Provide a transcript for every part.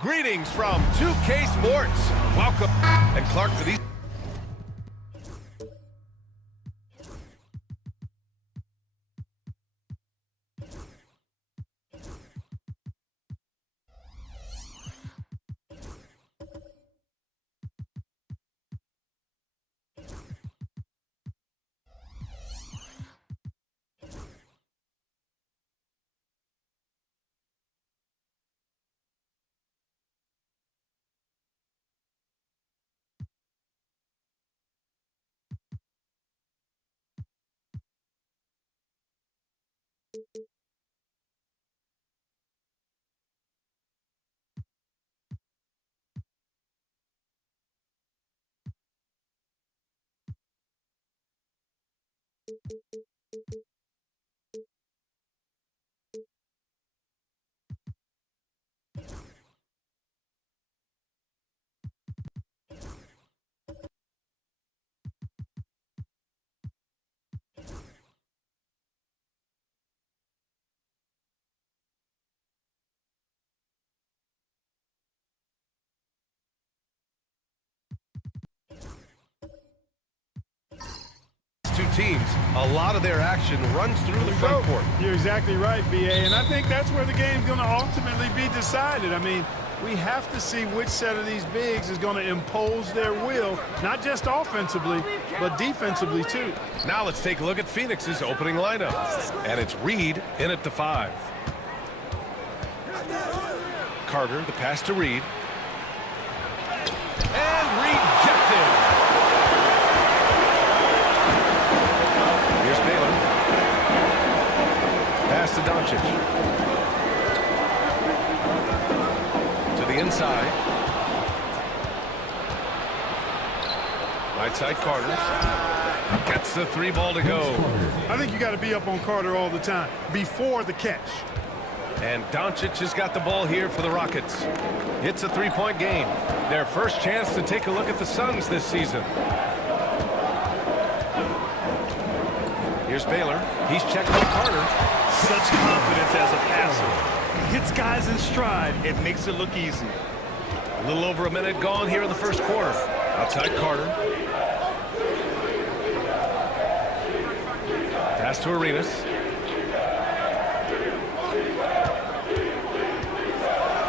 Greetings from 2K Sports. Welcome. And Clark for these. Two teams, a lot of their action runs through the front court. You're exactly right, BA, and I think that's where the game's going to ultimately be decided. I mean, we have to see which set of these bigs is going to impose their will, not just offensively, but defensively too. Now let's take a look at Phoenix's opening lineup. And it's Reed in at the 5. Carter, the pass to Reed. And rejected. Here's Baylor. Pass to Doncic. To the inside. Right side Carter. Gets the 3 ball to go. I think you got to be up on Carter all the time, before the catch. And Doncic has got the ball here for the Rockets. It's a 3-point game. Their first chance to take a look at the Suns this season. Here's Baylor. He's checked by Carter. Such confidence as a passer. Hits guys in stride. It makes it look easy. A little over a minute gone here in the first quarter. Outside Carter. Pass to Arenas.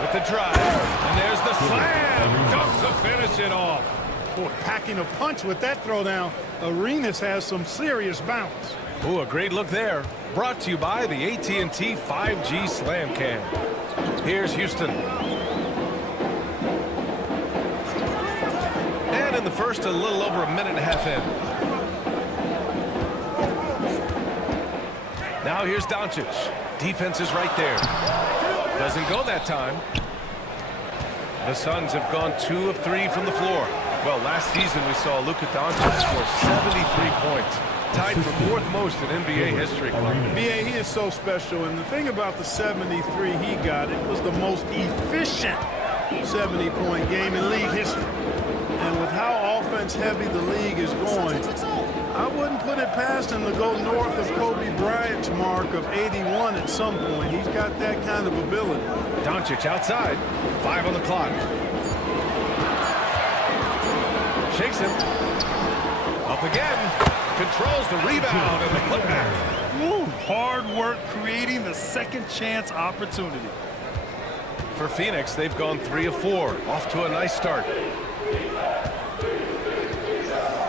With the drive. And there's the slam. Dunk to finish it off. Boy, packing a punch with that throwdown. Arenas has some serious bounce. Ooh, a great look there. Brought to you by the AT&T 5G Slam Cam. Here's Houston. And in the first, a little over a minute and a half in. Now here's Doncic. Defense is right there. Doesn't go that time. The Suns have gone 2 of 3 from the floor. Well, last season we saw Luka Doncic score 73 points. Tied for 4th most in NBA history. BA, he is so special, and the thing about the 73 he got, it was the most efficient 70-point game in league history. And with how offense-heavy the league is going, I wouldn't put it past him to go north of Kobe Bryant's mark of 81 at some point. He's got that kind of ability. Doncic outside. 5 on the clock. Shakes him. Up again. Controls the rebound and the putback. Woo, hard work creating the second chance opportunity. For Phoenix, they've gone 3 of 4. Off to a nice start.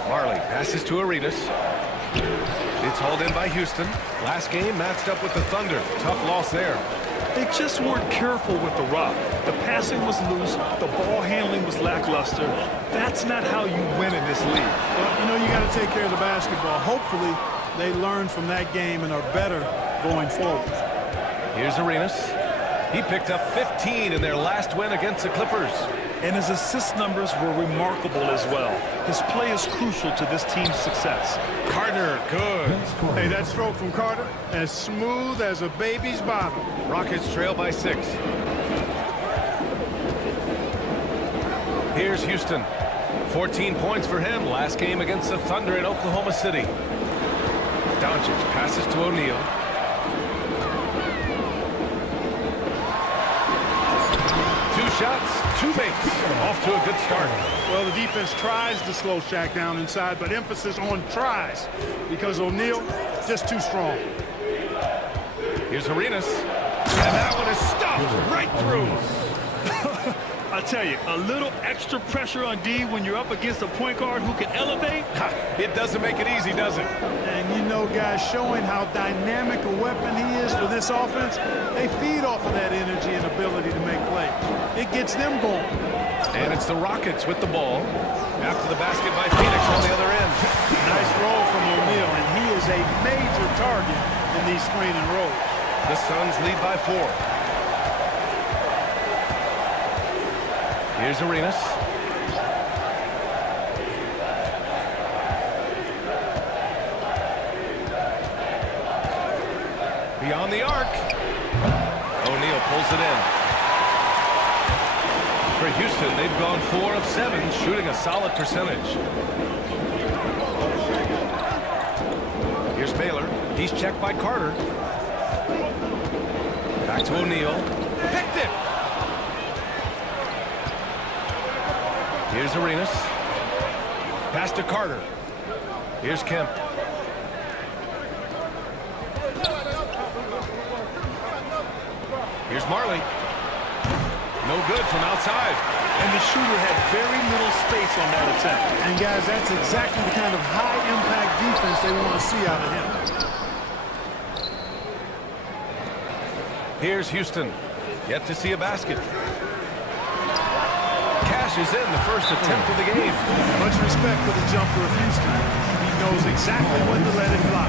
Marley passes to Arenas. It's hauled in by Houston. Last game matched up with the Thunder. Tough loss there. They just weren't careful with the rock. The passing was loose. The ball handling was lackluster. That's not how you win in this league. Well, you know, you got to take care of the basketball. Hopefully, they learn from that game and are better going forward. Here's Arenas. He picked up 15 in their last win against the Clippers. And his assist numbers were remarkable as well. His play is crucial to this team's success. Carter, good. Hey, that stroke from Carter, as smooth as a baby's bottom. Rockets trail by 6. Here's Houston. 14 points for him last game against the Thunder in Oklahoma City. Doncic passes to O'Neal. Two shots two makes. Off to a good start. Well, the defense tries to slow Shaq down inside, but emphasis on tries because O'Neal just too strong. Here's Arenas. And that one is stuffed right through. I tell you, a little extra pressure on D when you're up against a point guard who can elevate. It doesn't make it easy, does it? And you know, guys, showing how dynamic a weapon he is for this offense, they feed off of that energy and ability to make plays. It gets them going. And it's the Rockets with the ball. After the basket by Phoenix on the other end. Nice roll from O'Neal, and he is a major target in these screen and rolls. The Suns lead by 4. Here's Arenas. Beyond the arc. O'Neal pulls it in. For Houston, they've gone 4 of 7, shooting a solid percentage. Here's Baylor. He's checked by Carter. Back to O'Neal. Picked it. Here's Arenas. Pass to Carter. Here's Kemp. Here's Marley. No good from outside. And the shooter had very little space on that attempt. And, guys, that's exactly the kind of high-impact defense they want to see out of him. Here's Houston. Yet to see a basket. Cashes in the first attempt of the game. Much respect for the jumper of Houston. He knows exactly when to let it fly.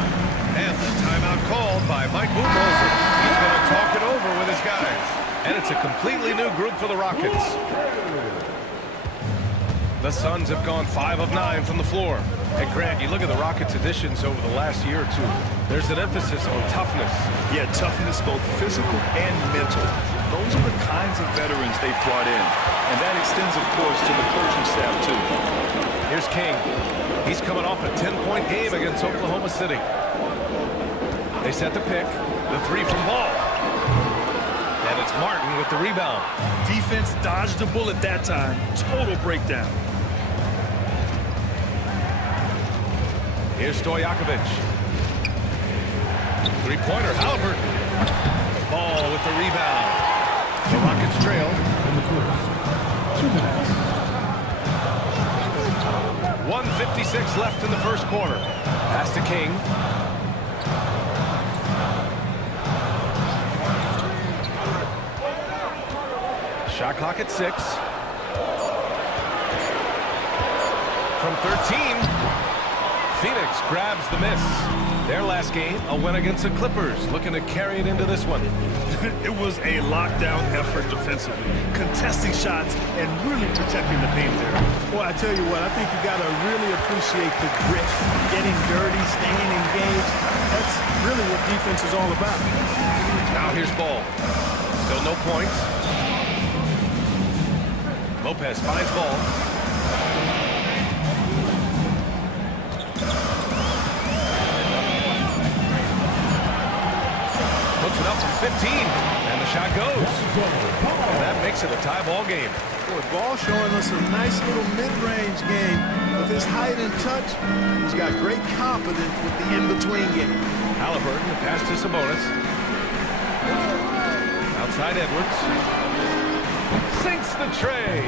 And the timeout called by Mike Budenholzer. He's going to talk it over with his guys. And it's a completely new group for the Rockets. The Suns have gone 5 of 9 from the floor. And Grant, you look at the Rockets' additions over the last year or two. There's an emphasis on toughness. Yeah, toughness, both physical and mental. Those are the kinds of veterans they've brought in. And that extends, of course, to the coaching staff, too. Here's King. He's coming off a 10-point game against Oklahoma City. They set the pick. The 3 from Ball. And it's Martin with the rebound. Defense dodged a bullet that time. Total breakdown. Here's Stojakovic. Three-pointer, Halliburton. Ball with the rebound. The Rockets trail. 2 minutes. 1:56 left in the first quarter. Pass to King. Shot clock at 6. From 13, Phoenix grabs the miss. Their last game, a win against the Clippers, looking to carry it into this one. It was a lockdown effort defensively, contesting shots and really protecting the paint there. Boy, I tell you what, I think you got to really appreciate the grit, getting dirty, staying engaged. That's really what defense is all about. Now here's Ball. Still no points. Lopez finds Ball. Puts it up from 15, and the shot goes. And that makes it a tie ball game. Boy, Ball showing us a nice little mid-range game. With his height and touch, he's got great confidence with the in-between game. Halliburton, pass to Sabonis. Outside Edwards. Sinks the tray.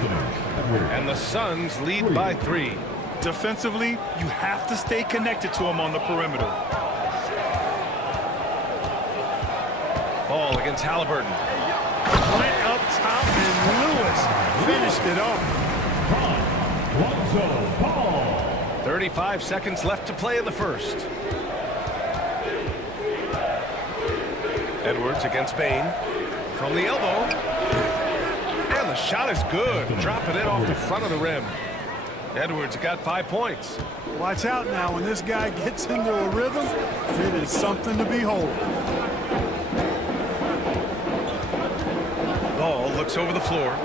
And the Suns lead by 3. Defensively, you have to stay connected to him on the perimeter. Ball against Halliburton. Went up top, and Lewis finished it off. 35 seconds left to play in the first. Edwards against Bane. From the elbow. And the shot is good. Dropping it off the front of the rim. Edwards got 5 points. Watch out now. When this guy gets into a rhythm, it is something to behold. Ball looks over the floor.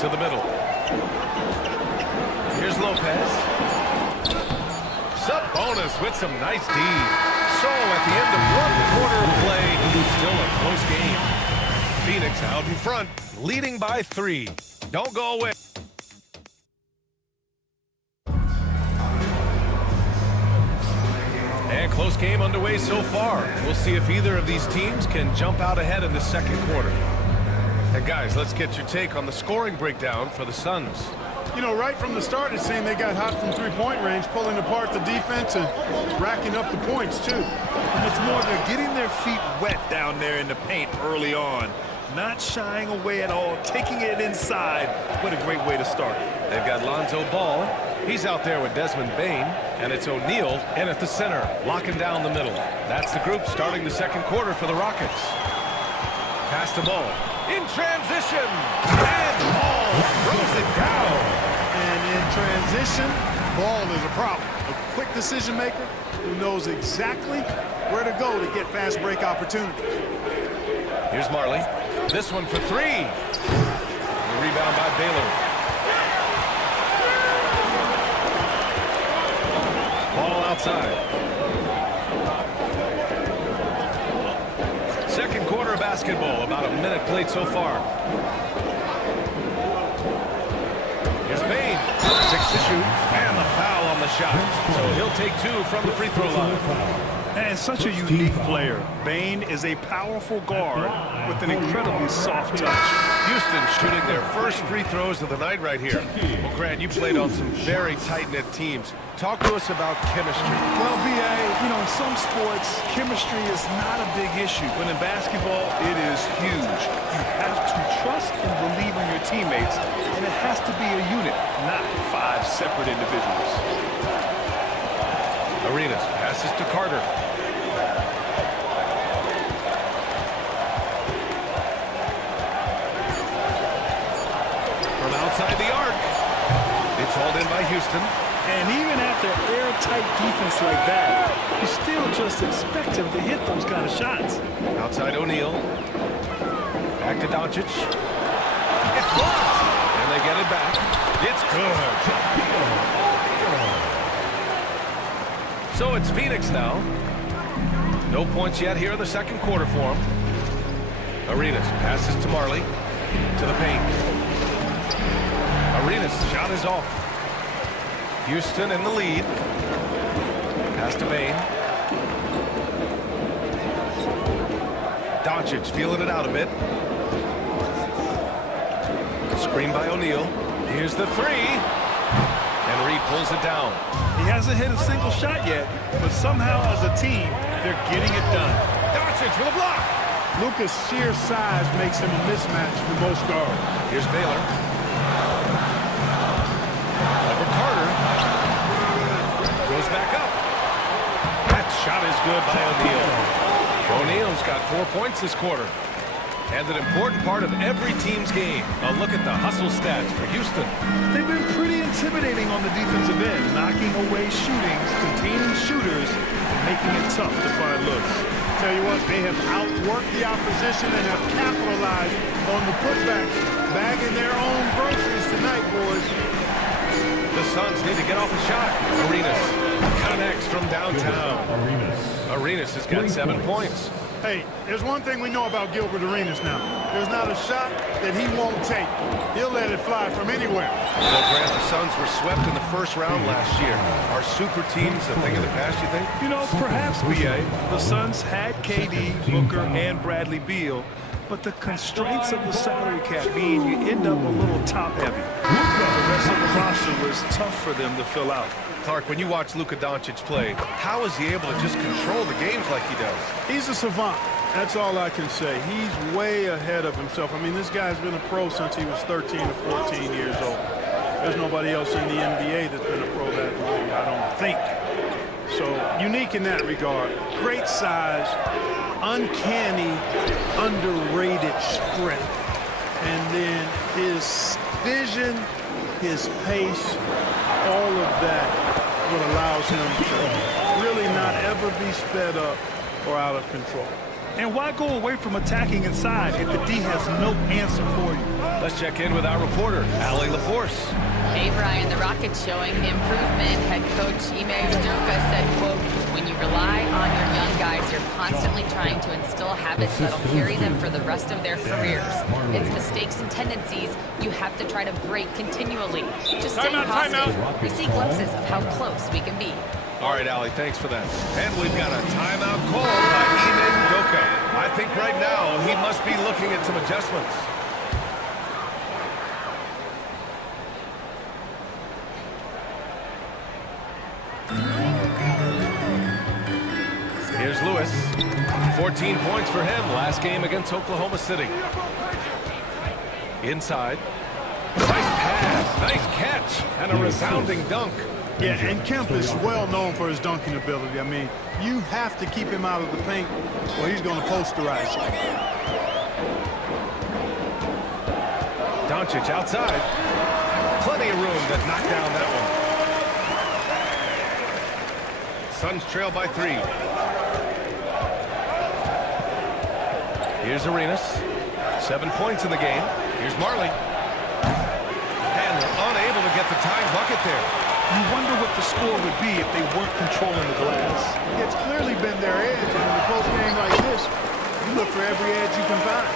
To the middle. Here's Lopez. Sabonis with some nice D. So at the end of one quarter of play, still a close game. Phoenix out in front, leading by 3. Don't go away. And close game underway so far. We'll see if either of these teams can jump out ahead in the second quarter. And guys, let's get your take on the scoring breakdown for the Suns. You know, right from the start, it seemed they got hot from three-point range, pulling apart the defense and racking up the points, too. And it's more they're getting their feet wet down there in the paint early on. Not shying away at all, taking it inside. What a great way to start. They've got Lonzo Ball. He's out there with Desmond Bane. And it's O'Neal in at the center, locking down the middle. That's the group starting the second quarter for the Rockets. Pass the ball. In transition. And Ball throws it down. And in transition, Ball is a problem. A quick decision maker who knows exactly where to go to get fast break opportunities. Here's Marley. This one for 3. The rebound by Baylor. Ball outside. Second quarter of basketball. About a minute played so far. Here's Bane. 6 to shoot. And the foul on the shot. So he'll take 2 from the free throw line. And such a unique player. Bane is a powerful guard with an incredibly soft touch. Houston shooting their first free throws of the night right here. Well, Grant, you played on some very tight-knit teams. Talk to us about chemistry. Well, B.A., you know, in some sports, chemistry is not a big issue. But in basketball, it is huge. You have to trust and believe in your teammates, and it has to be a unit, not 5 separate individuals. Arenas passes to Carter. From outside the arc. It's hauled in by Houston. And even after airtight defense like that, you still just expect him to hit those kind of shots. Outside O'Neal. Back to Doncic. It's blocked. And they get it back. It's good. So it's Phoenix now. No points yet here in the second quarter for him. Arenas passes to Marley. To the paint. Arenas shot is off. Houston in the lead. Pass to Bane. Doncic feeling it out a bit. Screen by O'Neal. Here's the 3. And Reed pulls it down. He hasn't hit a single shot yet, but somehow as a team, they're getting it done. Doncic for the block. Luka's sheer size makes him a mismatch for most guards. Here's Baylor. Over Carter. Goes back up. That shot is good by O'Neal. O'Neal's got 4 points this quarter. And an important part of every team's game. A look at the hustle stats for Houston. They've been pretty intimidating on the defensive end, knocking away shootings, containing shooters, and making it tough to find looks. Tell you what, they have outworked the opposition and have capitalized on the putbacks, bagging their own groceries tonight, boys. The Suns need to get off a shot. Arenas connects from downtown. Arenas has got 7 points. Hey, there's one thing we know about Gilbert Arenas now. There's not a shot that he won't take. He'll let it fly from anywhere. Well, Grant, the Suns were swept in the first round last year. Are super teams a thing of the past, you think? You know, perhaps, B.A. The Suns had KD, Booker, and Bradley Beal, but the constraints of the salary cap mean you end up a little top-heavy. The rest of the roster was tough for them to fill out. Clark, when you watch Luka Doncic play, how is he able to just control the games like he does? He's a savant. That's all I can say. He's way ahead of himself. I mean, this guy's been a pro since he was 13 or 14 years old. There's nobody else in the NBA that's been a pro that long, I don't think. So, unique in that regard. Great size, uncanny, underrated strength. And then his vision, his pace, all of that what allows him to really not ever be sped up or out of control. And why go away from attacking inside if the D has no answer for you? Let's check in with our reporter, Allie LaForce. Hey, Brian, the Rockets showing improvement. Head coach Ime Udoka said, quote, when you rely on your young constantly trying to instill habits that'll carry them for the rest of their careers. It's mistakes and tendencies you have to try to break continually. Just stay positive. We see glimpses of how close we can be. All right, Allie, thanks for that. And we've got a timeout call by Ime Udoka. I think right now he must be looking at some adjustments. Here's Lewis. 14 points for him last game against Oklahoma City. Inside. Nice pass, nice catch, and a resounding dunk. Yeah, and Kemp is well known for his dunking ability. I mean, you have to keep him out of the paint or he's going to posterize you. Doncic outside. Plenty of room to knock down that one. Suns trail by 3. Here's Arenas. 7 points in the game. Here's Marley. And they're unable to get the tying bucket there. You wonder what the score would be if they weren't controlling the glass. It's clearly been their edge, and in a close game like this, you look for every edge you can find.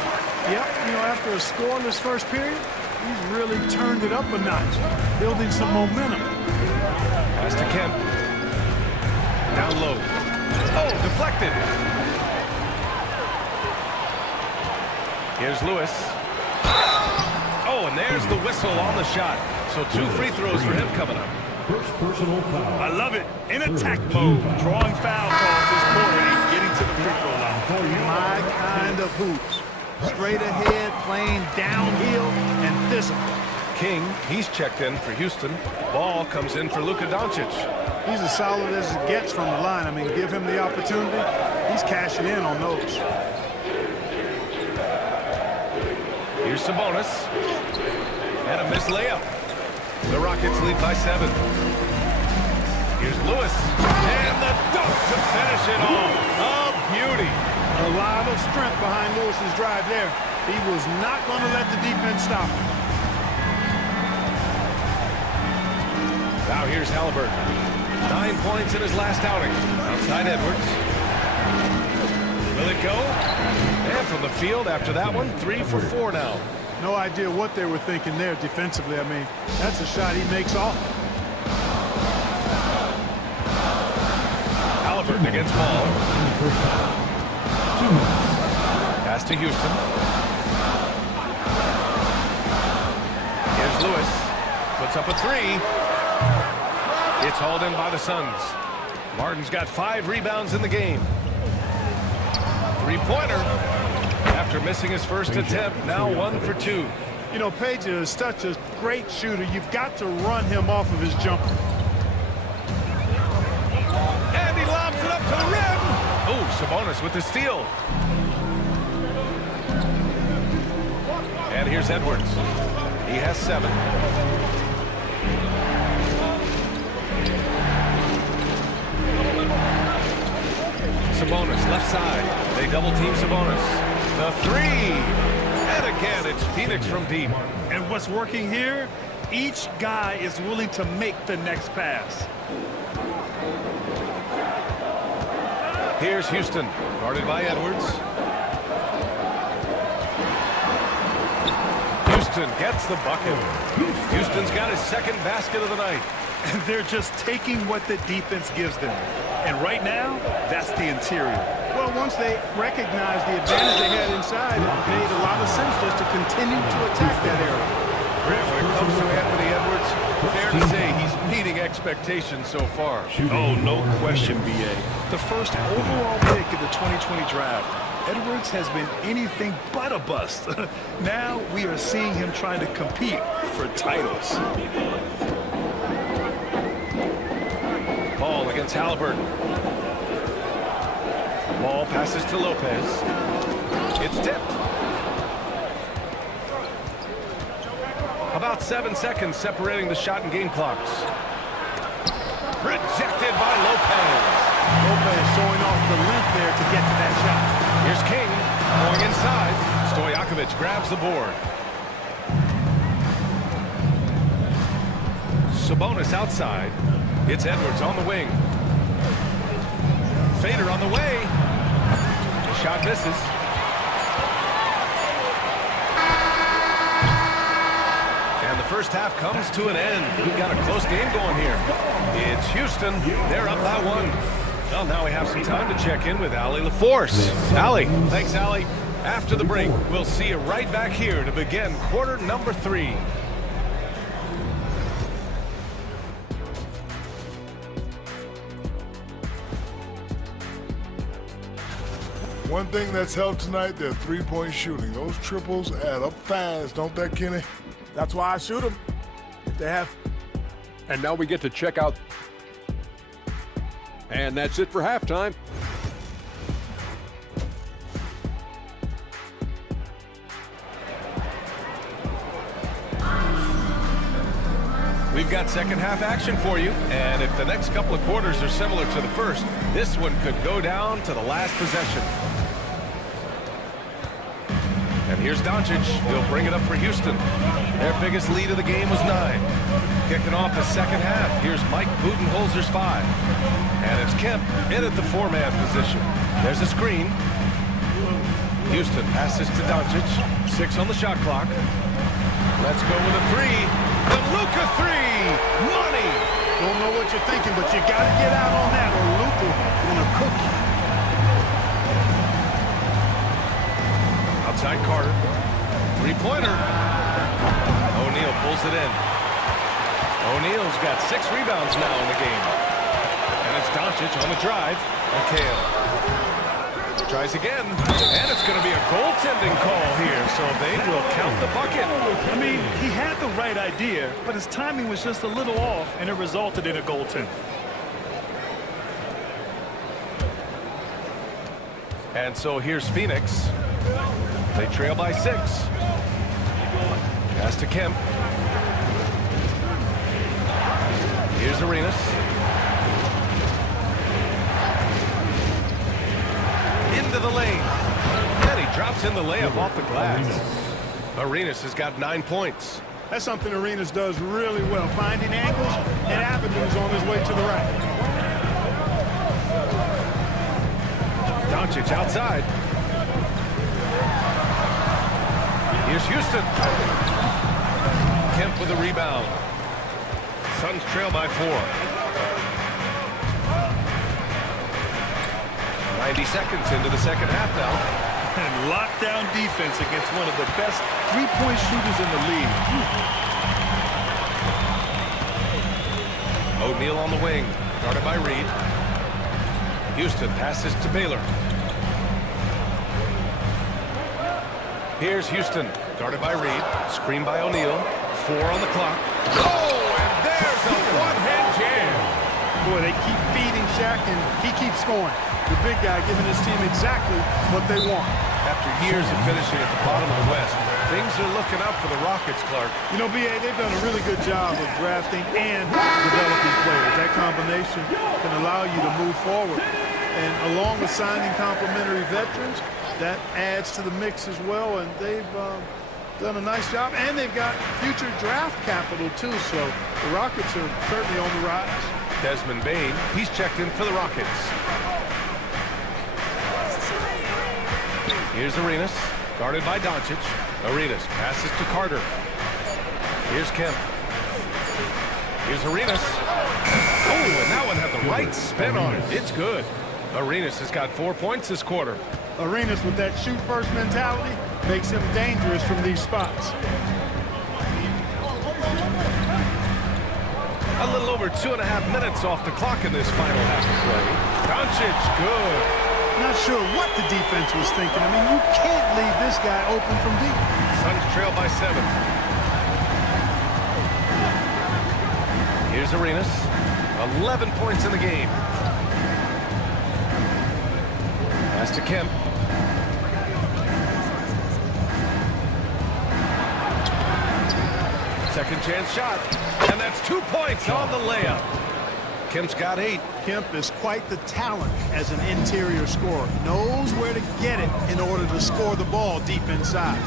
Yep, you know, after a scoreless first period, he's really turned it up a notch, building some momentum. Pass to Kemp. Down low. Oh, deflected. Here's Lewis. Oh, and there's the whistle on the shot. So 2 free throws for him coming up. First personal foul. I love it. In attack mode. Drawing foul calls this quarter and getting to the free throw line. My kind of hoops. Straight ahead, playing downhill, and physical. King, he's checked in for Houston. Ball comes in for Luka Doncic. He's as solid as it gets from the line. I mean, give him the opportunity. He's cashing in on those. Here's Sabonis. And a missed layup. The Rockets lead by 7. Here's Lewis. And the dunk to finish it off. A beauty. A lot of strength behind Lewis's drive there. He was not going to let the defense stop him. Now here's Halliburton. 9 points in his last outing. Outside Edwards. Will it go? And from the field after that one, 3 for 4 now. No idea what they were thinking there defensively. I mean, that's a shot he makes off. Halliburton against Ball. Pass to Houston. Here's Lewis. Puts up a 3. It's hauled in by the Suns. Martin's got 5 rebounds in the game. 3-pointer. After missing his first attempt, now 1 for 2. You know, Page is such a great shooter. You've got to run him off of his jumper. And he lobs it up to the rim. Oh, Sabonis with the steal. And here's Edwards. He has 7. Sabonis, left side. They double-team Sabonis. The 3. And again, it's Phoenix from deep. And what's working here? Each guy is willing to make the next pass. Here's Houston, guarded by Edwards. Houston gets the bucket. Houston's got his second basket of the night. And they're just taking what the defense gives them. And right now, that's the interior. Well, once they recognized the advantage they had inside, it made a lot of sense just to continue to attack that area. Grant, when it comes to Anthony Edwards, fair to say he's meeting expectations so far. Oh, no question, B.A. The first overall pick in the 2020 draft. Edwards has been anything but a bust. Now we are seeing him trying to compete for titles. Ball against Halliburton. Ball passes to Lopez. It's tipped. About 7 seconds separating the shot and game clocks. Rejected by Lopez. Lopez showing off the length there to get to that shot. Here's King going inside. Stojakovic grabs the board. Sabonis outside. It's Edwards on the wing. Fader on the way. shot misses. And the first half comes to an end. We've got a close game going here. It's Houston. They're up by 1. Well, now we have some time to check in with Allie LaForce. Allie. Thanks, Allie. After the break, we'll see you right back here to begin quarter number 3. One thing that's helped tonight, their three-point shooting. Those triples add up fast, don't they, Kenny? That's why I shoot them. If they have. And now we get to check out. And that's it for halftime. We've got second half action for you, and if the next couple of quarters are similar to the first, this one could go down to the last possession. And here's Doncic. He'll bring it up for Houston. Their biggest lead of the game was 9. Kicking off the second half, here's Mike Budenholzer's 5. And it's Kemp in at the 4-man position. There's a screen. Houston passes to Doncic. 6 on the shot clock. Let's go with a 3. The Luka 3. Money. Don't know what you're thinking, but you got to get out on that or Luka gonna cook you. Outside Carter. 3-pointer. O'Neal pulls it in. O'Neal's got 6 rebounds now in the game. And it's Doncic on the drive. McHale tries again. And it's going to be a goaltending call here, so they will count the bucket. I mean, he had the right idea, but his timing was just a little off, and it resulted in a goaltend. And so here's Phoenix. They trail by 6. Pass to Kemp. Here's Arenas. Into the lane. And he drops in the layup off the glass. Arenas has got 9 points. That's something Arenas does really well, finding angles and avenues on his way to the right. Doncic outside. Here's Houston. Kemp with a rebound. Suns trail by 4. 90 seconds into the second half now. And lockdown defense against one of the best three-point shooters in the league. O'Neal on the wing, guarded by Reed. Houston passes to Baylor. Here's Houston, guarded by Reed. Screen by O'Neal. 4 on the clock. Oh, and there's a one-hand jam. Boy, they keep feeding Shaq, and he keeps scoring. The big guy giving his team exactly what they want. After years of finishing at the bottom of the West, things are looking up for the Rockets, Clark. You know, B.A., they've done a really good job of drafting and developing players. That combination can allow you to move forward. And along with signing complementary veterans, that adds to the mix as well. And they've done a nice job. And they've got future draft capital, too. So the Rockets are certainly on the rise. Desmond Bane, he's checked in for the Rockets. Here's Arenas, guarded by Doncic. Arenas passes to Carter. Here's Kemp. Here's Arenas. Oh, and that one had the right spin on it. It's good. Arenas has got 4 points this quarter. Arenas, with that shoot-first mentality, makes him dangerous from these spots. A little over 2.5 minutes off the clock in this final half of play. Doncic, good. Not sure what the defense was thinking. I mean, you can't leave this guy open from deep. Suns trail by 7. Here's Arenas. 11 points in the game. Pass to Kemp. Second chance shot. And that's 2 points on the layup. Kemp's got 8. Kemp is quite the talent as an interior scorer. Knows where to get it in order to score the ball deep inside.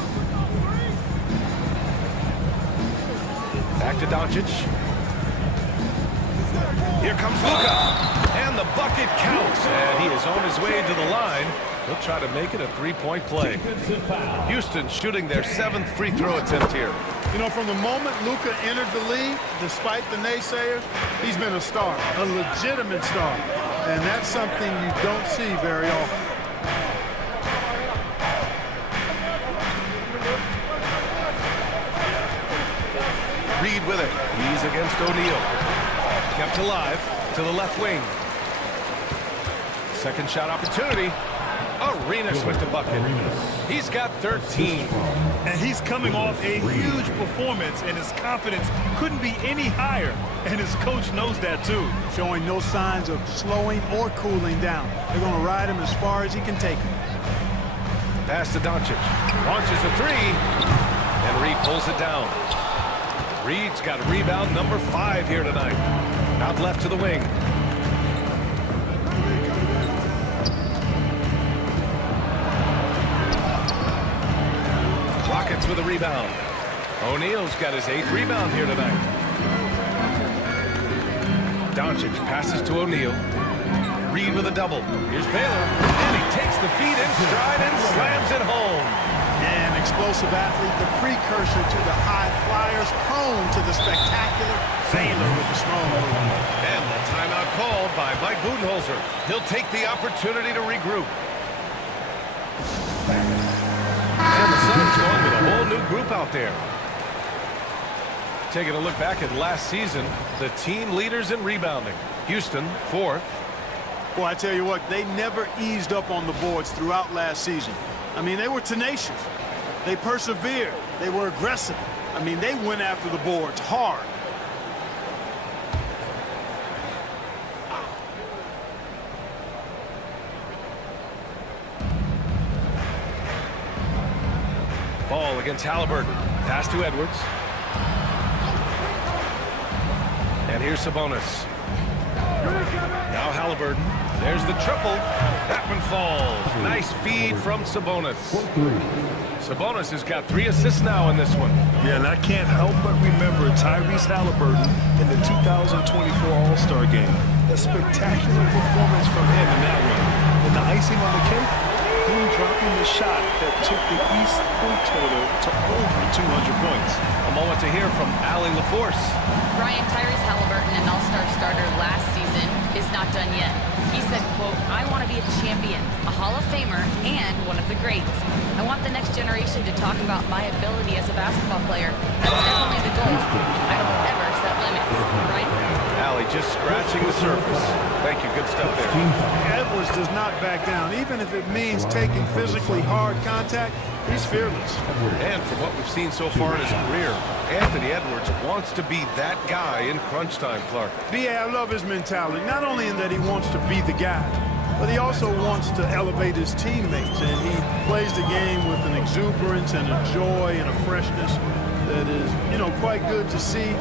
Back to Doncic. Here comes Luka. And the bucket counts. And he is on his way to the line. He'll try to make it a three-point play. Houston shooting their 7th free throw attempt here. You know, from the moment Luka entered the league, despite the naysayers, he's been a star, a legitimate star. And that's something you don't see very often. Reed with it. He's against O'Neal. Kept alive to the left wing. Second shot opportunity. Arenas with the bucket. He's got 13. And he's coming off a huge performance, and his confidence couldn't be any higher. And his coach knows that, too. Showing no signs of slowing or cooling down. They're going to ride him as far as he can take him. Pass to Doncic. Launches a three. And Reed pulls it down. Reed's got rebound number 5 here tonight. Out left to the wing. Rockets with a rebound. O'Neal's got his 8th rebound here tonight. Doncic passes to O'Neal. Reed with a double. Here's Baylor. And he takes the feed in stride and slams it home. An explosive athlete, the precursor to the high flyers, prone to the spectacular. Baylor with the strong move. And the timeout called by Mike Budenholzer. He'll take the opportunity to regroup. And the Suns going with a whole new group out there. Taking a look back at last season, the team leaders in rebounding. Houston, 4th. Well, I tell you what, they never eased up on the boards throughout last season. I mean, they were tenacious. They persevered. They were aggressive. I mean, they went after the boards hard. Ball against Halliburton. Pass to Edwards. And here's Sabonis. Now Halliburton. There's the triple. That one falls. Nice feed from Sabonis. Sabonis has got 3 assists now in this one. Yeah, and I can't help but remember Tyrese Halliburton in the 2024 All-Star Game. A spectacular performance from him in that one. And the icing on the cake, him dropping the shot that took the East point total to over 200 points. A moment to hear from Allie LaForce. Ryan, Tyrese Halliburton, an all-star starter last season, is not done yet. He said, quote, "I want to be a champion, a Hall of Famer, and one of the greats. I want the next generation to talk about my ability as a basketball player. That's definitely the goal. I don't ever set limits." Right? Allie just scratching the surface. Thank you. Good stuff there. Edwards does not back down. Even if it means taking physically hard contact, he's fearless. And from what we've seen so far in his career, Anthony Edwards wants to be that guy in crunch time, Clark. B.A., I love his mentality. Not only in that he wants to be the guy, but he also wants to elevate his teammates. And he plays the game with an exuberance and a joy and a freshness that is, you know, quite good to see.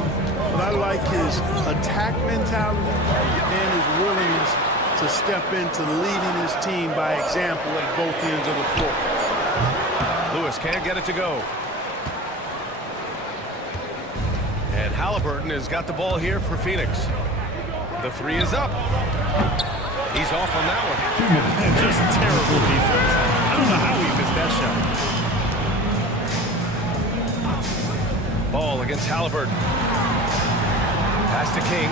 But I like his attack mentality and his willingness to step into leading his team by example at both ends of the floor. Lewis can't get it to go. And Halliburton has got the ball here for Phoenix. The 3 is up. He's off on that one. And just terrible defense. I don't know how he missed that shot. Ball against Halliburton. Pass to King.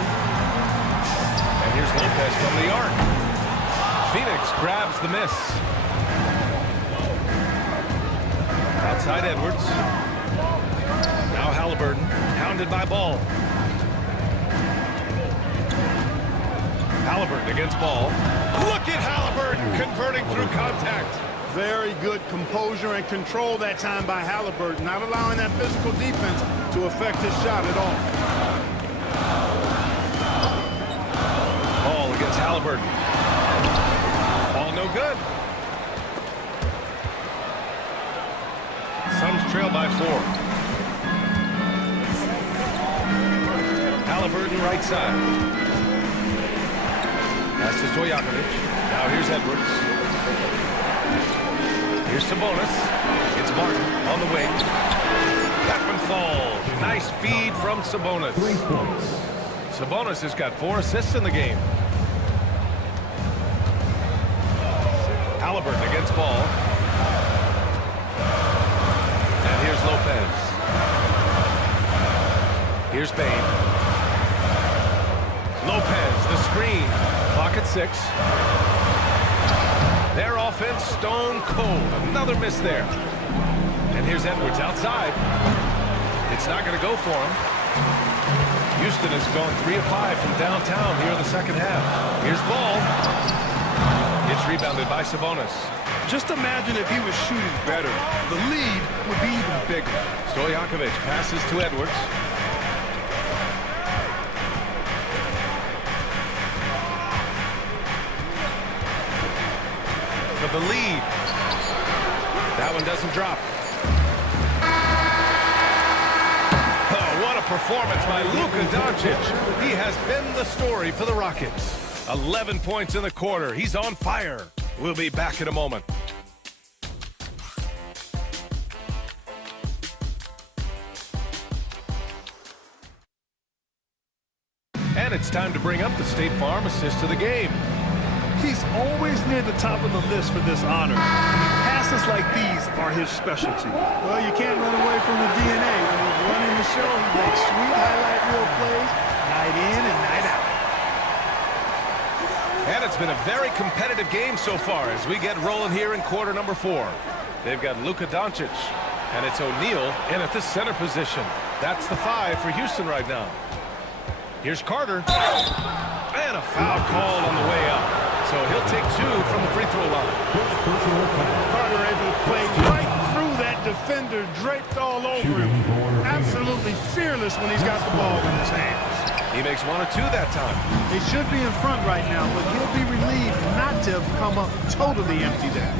And here's Lopez from the arc. Phoenix grabs the miss. Outside Edwards. Now Halliburton, hounded by Ball. Halliburton against Ball. Look at Halliburton converting through contact. Very good composure and control that time by Halliburton, not allowing that physical defense to affect his shot at all. Ball against Halliburton. Ball no good. Suns trail by 4. Halliburton right side. Pass to Stojakovic. Now here's Edwards. Here's Sabonis. It's Martin on the wing. That one falls. Nice feed from Sabonis. Sabonis has got 4 assists in the game. Halliburton against Ball. And here's Lopez. Here's Bane. Lopez, the screen. Clock at 6. Their offense stone cold. Another miss there. And here's Edwards outside. It's not going to go for him. Houston has gone 3 of 5 from downtown here in the second half. Here's Ball. It's rebounded by Sabonis. Just imagine if he was shooting better. The lead would be even bigger. Stojakovic passes to Edwards. For the lead. That one doesn't drop. Oh, what a performance by Luka Doncic. He has been the story for the Rockets. 11 points in the quarter. He's on fire. We'll be back in a moment. And it's time to bring up the State Farm assist of the game. He's always near the top of the list for this honor. Passes like these are his specialty. Well, you can't run away from the DNA. When he's running the show, he makes sweet highlight reel plays night in and night out. And it's been a very competitive game so far as we get rolling here in quarter number 4. They've got Luka Doncic, and it's O'Neal in at the center position. That's the 5 for Houston right now. Here's Carter. And a foul called on the way up. So he'll take 2 from the free throw line. Carter able to play right through that defender, draped all over him. Absolutely fearless when he's got the ball in his hands. He makes 1 or 2 that time. They should be in front right now, but he'll be relieved not to have come up totally empty there.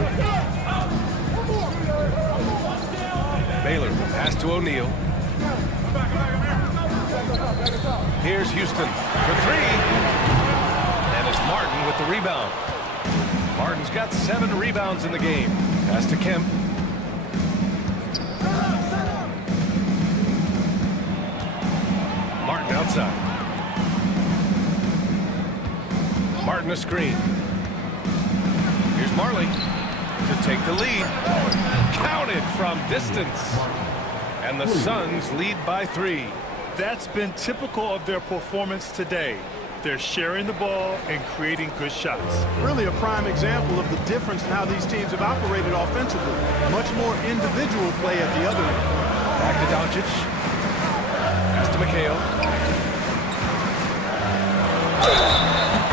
Baylor pass to O'Neal. Here's Houston for 3. And it's Martin with the rebound. Martin's got 7 rebounds in the game. Pass to Kemp. Martin outside. Martin a screen. Here's Marley to take the lead. Counted from distance. And the Suns lead by 3. That's been typical of their performance today. They're sharing the ball and creating good shots. Really a prime example of the difference in how these teams have operated offensively. Much more individual play at the other end. Back to Doncic. Pass to McHale.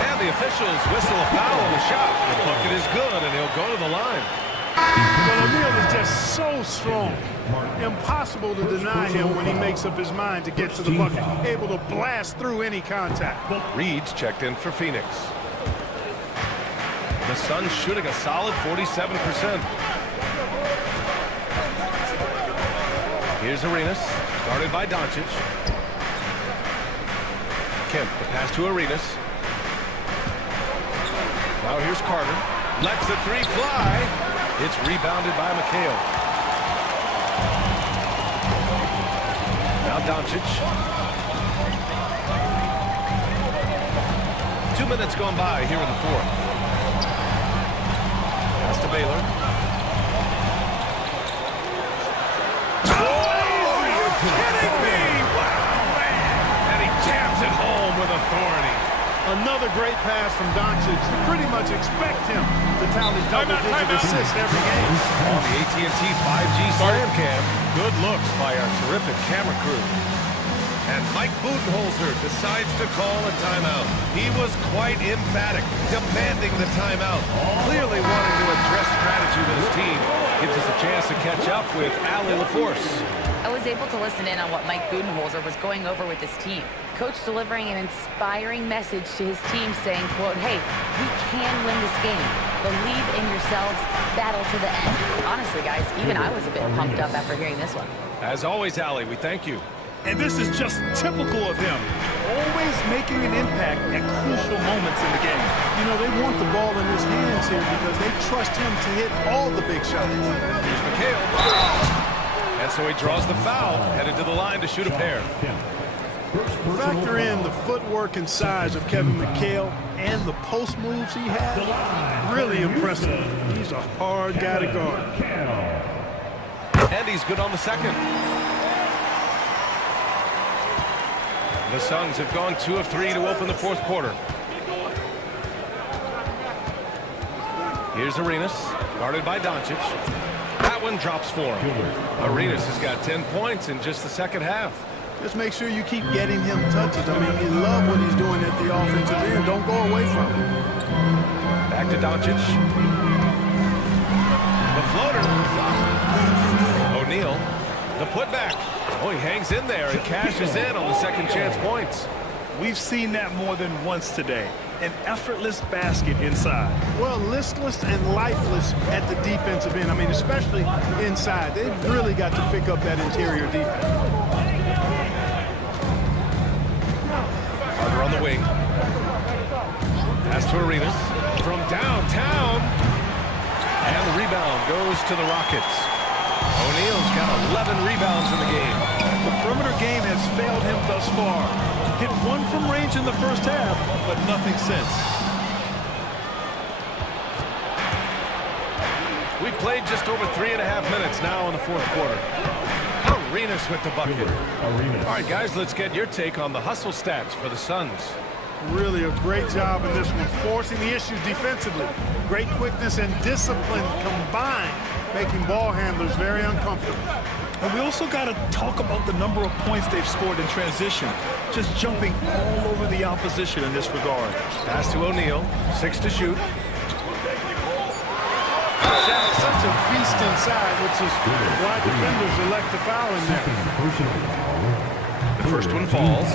And the officials whistle a foul on the shot. The bucket is good, and he'll go to the line. Well, O'Neal is just so strong. Impossible to deny him when he makes up his mind to get to the bucket. Able to blast through any contact. Reed's checked in for Phoenix. The Suns shooting a solid 47%. Here's Arenas, guarded by Doncic. Kemp, the pass to Arenas. Now here's Carter. Lets the 3 fly. It's rebounded by McHale. Now Doncic. 2 minutes gone by here in the 4th. Pass to Baylor. Oh, are you kidding me? Wow, man. And he jams it home with authority. Another great pass from Doncic. You pretty much expect him to tally double-digit assists every game. On the AT&T 5G Slam Cam, good looks by our terrific camera crew. And Mike Budenholzer decides to call a timeout. He was quite emphatic, demanding the timeout, clearly wanting to address strategy with his team. Gives us a chance to catch up with Allie LaForce. I was able to listen in on what Mike Budenholzer was going over with his team. Coach delivering an inspiring message to his team saying, quote, hey, we can win this game. Believe in yourselves. Battle to the end. Honestly, guys, even I was a bit pumped up after hearing this one. As always, Allie, we thank you. And this is just typical of him. Always making an impact at crucial moments in the game. You know, they want the ball in his hands here because they trust him to hit all the big shots. Here's McHale. And so he draws the foul, headed to the line to shoot a pair. Factor in the footwork and size of Kevin McHale and the post moves he has. Really impressive. He's a hard guy to guard. And he's good on the second. The Suns have gone 2 of 3 to open the fourth quarter. Here's Arenas, guarded by Doncic. That one drops for him. Arenas has got 10 points in just the second half. Just make sure you keep getting him touches. I mean, you love what he's doing at the offensive end. Don't go away from him. Back to Doncic. The floater. O'Neal. The putback. Oh, he hangs in there and cashes in on the second chance points. We've seen that more than once today. An effortless basket inside. Well, listless and lifeless at the defensive end. I mean, especially inside. They've really got to pick up that interior defense. Carter on the wing. Pass to Arenas from downtown. And the rebound goes to the Rockets. O'Neal's got 11 rebounds in the game. The perimeter game has failed him thus far. Hit one from range in the first half, but nothing since. We played just over 3.5 minutes now in the fourth quarter. Arenas with the bucket. All right, guys, let's get your take on the hustle stats for the Suns. Really a great job in this one, forcing the issues defensively. Great quickness and discipline combined, making ball handlers very uncomfortable. And we also got to talk about the number of points they've scored in transition, just jumping all over the opposition in this regard. Pass to O'Neal, 6 to shoot. Such a feast inside, which is why defenders elect to foul in there. The first one falls.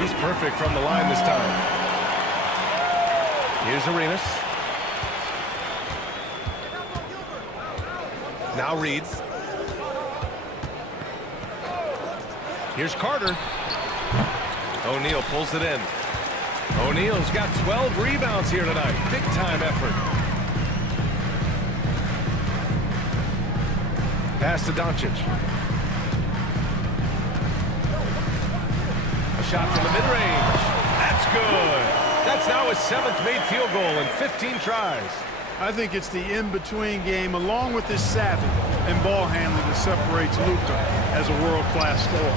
He's perfect from the line this time. Here's Arenas. Now Reed. Here's Carter. O'Neal pulls it in. O'Neal's got 12 rebounds here tonight. Big time effort. Pass to Doncic. A shot from the mid-range. That's good. That's now his 7th made field goal in 15 tries. I think it's the in-between game, along with his savvy and ball handling, that separates Luka as a world-class scorer.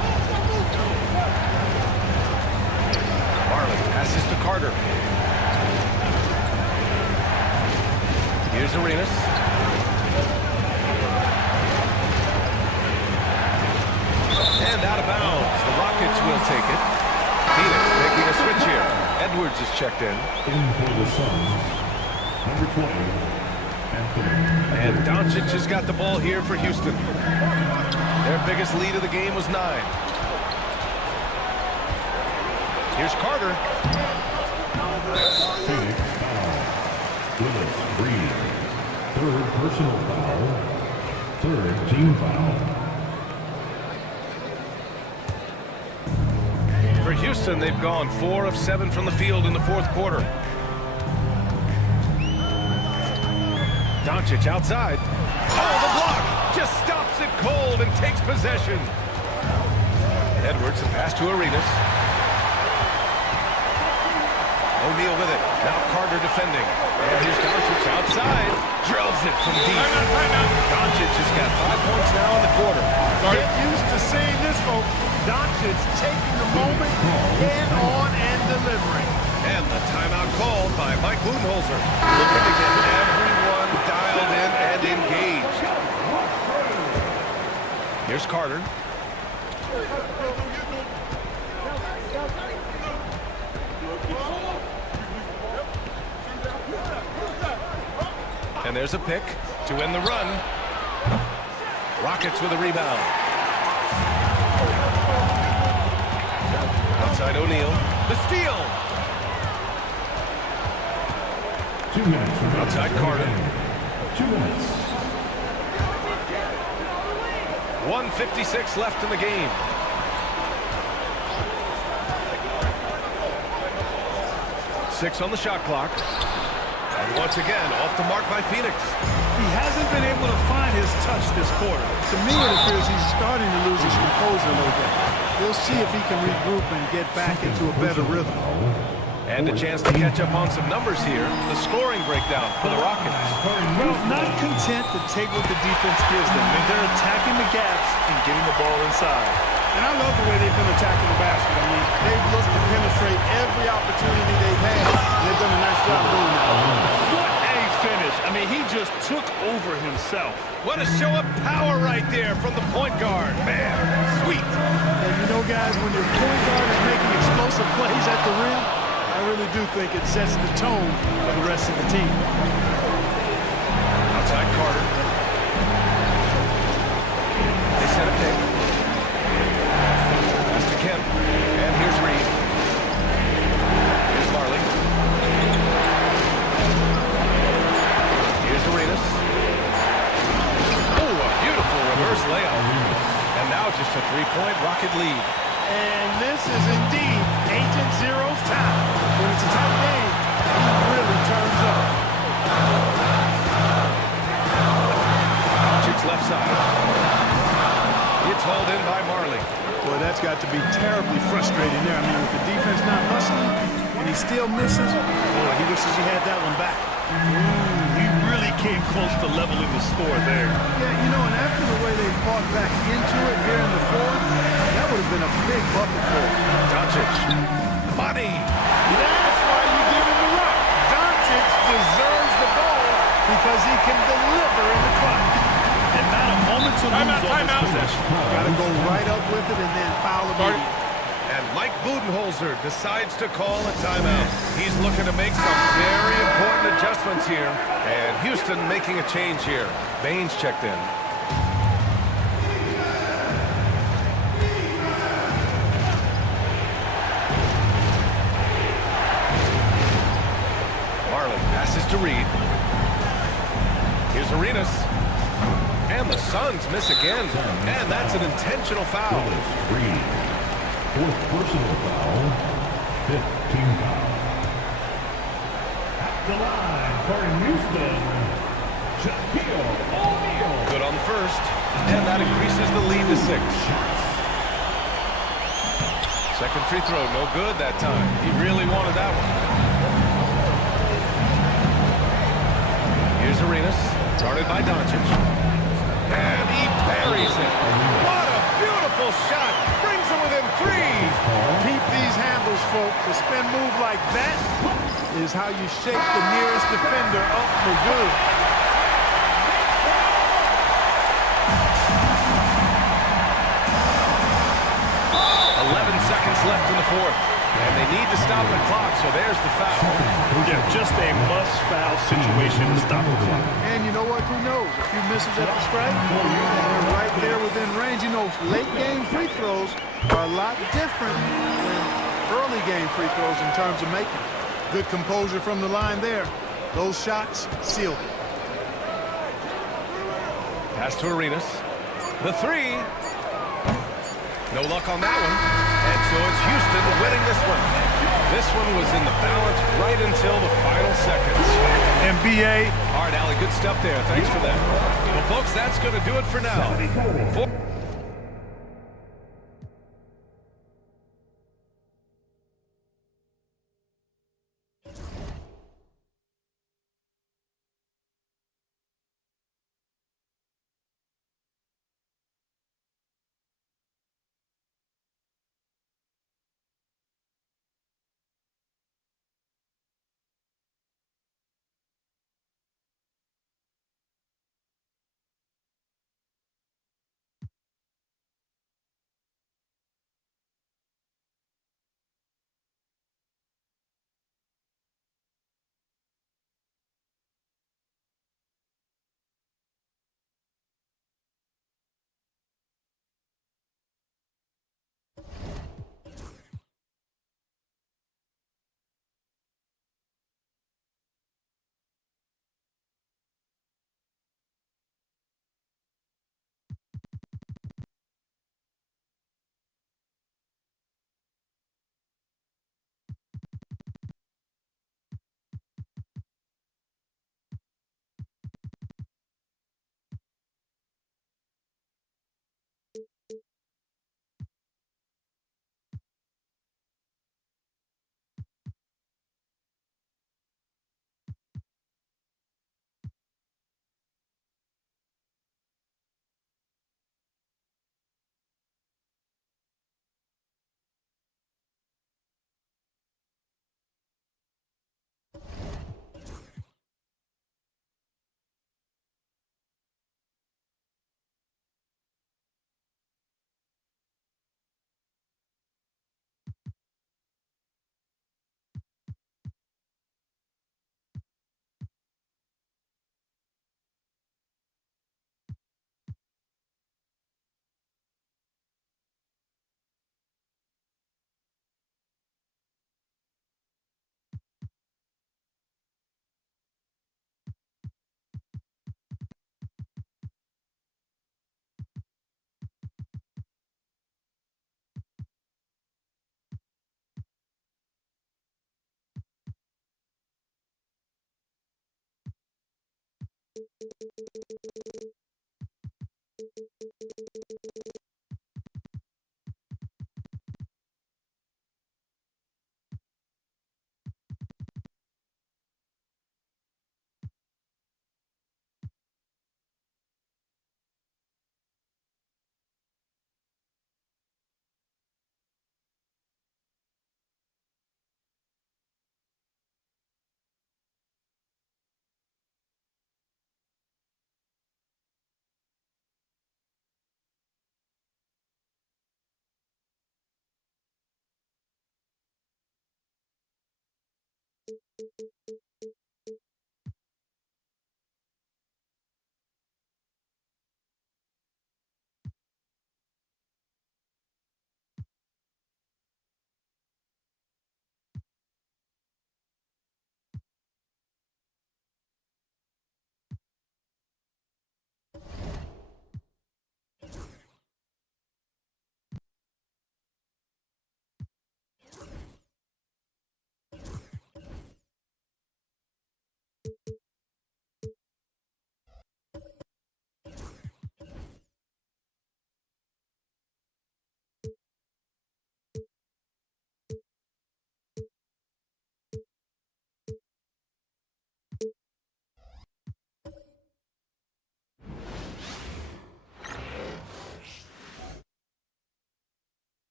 Passes to Carter. Here's Arenas. And out of bounds. The Rockets will take it. Phoenix making a switch here. Edwards is checked in. For the Suns, number 20, Anthony. And Doncic has got the ball here for Houston. Their biggest lead of the game was 9. Here's Carter. Phoenix foul. Willis Reed. 3rd personal foul. 3rd team foul. For Houston, they've gone 4 of 7 from the field in the fourth quarter. Doncic outside. Oh, the block! Just stops it cold and takes possession. Edwards, a pass to Arenas. O'Neal with it. Now Carter defending. And here's Doncic outside. Drills it from deep. Doncic has got 5 points now in the quarter. Get used to seeing this, folks. Doncic taking the moment, head on and delivering. And the timeout called by Mike Budenholzer. Looking to get everyone dialed in and engaged. Here's Carter. And there's a pick to end the run. Rockets with a rebound. Outside O'Neal. The steal. 2 minutes. Outside Carter. 2 minutes. 1:56 left in the game. Six on the shot clock. And once again, off the mark by Phoenix. He hasn't been able to find his touch this quarter. To me, it appears he's starting to lose his composure a little bit. We'll see if he can regroup and get back into a better rhythm. And a chance to catch up on some numbers here. The scoring breakdown for the Rockets. Well, not content to take what the defense gives them. I mean, they're attacking the gaps and getting the ball inside. And I love the way they've been attacking the basket. I mean, they've looked to penetrate every opportunity they've had. And they've done a nice job doing that. What a finish. I mean, he just took over himself. What a show of power right there from the point guard. Man, sweet. And you know, guys, when your point guard is making explosive plays at the rim, I really do think it sets the tone for the rest of the team. Outside Carter. They set a pick. Pass to Kemp. And here's Reed. Here's Marley. Here's Arenas. Oh, a beautiful reverse layup. And now just a three-point Rocket lead. And this is indeed Agent Zero's time. When it's a tight game, he really turns up. Doncic left side. It's hauled in by Marley. Boy, that's got to be terribly frustrating there. I mean, with the defense not hustling and he still misses, boy, he wishes he had that one back. He really came close to leveling the score there. Yeah, you know, and after the way they fought back into it here in the fourth, that would have been a big bucket for him. Doncic. Money. That's why you give him the rock. Doncic deserves the ball because he can deliver in the clutch. And not a moment to lose on this possession. Got to go right up with it and then foul immediately. And Mike Budenholzer decides to call a timeout. He's looking to make some very important adjustments here. And Houston making a change here. Baines checked in. Marley passes to Reed. Here's Arenas. And the Suns miss again. And that's an intentional foul. Reed. Fourth personal foul. Fifth team foul. At the line for Houston, Shaquille O'Neal. Good on the first. And that increases the lead to 6. Second free throw, no good that time. He really wanted that one. Here's Arenas, guarded by Doncic. And he buries it. What a beautiful shot. Brings him within 3. Keep these handles, folks. A spin move like that is how you shake the nearest defender up for good. Seconds left in the fourth. And they need to stop the clock, so there's the foul. Yeah, just a must-foul situation to stop the clock. And you know what? Who knows? A few misses at the stripe, and they're right there within range. You know, late-game free throws are a lot different than early-game free throws in terms of making. Good composure from the line there. Those shots sealed it. Pass to Arenas. The 3. No luck on that one. And so it's Houston winning this one. This one was in the balance right until the final seconds. NBA. All right, Allie, good stuff there. Thanks for that. Well, folks, that's going to do it for now.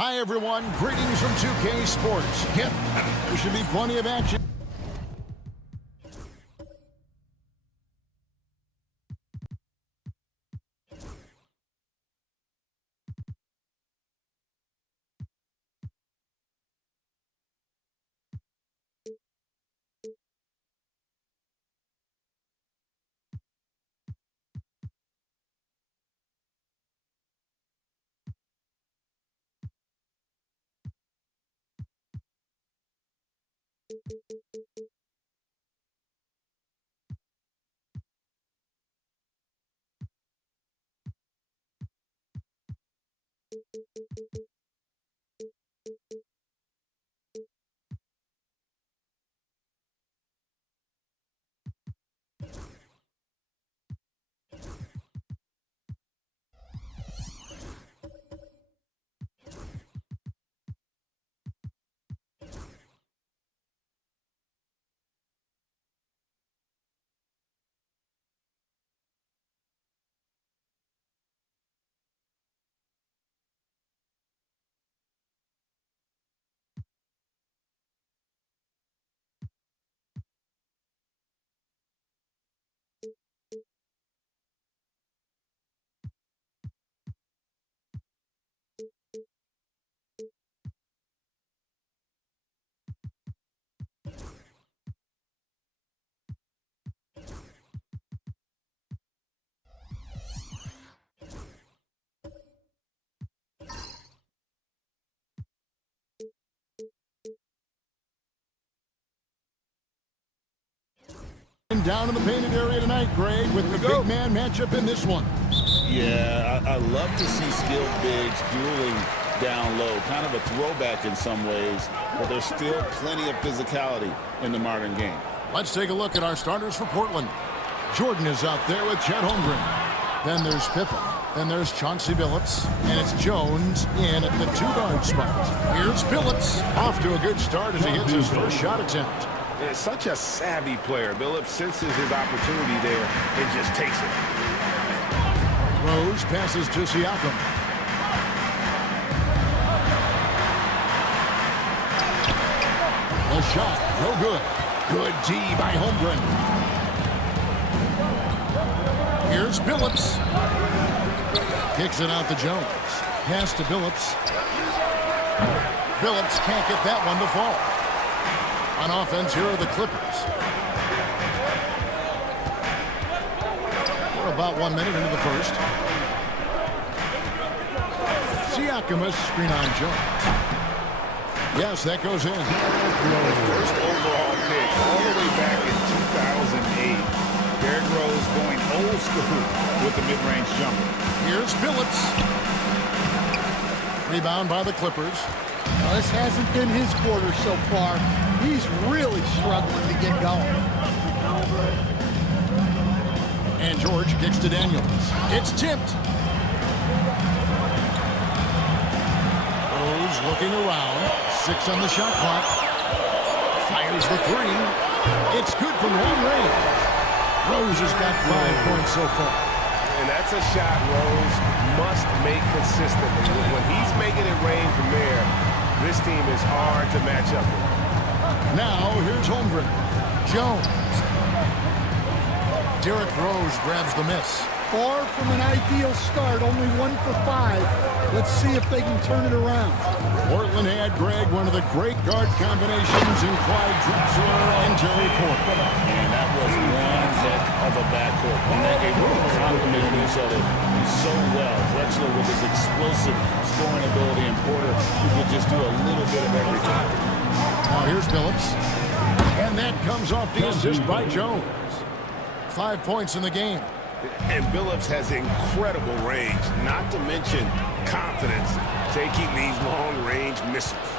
Hi, everyone. Greetings from 2K Sports. Yep, there should be plenty of action. Down in the painted area tonight, Greg, with the big man matchup in this one. Yeah, I love to see skilled bigs dueling down low. Kind of a throwback in some ways, but there's still plenty of physicality in the modern game. Let's take a look at our starters for Portland. Jordan is out there with Chet Holmgren. Then there's Pippen. Then there's Chauncey Billups. And it's Jones in at the two-guard spot. Here's Billups. Off to a good start as he hits his first shot attempt. It's such a savvy player. Billups senses his opportunity there and just takes it. Rose passes to Siakam. The shot, no good. Good D by Holmgren. Here's Billups. Kicks it out to Jones. Pass to Billups. Billups can't get that one to fall. On offense, here are the Clippers. We're about 1 minute into the first. Siakam, screen on Jones. Yes, that goes in. The first overall pick all the way back in 2008. Derrick Rose going old school with the mid-range jumper. Here's Billups. Rebound by the Clippers. Well, this hasn't been his quarter so far. He's really struggling to get going. And George kicks to Daniels. It's tipped. Rose looking around. 6 on the shot clock. Fires the 3. It's good from long range. Rose has got 5 points so far. And that's a shot Rose must make consistently. When he's making it rain from there, this team is hard to match up with. Now, here's Holmgren. Jones. Derrick Rose grabs the miss. Far from an ideal start, only 1 for 5. Let's see if they can turn it around. Portland had, Greg, one of the great guard combinations in Clyde Drexler and Terry Porter. And that was one heck of a backcourt. And they really complemented each other so well. Drexler with his explosive scoring ability, and Porter who could just do a little bit of everything. Now here's Phillips. And that comes off the assist by Jones. 5 points in the game. And Billups has incredible range, not to mention confidence taking these long-range missiles.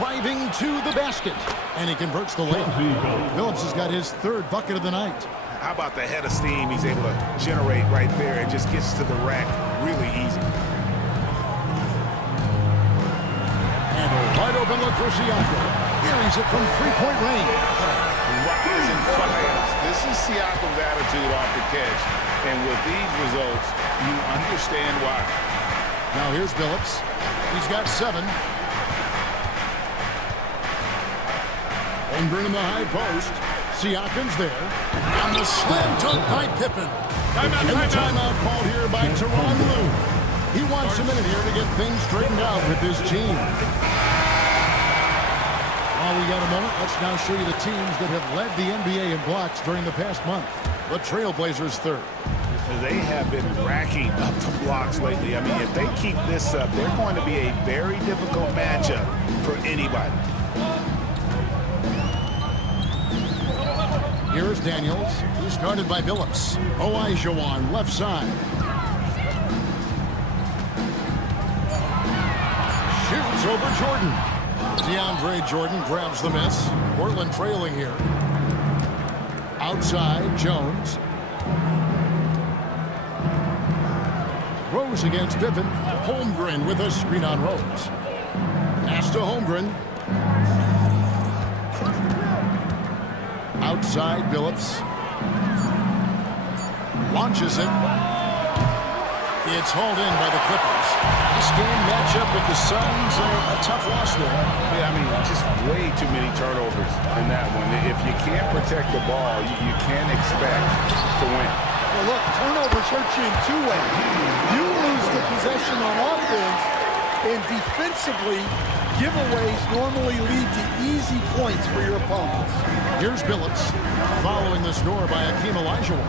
Driving to the basket. And he converts the layup. Phillips has got his 3rd bucket of the night. How about the head of steam he's able to generate right there and just gets to the rack really easy. And a wide open look for Siakam. Buries it from 3-point range. Rising fires. This is Siakam's attitude off the catch. And with these results, you understand why. Now here's Phillips. He's got 7. Holmgren in the high post. Siakam's there. And the slam dunk by Pippen. And the timeout called here by Tyronn Lue. He wants a minute here to get things straightened out with his team. While we got a moment, let's now show you the teams that have led the NBA in blocks during the past month. The Trailblazers 3rd. They have been racking up the blocks lately. I mean, if they keep this up, they're going to be a very difficult matchup for anybody. Here's Daniels, who's guarded by Billups. Olajuwon, left side. Shoots over Jordan. DeAndre Jordan grabs the miss. Portland trailing here. Outside, Jones. Rose against Pippen. Holmgren with a screen on Rose. Pass to Holmgren. Outside, Billups. Launches it. It's hauled in by the Clippers. This game matchup with the Suns, a tough loss there. Yeah, I mean, just way too many turnovers in that one. If you can't protect the ball, you can't expect to win. Well, look, turnovers hurt you in 2 ways. You lose the possession on offense, and defensively, giveaways normally lead to easy points for your opponents. Here's Billups, following the score by Hakeem Olajuwon.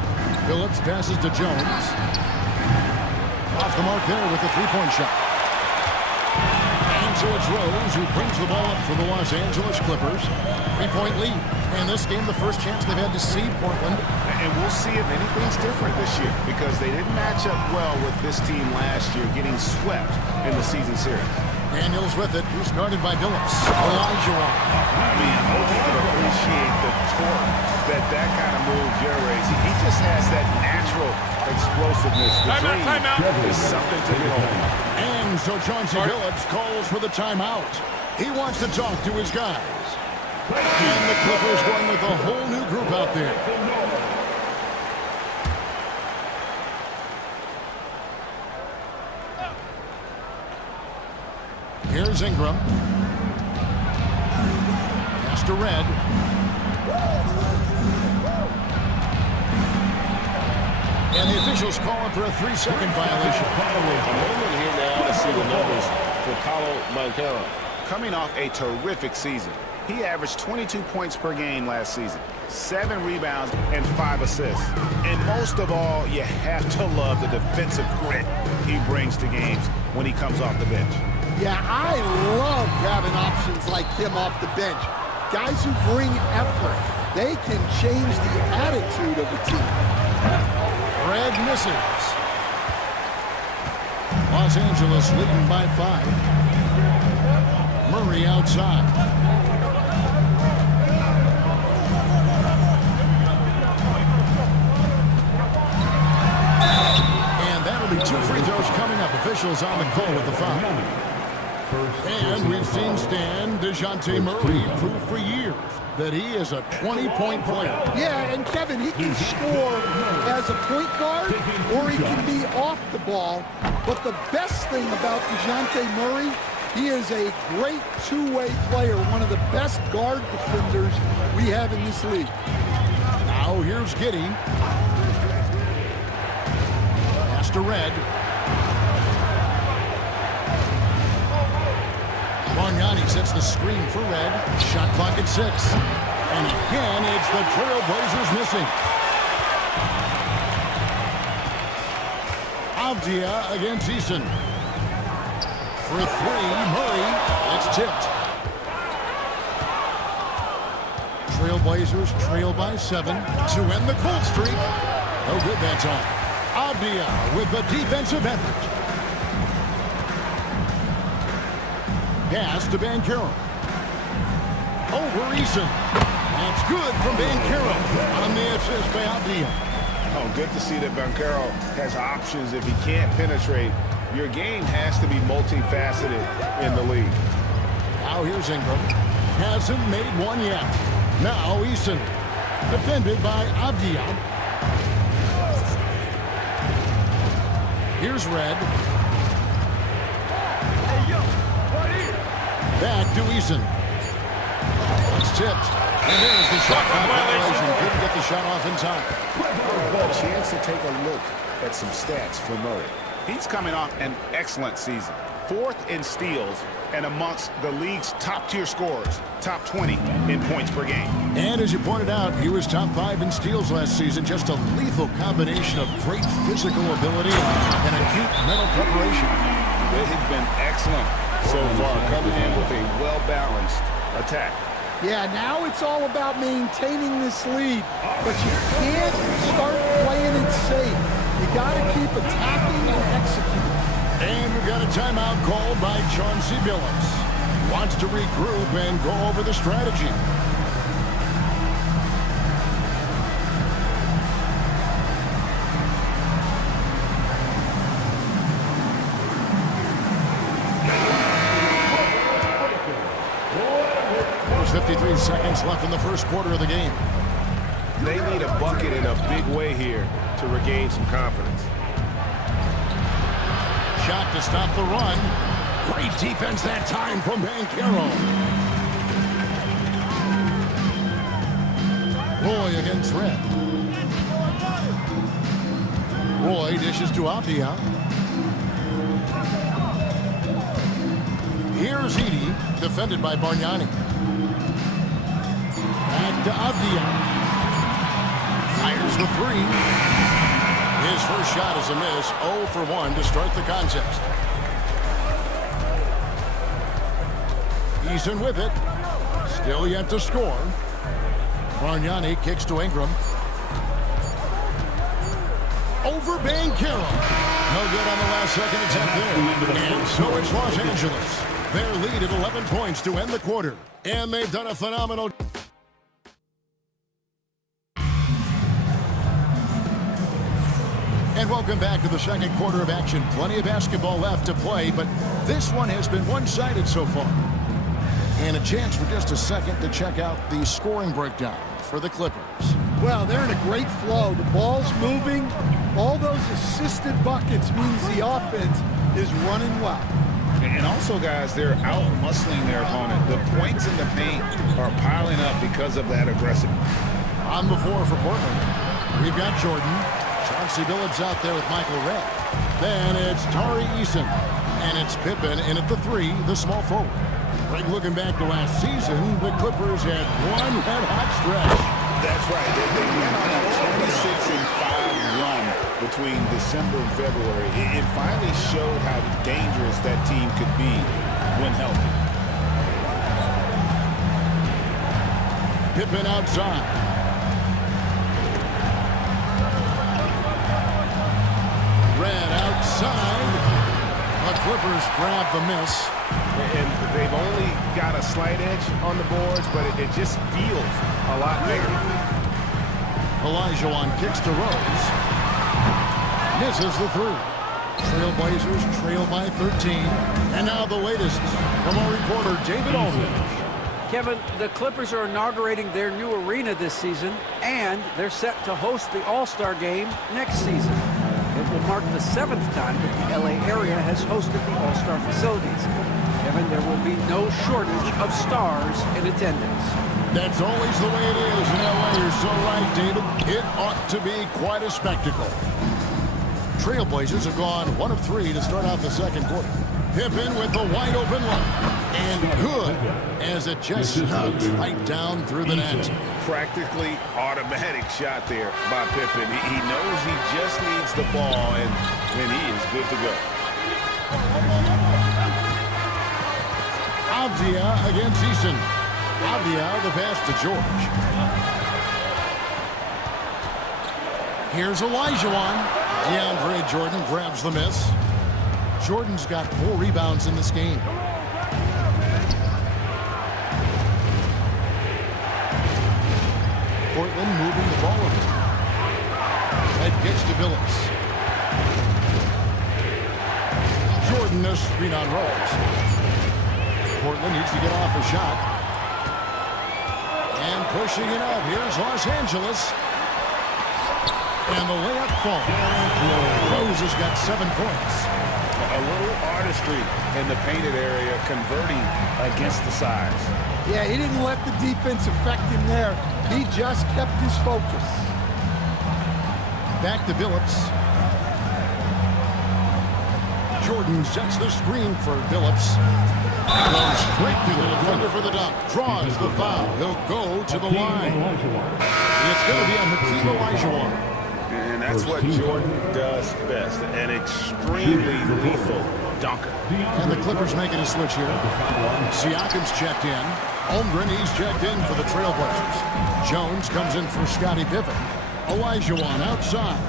Billups passes to Jones. Off the mark there with the 3-point shot. And so it's Rose who brings the ball up for the Los Angeles Clippers. 3-point lead. And this game, the first chance they've had to see Portland. And we'll see if anything's different this year, because they didn't match up well with this team last year, getting swept in the season series. Daniels with it, who's guarded by Billups. Olajuwon. I mean, I hope you can appreciate the torque that kind of move generates. He just has that natural explosiveness. The dream is something to behold. And so Chauncey Billups calls for the timeout. He wants to talk to his guys. And the Clippers going with a whole new group out there. Here's Ingram. Pass to Red. And the officials calling for a 3-second violation. I'm over here now to see the numbers for Paolo Banchero. Coming off a terrific season, he averaged 22 points per game last season, 7 rebounds, and 5 assists. And most of all, you have to love the defensive grit he brings to games when he comes off the bench. Yeah, I love having options like him off the bench. Guys who bring effort. They can change the attitude of the team. Red misses. Los Angeles leading by 5. Murray outside. officials on the call with the foul. And we've seen Stan DeJounte Murray prove for years that he is a 20-point player. Yeah, and Kevin, he can score as a point guard or he can be off the ball. But the best thing about DeJounte Murray, he is a great two-way player, one of the best guard defenders we have in this league. Now here's Giddey. Pass to Red. Bargnani sets the screen for Red. Shot clock at 6. And again, it's the Trailblazers missing. Avdia against Eason. For 3, Murray. It's tipped. Trailblazers trail by 7 to end the cold streak. No good that time. Avdia with the defensive effort. Pass to Banchero. Over Eason. That's good from Banchero on the assist by Avdia. Oh, good to see that Banchero has options if he can't penetrate. Your game has to be multifaceted in the league. Now here's Ingram. Hasn't made one yet. Now Eason. Defended by Avdia. Here's Red. Back to Eason. It's tipped. And there's the shot clock violation. Couldn't get the shot off in time. A chance to take a look at some stats for Murray. He's coming off an excellent season. 4th in steals and amongst the league's top-tier scorers, top 20 in points per game. And as you pointed out, he was top 5 in steals last season. Just a lethal combination of great physical ability and acute mental preparation. They've been excellent so far, coming in with a well-balanced attack. Yeah, now it's all about maintaining this lead, but you can't start playing it safe. You got to keep attacking and executing. And we've got a timeout called by Chauncey Billups. Wants to regroup and go over the strategy. There's 53 seconds left in the first quarter of the game. They need a bucket in a big way here to regain some confidence. Shot to stop the run. Great defense that time from Banchero. Roy against Red. Roy dishes to Avdia. Here's Edey, defended by Bargnani. Back to Avdia. Fires the 3. His first shot is a miss, 0 for 1 to start the contest. Eason with it. Still yet to score. Bargnani kicks to Ingram. Over Banchero. No good on the last second attempt there. And so it's Los Angeles. Their lead at 11 points to end the quarter. And they've done a phenomenal... And welcome back to the second quarter of action. Plenty of basketball left to play, but this one has been one-sided so far. And a chance for just a second to check out the scoring breakdown for the Clippers. Well, they're in a great flow. The ball's moving. All those assisted buckets means the offense is running well. And also, guys, they're out-muscling their opponent. The points in the paint are piling up because of that aggressiveness. On the floor for Portland, we've got Jordan. Chauncey Billups out there with Michael Red. Then it's Tari Eason. And it's Pippen in at the 3, the small forward. Right, looking back to last season, the Clippers had one red-hot stretch. That's right. They went on a 26-5 run between December and February. It finally showed how dangerous that team could be when healthy. Pippen outside. Red outside. The Clippers grab the miss. And they've only got a slight edge on the boards, but it just feels a lot bigger. Olajuwon kicks to Rose. Misses the 3. Trailblazers trail by 13. And now the latest from our reporter, David Aldridge. Kevin, the Clippers are inaugurating their new arena this season, and they're set to host the All-Star Game next season. It will mark the 7th time that the LA area has hosted the All-Star facilities. Kevin, there will be no shortage of stars in attendance. That's always the way it is in LA. You're so right, David. It ought to be quite a spectacle. Trailblazers have gone 1 of 3 to start out the second quarter. Pippen with a wide open look. And good as it just snugs right down through the net. Practically automatic shot there by Pippen. He knows he just needs the ball, and he is good to go. Avdia against Eason. Avdia the pass to George. Here's Olajuwon. DeAndre Jordan grabs the miss. Jordan's got 4 rebounds in this game. Portland moving the ball over. Red gets to Billups. Jordan a screen on Rose. Portland needs to get off a shot. And pushing it up. Here's Los Angeles. And the layup falls. Rose has got 7 points. A little artistry in the painted area, converting against the size. Yeah, he didn't let the defense affect him there. He just kept his focus. Back to Billups. Jordan sets the screen for Billups. Goes straight to the defender for the dunk. Draws the foul. He'll go to the line. It's going to be on Hakeem Olajuwon. And that's what Jordan does best. An extremely lethal dunker. And the Clippers making a switch here. Siakam's checked in. Holmgren, he's checked in for the Trailblazers. Jones comes in for Scottie Pippen. Olajuwon outside.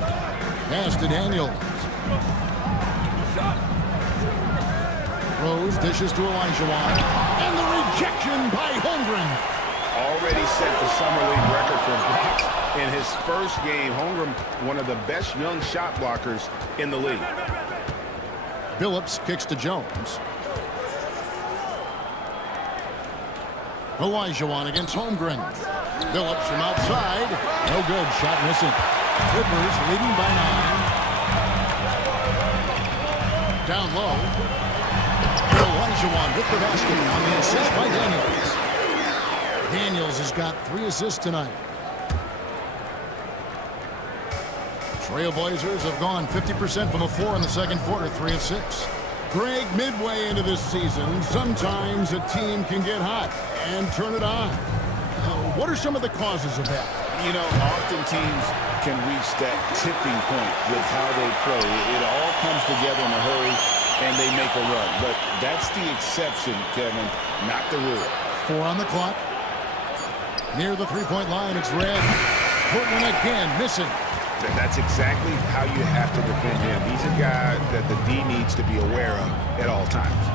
Pass to Daniels. Rose dishes to Olajuwon. And the rejection by Holmgren. Already set the Summer League record for blocks in his first game. Holmgren, one of the best young shot blockers in the league. Billups kicks to Jones. Olajuwon against Holmgren. Billups from outside. No good. Shot missing. Clippers leading by 9. Down low. Olajuwon with the basket on the assist by Daniels. Daniels has got 3 assists tonight. Trailblazers have gone 50% from the floor in the second quarter, 3 of 6. Greg, midway into this season, sometimes a team can get hot and turn it on. What are some of the causes of that? You know, often teams can reach that tipping point with how they play. It all comes together in a hurry, and they make a run. But that's the exception, Kevin, not the rule. 4 on the clock. Near the three-point line, it's Red. Portland again, missing. That's exactly how you have to defend him. He's a guy that the D needs to be aware of at all times.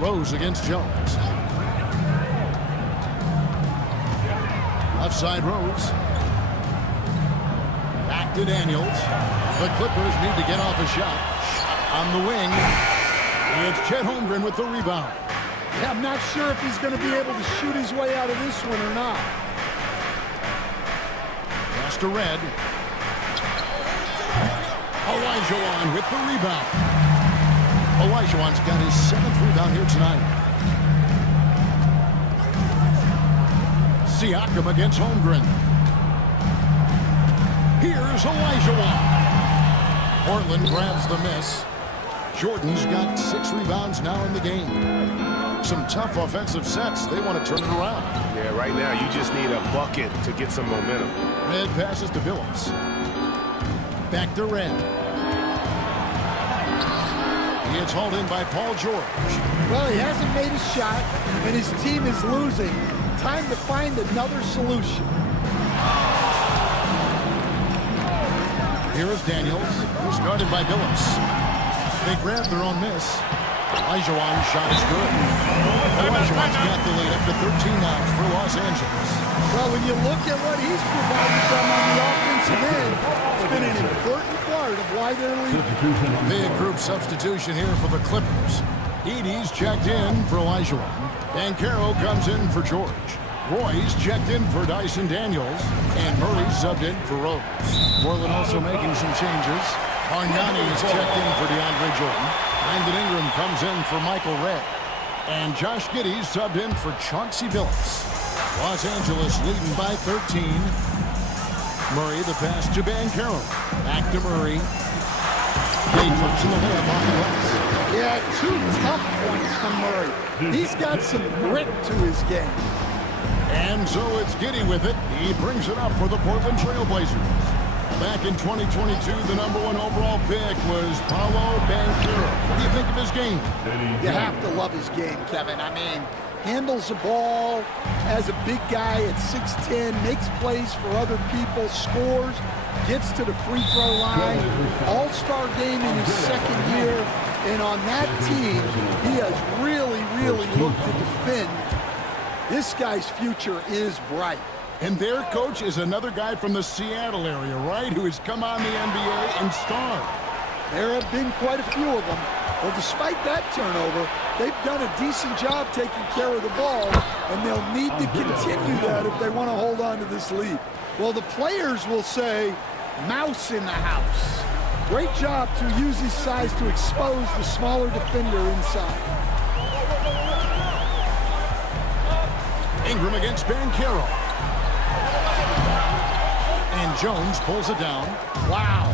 Rose against Jones. Left side Rose. Back to Daniels. The Clippers need to get off a shot. On the wing, it's Chet Holmgren with the rebound. Yeah, I'm not sure if he's going to be able to shoot his way out of this one or not. Pass to Red. Olajuwon with the rebound. Olajuwon's got his 7th rebound here tonight. Siakam against Holmgren. Here's Olajuwon. Portland grabs the miss. Jordan's got 6 rebounds now in the game. Some tough offensive sets. They want to turn it around. Yeah, right now you just need a bucket to get some momentum. Red passes to Billups. Back to Red. He gets hauled in by Paul George. Well, he hasn't made a shot, and his team is losing. Time to find another solution. Here is Daniels, who's guarded by Billups. They grab their own miss. Olajuwon's shot is good. Olajuwon's got the lead up to 13 now for Los Angeles. Well, when you look at what he's provided them on the offensive end, it's been an important part of why they're leading. Big group substitution here for the Clippers. Edey's checked in for Olajuwon. Banchero comes in for George. Roy's checked in for Dyson Daniels. And Murray's subbed in for Rose. Portland also making some changes. Bargnani's checked in for DeAndre Jordan. Brandon Ingram comes in for Michael Redd. And Josh Giddey's subbed in for Chauncey Billups. Los Angeles leading by 13. Murray the pass to Banchero. Back to Murray. He drops in the layup on the left. Yeah, 2 tough points from Murray. He's got some grit to his game. And so it's Giddey with it. He brings it up for the Portland Trailblazers. Back in 2022, the #1 overall pick was Paolo Banchero. What do you think of his game? You have to love his game, Kevin. I mean, handles the ball as a big guy at 6'10", makes plays for other people, scores, gets to the free throw line. All-star game in his second year. And on that team, he has really looked to defend. This guy's future is bright. And their coach is another guy from the Seattle area, right, who has come on the NBA and starred. There have been quite a few of them. Well, despite that turnover, they've done a decent job taking care of the ball, and they'll need to continue that if they want to hold on to this lead. Well, the players will say, mouse in the house. Great job to use his size to expose the smaller defender inside. Ingram against Banchero. And Jones pulls it down. Wow.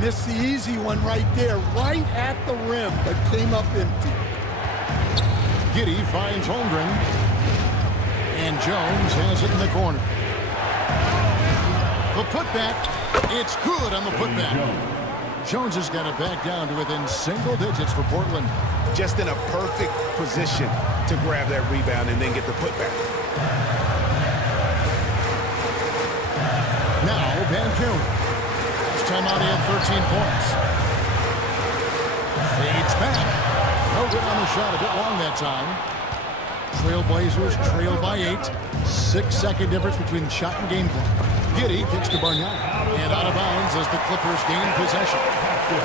Missed the easy one right there, right at the rim, but came up empty. Giddey finds Holmgren. And Jones has it in the corner. The putback. It's good on the putback. Jones has got it back down to within single digits for Portland. Just in a perfect position to grab that rebound and then get the putback. Now, Banchero. This time out, he had 13 points. Fades back. No good on the shot. A bit long that time. Trailblazers trail by 8. 6-second difference between the shot and game clock. Giddey kicks to Bargnani. And out of bounds as the Clippers gain possession.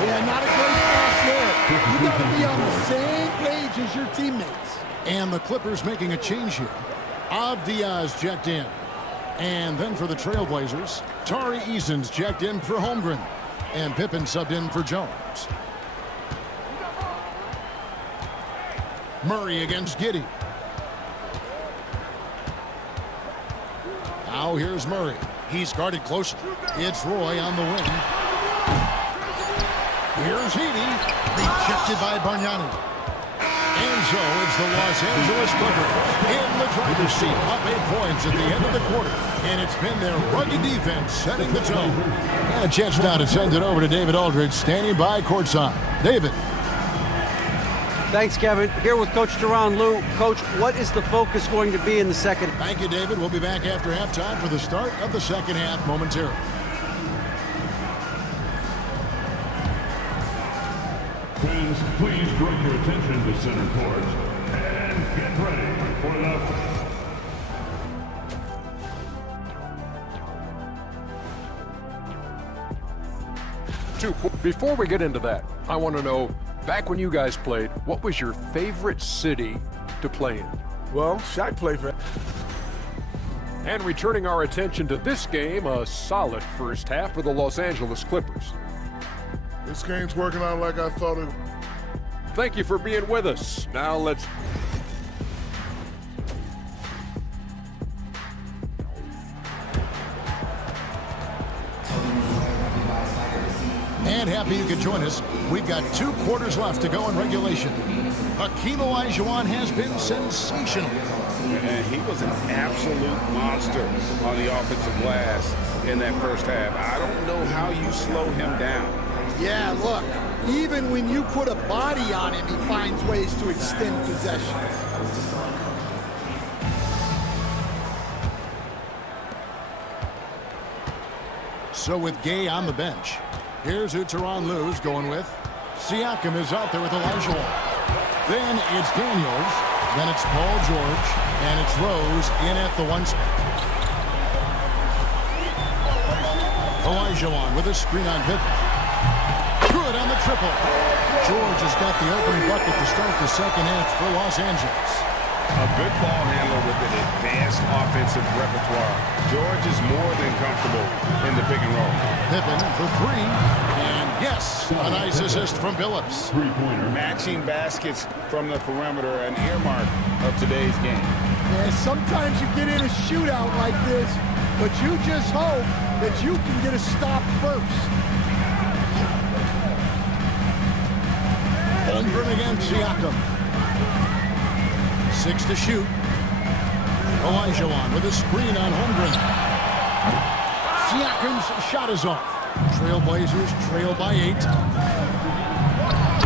Yeah, not a great pass there. You got to be on the same page as your teammates. And the Clippers making a change here. Diaz checked in. And then for the Trailblazers, Tari Eason's checked in for Holmgren. And Pippen subbed in for Jones. Murray against Giddey. Now here's Murray. He's guarded closely. It's Roy on the wing. Here's Edey. Rejected by Bargnani. And so it's the Los Angeles Clippers in the driver's seat, up 8 points at the end of the quarter. And it's been their rugged defense setting the tone. And a chance now to send it over to David Aldridge, standing by courtside. David. Thanks, Kevin. Here with Coach Tyronn Lue. Coach, what is the focus going to be in the second? Thank you, David. We'll be back after halftime for the start of the second half momentarily. Fans, please direct your attention to center court and get ready for the... Before we get into that, I want to know, back when you guys played, what was your favorite city to play in? Well, Shaq played for... And returning our attention to this game, a solid first half for the Los Angeles Clippers. This game's working out like I thought it... Thank you for being with us. Now let's... And happy you could join us. We've got 2 quarters left to go in regulation. Hakeem Olajuwon has been sensational. And he was an absolute monster on the offensive glass in that first half. I don't know how you slow him down. Yeah, look, even when you put a body on him, he finds ways to extend possession. So with Gay on the bench, here's who Tyronn Lue's going with. Siakam is out there with Olajuwon. Then it's Daniels. Then it's Paul George. And it's Rose in at the 1 spot. Olajuwon with a screen on Pippen. Good on the triple. George has got the opening bucket to start the second half for Los Angeles. A good ball handler with an advanced offensive repertoire. George is more than comfortable in the pick and roll. Pippen for 3. And yes, a nice assist from Billups. Matching baskets from the perimeter, an earmark of today's game. Yeah, sometimes you get in a shootout like this, but you just hope that you can get a stop first. Holmgren against Siakam. 6 to shoot. Olajuwon with a screen on Holmgren. Siakam's shot is off. Trailblazers trail by 8.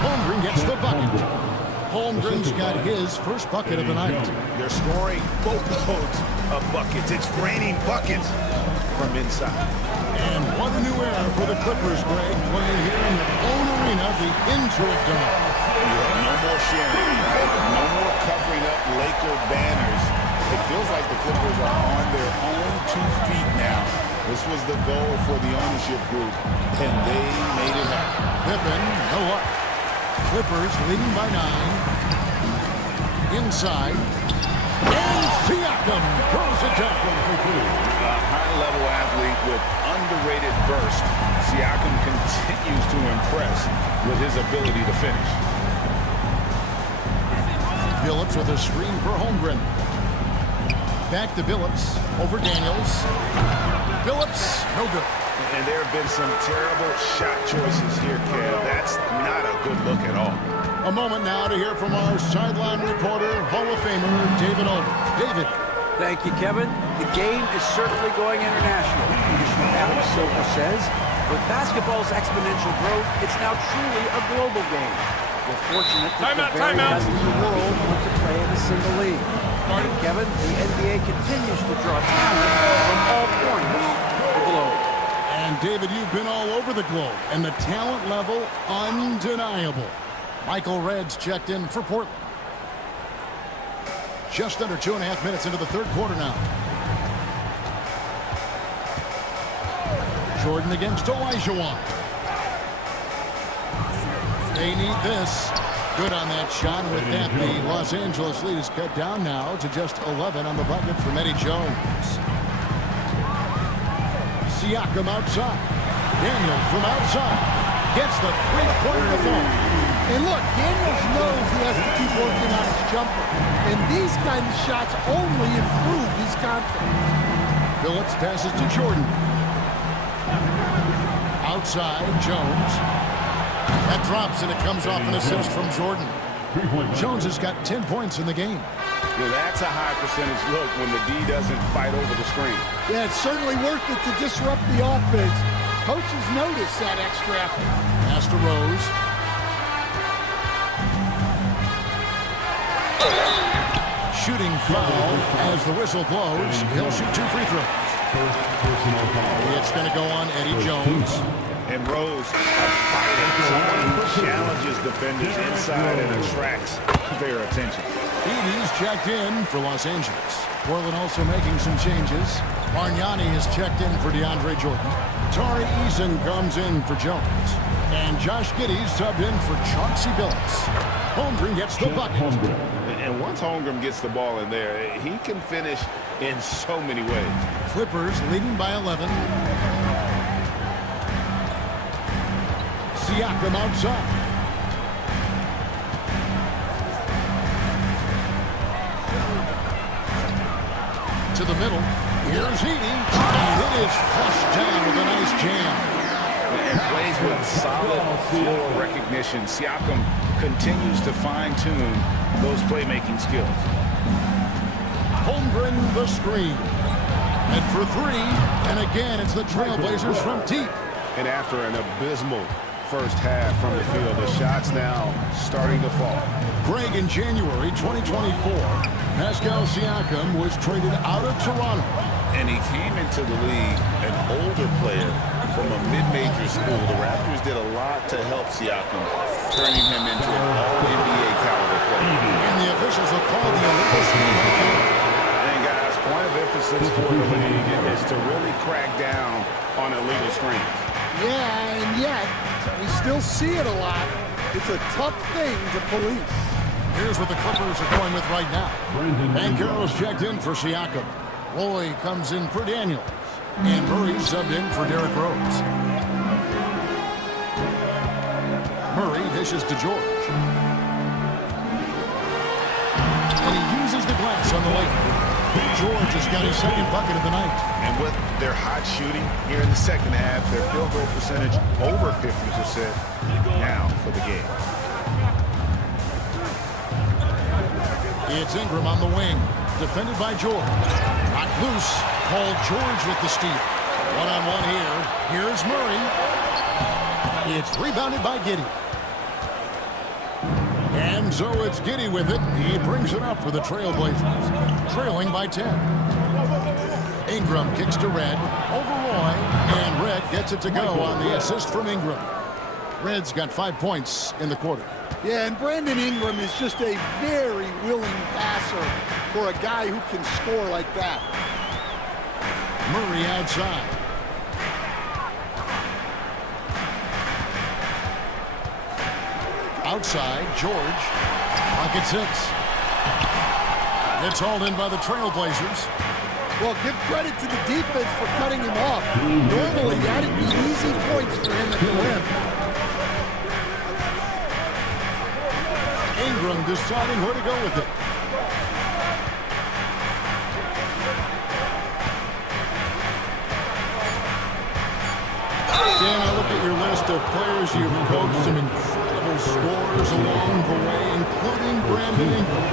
Holmgren gets the bucket. Holmgren's got his first bucket of the night. They're scoring boatloads of buckets. It's raining buckets from inside. And what a new era for the Clippers, Greg, playing here in their own arena, the Intuit Dome. Yeah, no more sharing, right? No more covering up Laker banners. It feels like the Clippers are on their own 2 feet now. This was the goal for the ownership group, and they made it happen. Pippen, no luck. Clippers leading by 9. Inside. And Siakam throws it down. A high-level athlete with underrated burst. Siakam continues to impress with his ability to finish. Billups with a screen for Holmgren. Back to Billups over Daniels. Billups, no good. And there have been some terrible shot choices here, Kev. That's not a good look at all. A moment now to hear from our sideline reporter, Hall of Famer David Olber. David. Thank you, Kevin. The game is certainly going international. Commissioner Adam Silver says, with basketball's exponential growth, it's now truly a global game. We're fortunate that the very best in the world want to play in a single league. And Kevin, the NBA continues to draw talent from all corners of the globe. And David, you've been all over the globe, and the talent level undeniable. Michael Reds checked in for Portland. Just under 2.5 minutes into the third quarter now. Jordan against Olajuwon. They need this. Good on that shot. With that, the Los Angeles lead is cut down now to just 11 on the bucket from Eddie Jones. Siakam outside. Daniels from outside. Gets the three-pointer to fall. And look, Daniels knows he has to keep working on his jumper. And these kind of shots only improve his confidence. Billups passes to Jordan. Outside, Jones. That drops, and it comes off an assist from Jordan. Jones has got 10 points in the game. Yeah, that's a high percentage look when the D doesn't fight over the screen. Yeah, it's certainly worth it to disrupt the offense. Coaches notice that extra effort. Pass to Rose. Shooting foul as the whistle blows. He'll shoot 2 free throws. It's going to go on Eddie Jones. And Rose, a fighter, someone who challenges defenders inside and attracts their attention. Edey's checked in for Los Angeles. Portland also making some changes. Bargnani has checked in for DeAndre Jordan. Tari Eason comes in for Jones. And Josh Giddey subbed in for Chauncey Billups. Holmgren gets the bucket. And once Holmgren gets the ball in there, he can finish in so many ways. Clippers leading by 11. Siakam outside. To the middle. Here's Edey. And it is flushed down with a nice jam. And plays with solid floor recognition. Siakam continues to fine-tune those playmaking skills. Holmgren the screen. And for 3. And again, it's the Trailblazers from deep. And after an abysmal first half from the field, the shots now starting to fall. Greg, in January 2024, Pascal Siakam was traded out of Toronto. And he came into the league an older player from a mid-major school. The Raptors did a lot to help Siakam, turning him into an all-NBA caliber player. And guys, point of emphasis for the league is to really crack down on illegal screens. Yeah, and yet, we still see it a lot. It's a tough thing to police. Here's what the Clippers are going with right now. Banchero's checked in for Siakam. Roy comes in for Daniels. And Murray subbed in for Derrick Rose. Murray dishes to George. And he uses the glass on the late. George has got his second bucket of the night. And with their hot shooting here in the second half, their field goal percentage over 50% now for the game. It's Ingram on the wing, defended by George. Knocked loose, Paul George with the steal. One-on-one here. Here's Murray. It's rebounded by Giddey. And so it's Giddey with it. He brings it up for the Trailblazers, trailing by 10. Ingram kicks to Red, over Roy, and Red gets it to go on the assist from Ingram. Red's got 5 points in the quarter. Yeah, and Brandon Ingram is just a very willing passer for a guy who can score like that. Murray outside. Outside, George. Pocket 6. It's hauled in by the Trailblazers. Well, give credit to the defense for cutting him off. Normally, that'd be easy points for him at the rim. Ingram deciding where to go with it. Dan, I look at your list of players you've coached, some incredible scorers along the way, including Brandon Ingram.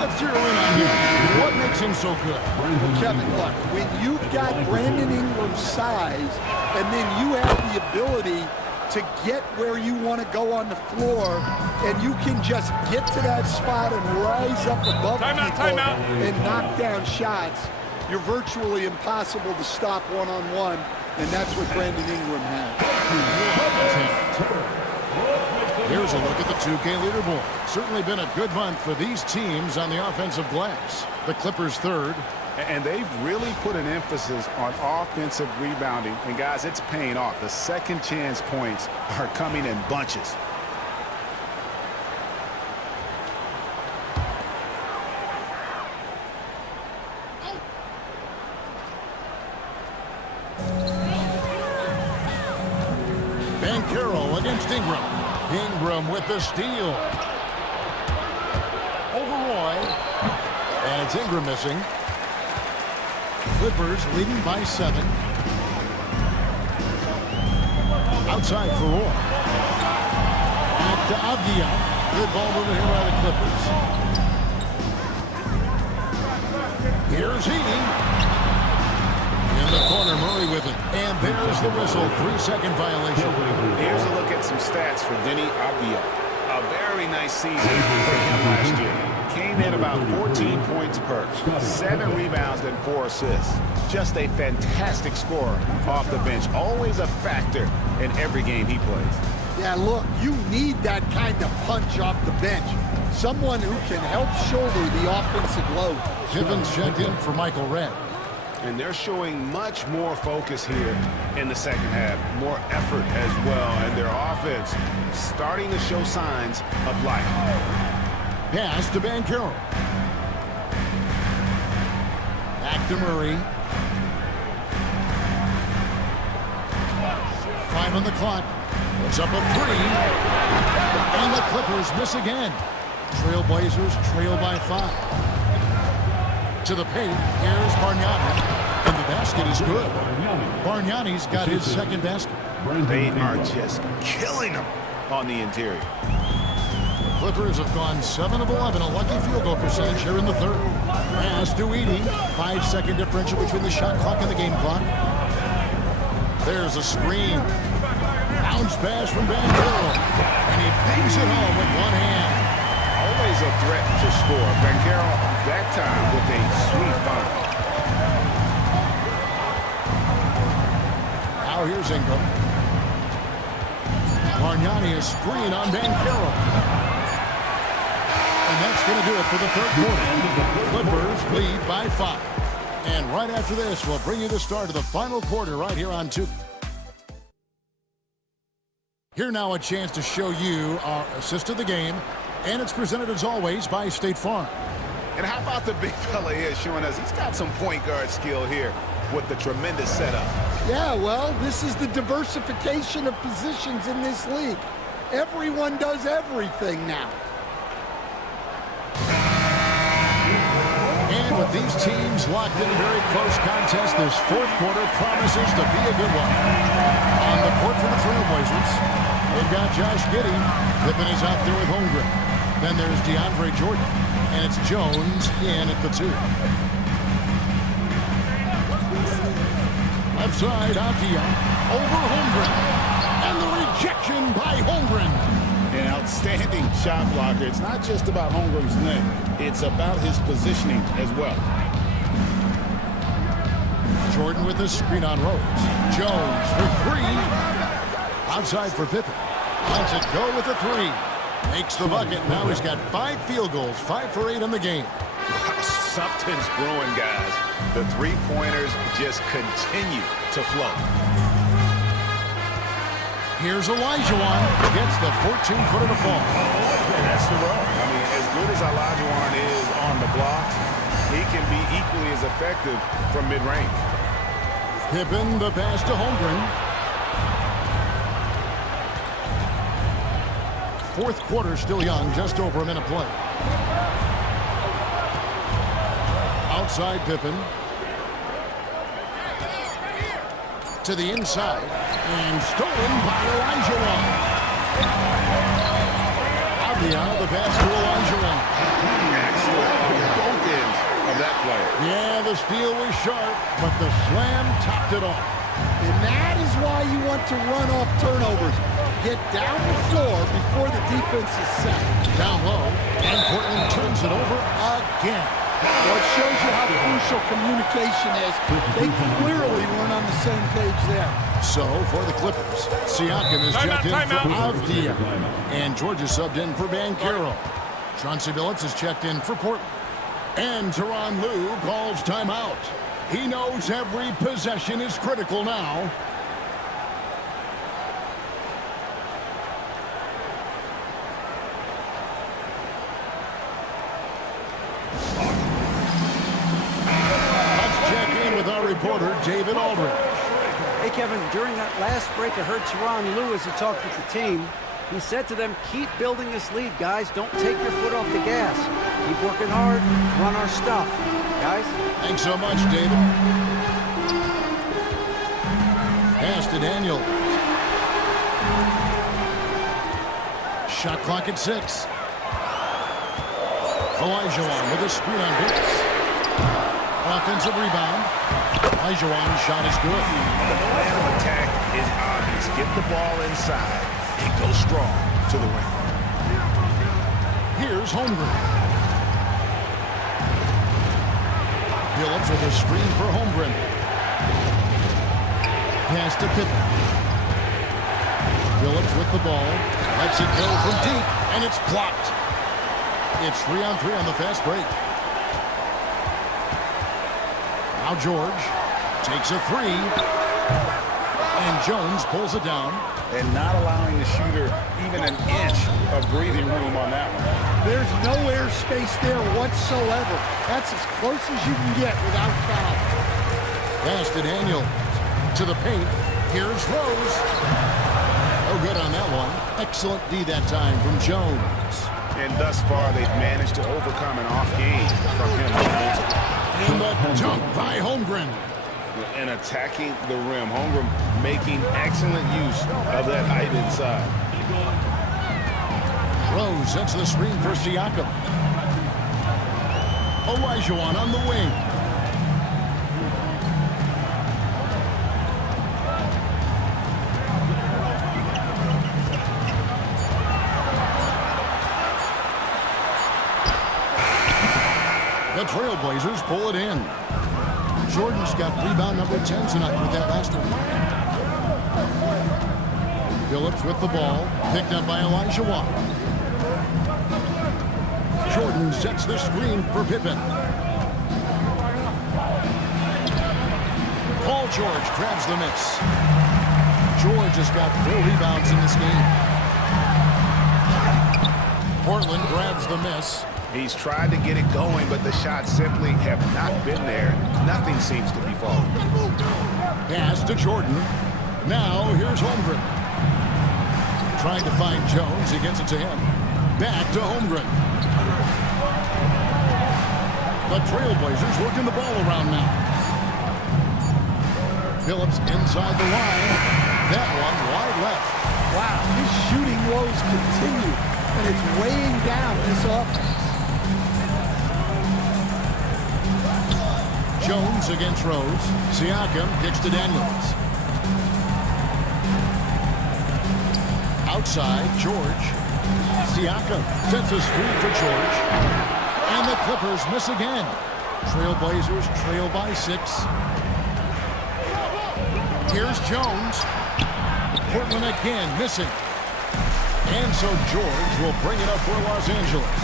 Let's zero in on him. What makes him so good? Well, Kevin, look, when you've got Brandon Ingram's size, and then you have the ability to get where you want to go on the floor, and you can just get to that spot and rise up above people and knock down shots, you're virtually impossible to stop one-on-one, and that's what Brandon Ingram has. Here's a look at the 2K leaderboard. Certainly been a good month for these teams on the offensive glass. The Clippers third. And they've really put an emphasis on offensive rebounding. And, guys, it's paying off. The second chance points are coming in bunches. Banchero against Ingram. Ingram with the steal. Over Roy. And it's Ingram missing. Clippers leading by 7. Outside for Roy. Back to Avdia. Good ball over here by the Clippers. Here's Heaney. In the corner, Murray with it. And there's the whistle. 3-second violation. Here's a look at some stats for Deni Avdia. A very nice season for him last year. Came in about 14 points per, 7 rebounds and 4 assists. Just a fantastic scorer off the bench. Always a factor in every game he plays. Yeah, look, you need that kind of punch off the bench. Someone who can help shoulder the offensive load. Gibbons checked in for Michael Redd. And they're showing much more focus here in the second half. More effort as well. And their offense starting to show signs of life. Pass to Banchero. Back to Murray. 5 on the clock. It's up a 3. And the Clippers miss again. Trailblazers trail by 5. To the paint. Here's Bargnani. And the basket is good. Bargnani's got his second basket. They are just killing them on the interior. Clippers have gone 7 of 11, a lucky field goal percentage here in the third. Pass to Edey. 5-second differential between the shot clock and the game clock. There's a screen. Bounce pass from Banchero. And he bangs it home with one hand. Always a threat to score. Banchero, that time with a sweet foul. Now here's Ingram. Bargnani, a screen on Banchero. And that's going to do it for the third quarter. Clippers lead by 5. And right after this, we'll bring you the start of the final quarter right here on 2. Here now a chance to show you our assist of the game. And it's presented as always by State Farm. And how about the big fella here showing us he's got some point guard skill here with the tremendous setup. Yeah, well, this is the diversification of positions in this league. Everyone does everything now. And with these teams locked in a very close contest, this fourth quarter promises to be a good one. On the court for the Trailblazers, they've got Josh Giddey. Pippen is out there with Holmgren. Then there's DeAndre Jordan. And it's Jones in at the 2. Left side, Avdia over Holmgren. And the rejection by Holmgren. An outstanding shot blocker. It's not just about Holmgren's length. It's about his positioning as well. Jordan with the screen on Rose. Jones for 3. Outside for Pippen. Lets it go with a 3. Makes the bucket. Now he's got 5 field goals, 5 for 8 in the game. Something's brewing, guys. The three-pointers just continue to flow. Here's Olajuwon. Gets the 14-footer to fall. That's the rub. I mean, as good as Olajuwon is on the blocks, he can be equally as effective from mid-range. Pippen, the pass to Holmgren. Fourth quarter still young, just over a minute play. Outside Pippen. To the inside. And stolen by Olajuwon. Avdia, the pass to Olajuwon. Excellent on both ends of that play. Yeah, the steal was sharp, but the slam topped it off. And that is why you want to run off turnovers. Get down the floor before the defense is set. Down low, and Portland turns it over again. Well, it shows you how crucial communication is. They clearly weren't on the same page there. So, for the Clippers, Siakam is checked in for Avdia. And Georgia subbed in for Banchero. Chauncey Billups is checked in for Portland. And Tyronn Lue calls timeout. He knows every possession is critical now. Reporter David Aldridge. Hey, Kevin, during that last break, I heard Tyronn Lue as he talked with the team. He said to them, keep building this lead, guys. Don't take your foot off the gas. Keep working hard. Run our stuff. Guys? Thanks so much, David. Pass to Daniel. Shot clock at 6. Olajuwon with a screen on Billups. Offensive rebound. Olajuwon's shot is good. The plan of attack is obvious. Get the ball inside and go strong to the ring. Here's Holmgren. Billups with a screen for Holmgren. Pass to Pippen. Billups with the ball. Lets it go from deep, and it's blocked. It's 3-on-3 on the fast break. Now George takes a 3. And Jones pulls it down. And not allowing the shooter even an inch of breathing room on that one. There's no air space there whatsoever. That's as close as you can get without foul. Pass to Daniel. To the paint. Here's Rose. No good on that one. Excellent D that time from Jones. And thus far, they've managed to overcome an off game from him. And the dunk by Holmgren. And attacking the rim. Holmgren making excellent use of that height inside. Rose sets the screen for Siakam. Olajuwon on the wing. The Trailblazers pull it in. Jordan's got rebound number 10 tonight with that last one. Billups with the ball, picked up by Olajuwon. Jordan sets the screen for Pippen. Paul George grabs the miss. George has got 4 rebounds in this game. Portland grabs the miss. He's tried to get it going, but the shots simply have not been there. Nothing seems to be falling. Pass to Jordan. Now here's Holmgren. Trying to find Jones. He gets it to him. Back to Holmgren. The Trailblazers working the ball around now. Phillips inside the line. That one wide left. Wow, his shooting woes continue, and it's weighing down this offense. Jones against Rose. Siakam kicks to Daniels. Outside, George. Siakam sets a screen for George. And the Clippers miss again. Trailblazers trail by 6. Here's Jones. Portland again missing. And so George will bring it up for Los Angeles.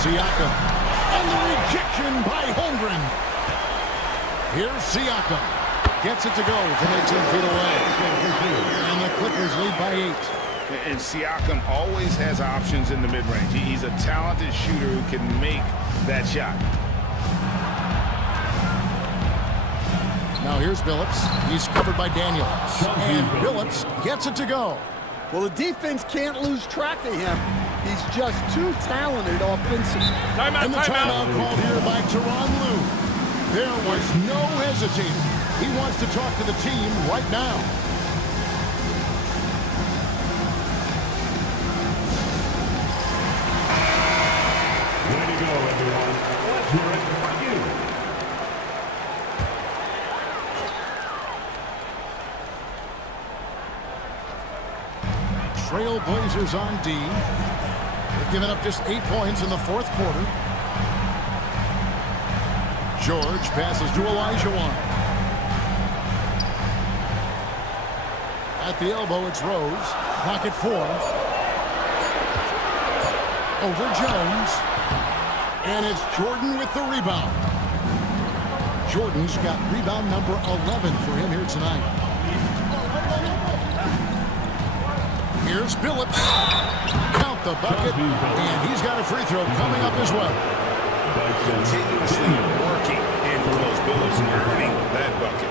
Siakam. And the rejection by Holmgren. Here's Siakam. Gets it to go from 18 feet away. And the Clippers lead by 8. And Siakam always has options in the mid-range. He's a talented shooter who can make that shot. Now here's Billups. He's covered by Daniels. And Billups gets it to go. Well, the defense can't lose track of him. He's just too talented offensively. And the timeout called here by Tyronn Lue. There was no hesitating. He wants to talk to the team right now. Way to go, everyone. Let's hear it for you. Trailblazers on D. They've given up just 8 points in the 4th quarter. George passes to Olajuwon. At the elbow, it's Rose. Clock at 4. Over Jones. And it's Jordan with the rebound. Jordan's got rebound number 11 for him here tonight. Here's Billups. Count the bucket. And he's got a free throw coming up as well. Continuously working in close. Billups earning that bucket.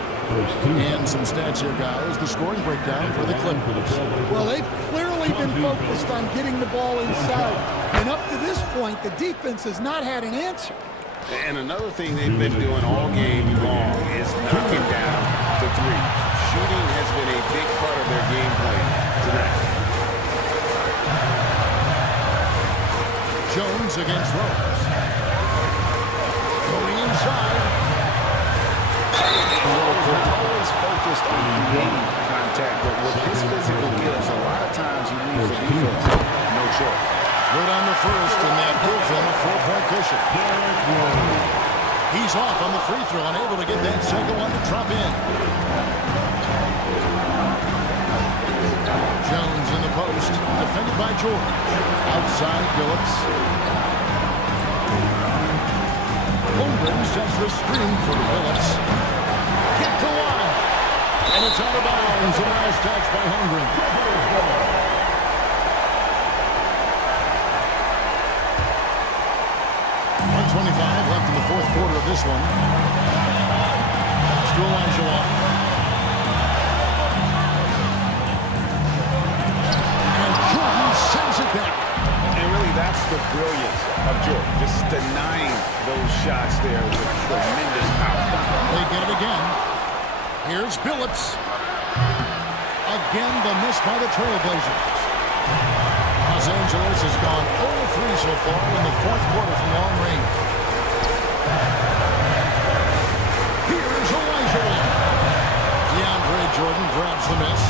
And some stats here, guys. The scoring breakdown for the Clippers. Well, they've clearly been focused on getting the ball inside. And up to this point, the defense has not had an answer. And another thing they've been doing all game long is knocking down the 3. Shooting has been a big part of their game plan tonight. Jones against Rose. Going inside. Rose not always focused on creating contact, but with his physical gifts, a lot of times he leaves the defense no choice. Good on the first, and that gives him a 4-point cushion. He's off on the free throw, unable to get that second one to drop in. Jones in the post, defended by George. Outside, Billups. Holmgren sets the screen for Billups. Get to line. And it's out of bounds, and now touched by Holmgren. 1:25 left in the 4th quarter of this one. It's to Olajuwon. And Jordan sends it back. And really, that's the brilliance of Jordan. Just denying those shots there with tremendous power. They get it again. Here's Billups. Again, the miss by the Trailblazers. Los Angeles has gone 0-3 so far in the 4th quarter from long range. Here's Olajuwon. DeAndre Jordan grabs the miss.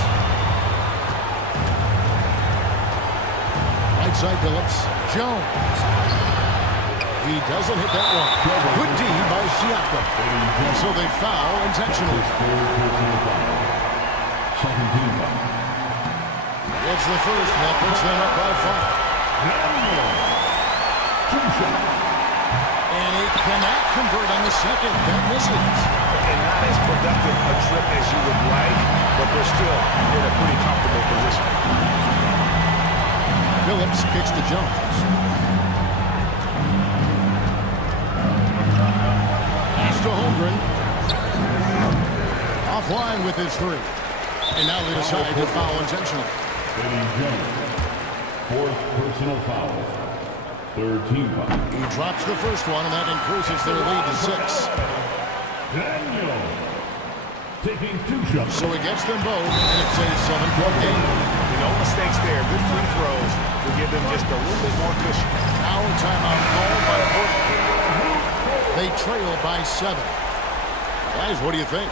Right side Billups. Jones. He doesn't hit that one. Good D by Siakam. And so they foul intentionally. It's the first, and that puts them up by 5. two shot. And he cannot convert on the second. That misses. And not as productive a trip as you would like, but they're still in a pretty comfortable position. Phillips kicks to Jones. He's to Holmgren. Offline with his three. And now they decide to foul intentionally. Eddie Jones, fourth personal foul. Third team foul. He drops the first one, and that increases their lead to 6. Daniel taking two shots. So he gets them both, and it's a 7-point game. No mistakes there. Good free throws to give them just a little bit more cushion. Now a timeout called by Portland. They trail by 7. Guys, what do you think?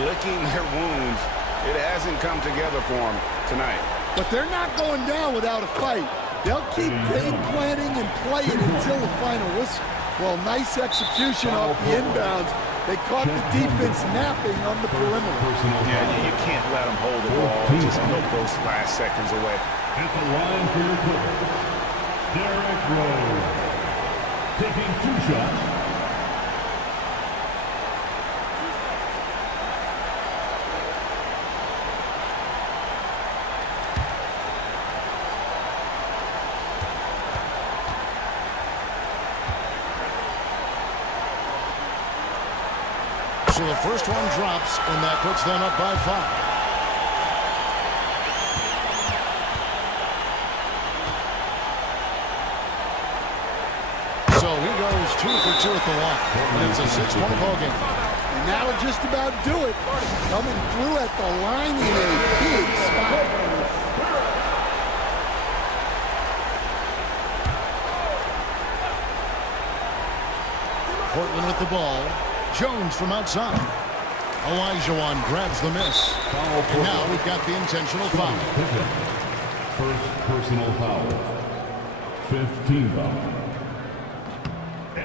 Licking their wounds. It hasn't come together for them tonight. But they're not going down without a fight. They'll keep game planning and playing until the final whistle. Well, nice execution off the inbounds. They caught the defense napping on the perimeter. Yeah, you can't let them hold the ball. Just milk those last seconds away. At the line for your Clippers, Derrick Rose taking two shots. So the first one drops, and that puts them up by 5. So he goes 2 for 2 at the line, and it's a 6-point ball game. And that'll just about do it. Coming through at the line in a big spot. Portland with the ball. Jones from outside. Olajuwon grabs the miss. And now we've got the intentional foul. First personal foul. 5th team foul.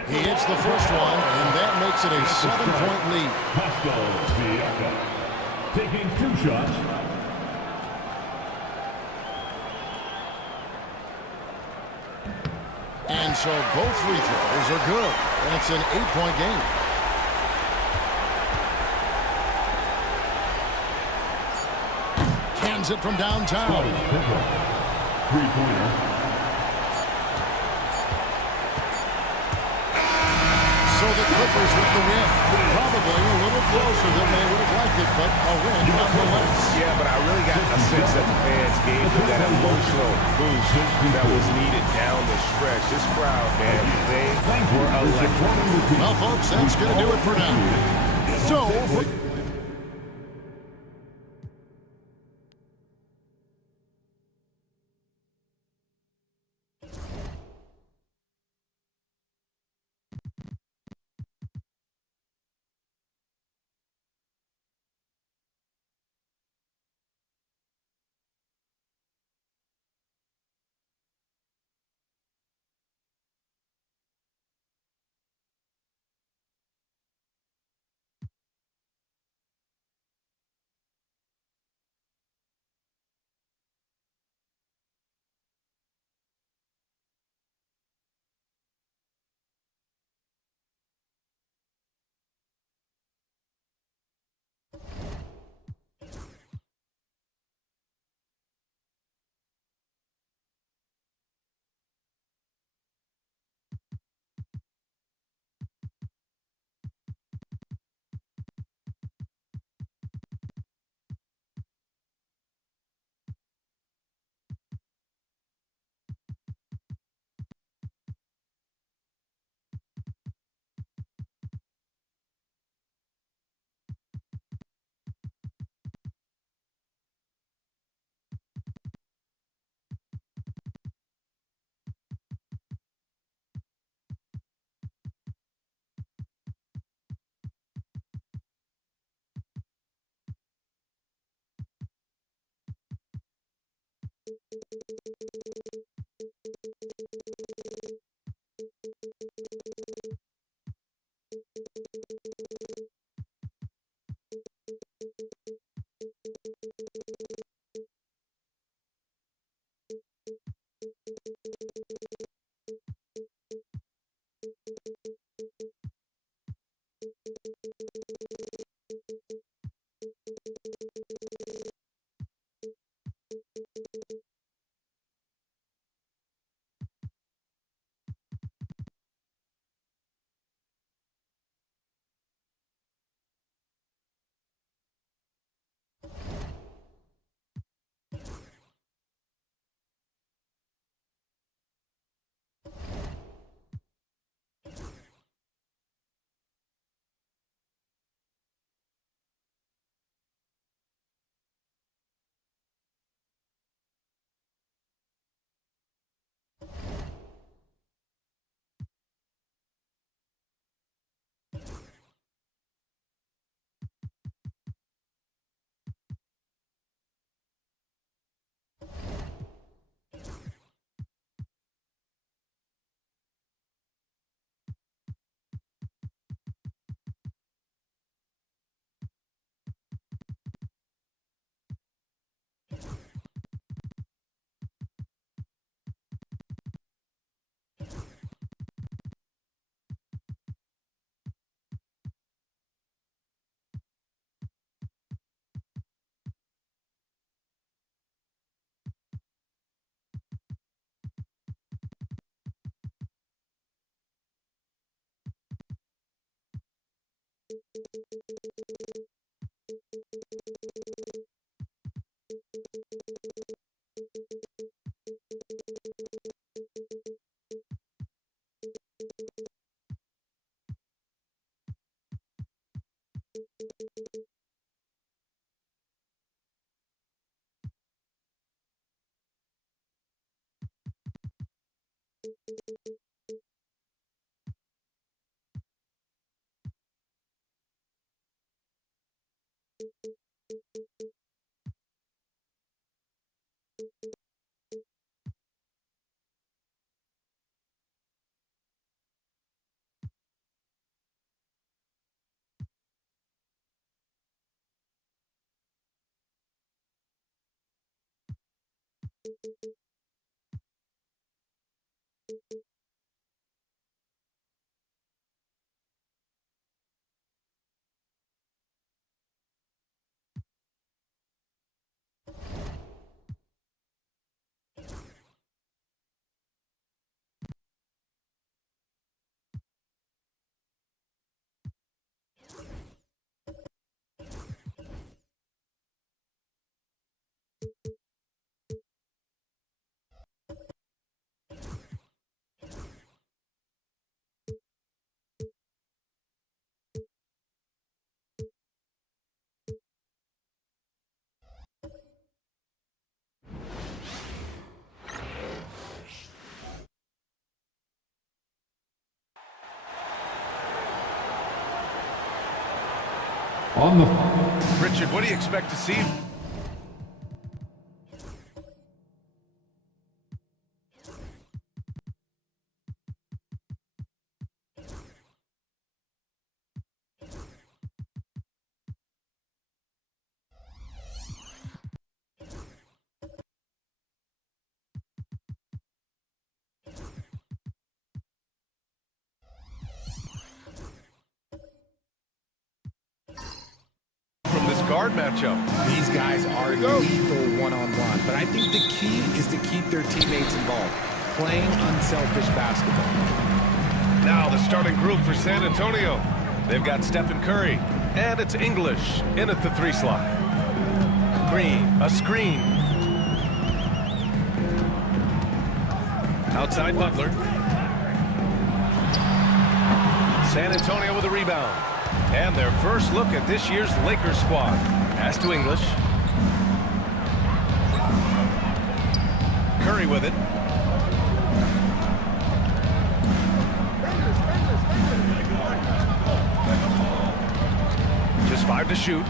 He hits the first one, and that makes it a 7-point lead. Pascal Siakam taking two shots. And so both free throws are good, and it's an 8-point game. Cans it from downtown. Three-pointer. So the Clippers with the win. Probably a little closer than they would have liked it, but a win nonetheless. Yeah, but I really got a sense that the fans gave them that emotional boost that was needed down the stretch. This crowd, man, they were electric. Well, folks, that's going to do it for now. So... Richard, what do you expect to see? Guard matchup. These guys are lethal one-on-one, but I think the key is to keep their teammates involved, playing unselfish basketball. Now the starting group for San Antonio. They've got Stephen Curry, and it's English in at the 3 slot. Green, a screen. Outside Butler. San Antonio with a rebound. And their first look at this year's Lakers squad. Pass to English. Curry with it. Just 5 to shoot.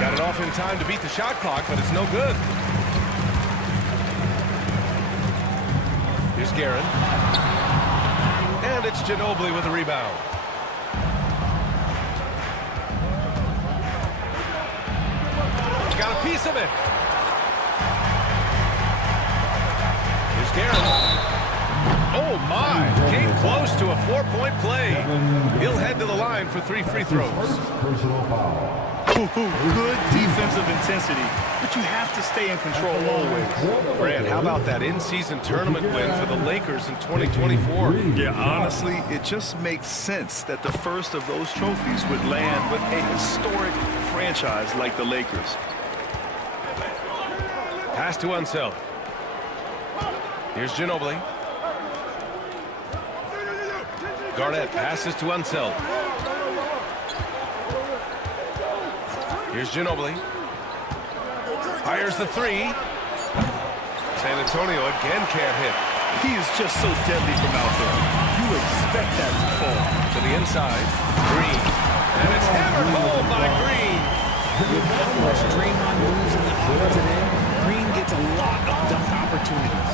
Got it off in time to beat the shot clock, but it's no good. Here's Guerin. And it's Ginobili with a rebound. Got a piece of it. Here's Guerin. Oh my! Came close to a 4-point play. He'll head to the line for 3 free throws. Good defensive intensity, but you have to stay in control always. Grant, how about that in-season tournament win for the Lakers in 2024? Yeah, honestly, it just makes sense that the first of those trophies would land with a historic franchise like the Lakers. Pass to Unseld. Here's Ginobili. Garnett passes to Unseld. Here's Ginobili. Fires the 3. San Antonio again can't hit. He is just so deadly from out there. You expect that to fall. To the inside. Green. And it's hammered home by Green. With how much Draymond moves in the offensive end, Green gets a lot of dunk opportunities.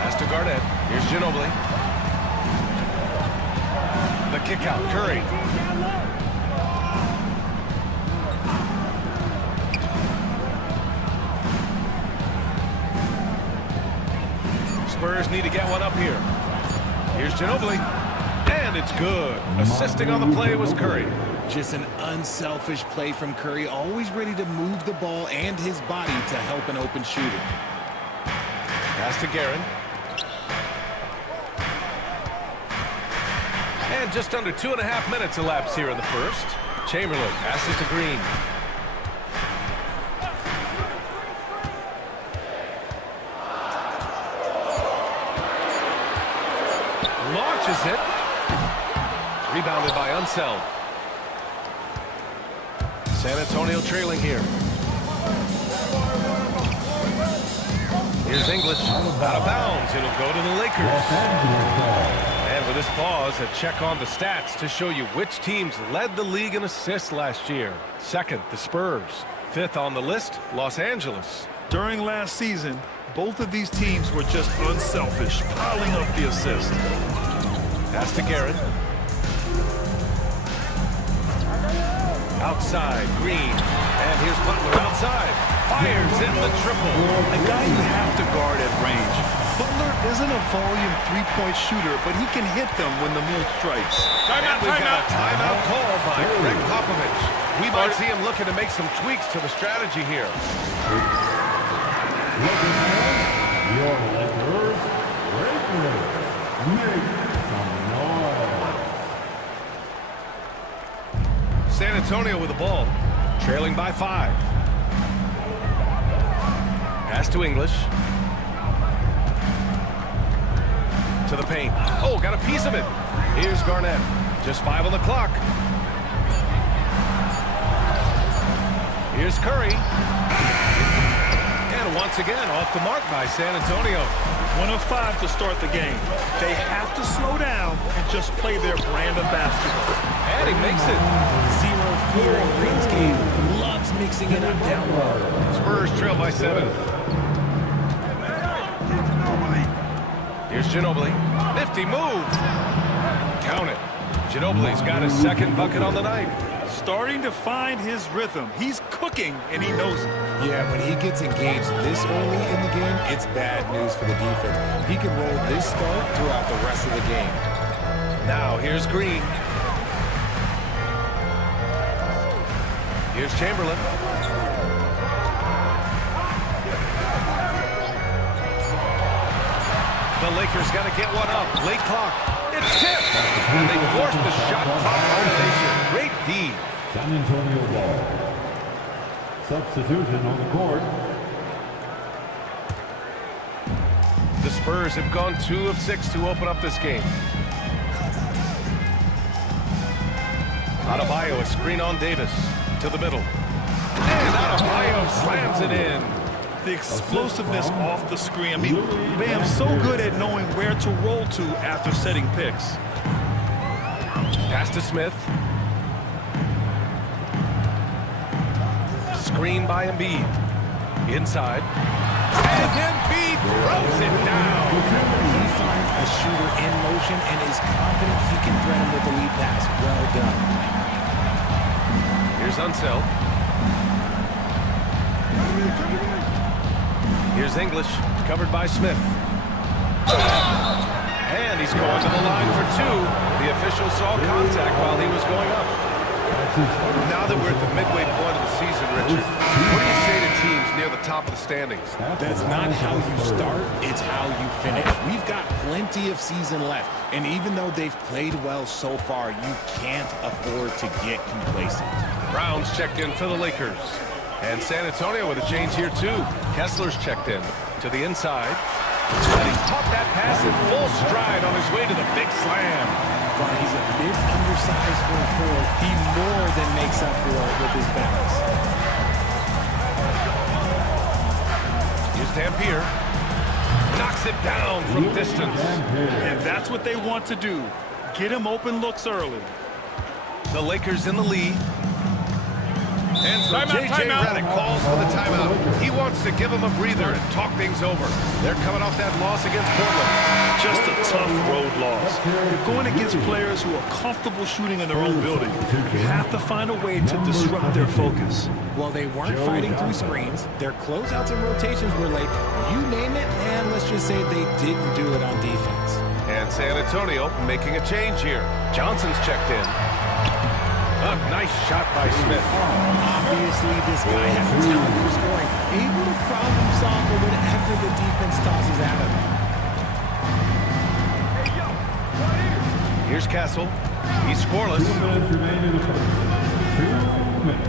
Pass to Garnett. Here's Ginobili. The kick out. Curry. Spurs need to get one up here. Here's Ginobili. And it's good. Assisting on the play was Curry. Just an unselfish play from Curry, always ready to move the ball and his body to help an open shooter. Pass to Guerin. And just under 2.5 minutes elapsed here in the first. Chamberlain passes to Green. Launches it. Rebounded by Unseld. San Antonio trailing here. Here's English. Out of bounds. It'll go to the Lakers. And with this pause, a check on the stats to show you which teams led the league in assists last year. Second, the Spurs. Fifth on the list, Los Angeles. During last season, both of these teams were just unselfish, piling up the assist. Pass to Garrett. Outside, Green. And here's Butler outside. Fires in the triple. A guy you have to guard at range. Butler isn't a volume three-point shooter, but he can hit them when the move strikes. Timeout, we've got a timeout call by Greg Popovich. We might see him looking to make some tweaks to the strategy here. Your Lakers, make some noise. San Antonio with the ball, trailing by 5. Pass to English. To the paint. Oh, got a piece of it. Here's Garnett. Just 5 on the clock. Here's Curry. And once again, off the mark by San Antonio. 1 of 5 to start the game. They have to slow down and just play their brand of basketball. And he makes it. Zero fear in Green's game. Loves mixing it up down low. Spurs trail by 7. Here's Ginobili. Nifty move. Count it. Ginobili's got his second bucket on the night. Starting to find his rhythm. He's cooking, and he knows it. Yeah, when he gets engaged this early in the game, it's bad news for the defense. He can roll this start throughout the rest of the game. Now here's Green. Here's Chamberlain. The Lakers got to get one up. Late clock. It's tipped. And they forced the shot clock violation. Great D. San Antonio ball. Substitution on the court. The Spurs have gone 2 of 6 to open up this game. Adebayo, a screen on Davis. To the middle. And Adebayo slams it in. The explosiveness off the screen. I mean, Bam's so good at knowing where to roll to after setting picks. Pass to Smith. Screen by Embiid. Inside. And Embiid throws it down. He finds a shooter in motion and is confident he can thread him with the lead pass. Well done. Here's Unseld. Here's English, covered by Smith. And he's going to the line for 2. The official saw contact while he was going up. Now that we're at the midway point of the season, Richard, what do you say to teams near the top of the standings? That's not how you start, it's how you finish. We've got plenty of season left, and even though they've played well so far, you can't afford to get complacent. Brown's checked in for the Lakers. And San Antonio with a change here, too. Kessler's checked in to the inside. And he caught that pass in full stride on his way to the big slam. While he's a bit undersized for a forward, he more than makes up for it with his balance. Here's Dampier. Knocks it down from distance. And that's what they want to do. Get him open looks early. The Lakers in the lead. And so J.J. Redick calls for the timeout. He wants to give them a breather and talk things over. They're coming off that loss against Portland. Just a tough road loss. You're going against players who are comfortable shooting in their own building. You have to find a way to disrupt their focus. Well, they weren't fighting through screens. Their closeouts and rotations were late. You name it, and let's just say they didn't do it on defense. And San Antonio making a change here. Johnson's checked in. A nice shot by Smith. Obviously, this guy has a talent for scoring. Able to problem solve for whatever the defense tosses at him. Here's Castle. He's scoreless. 2 minutes remaining in the first. 2 minutes.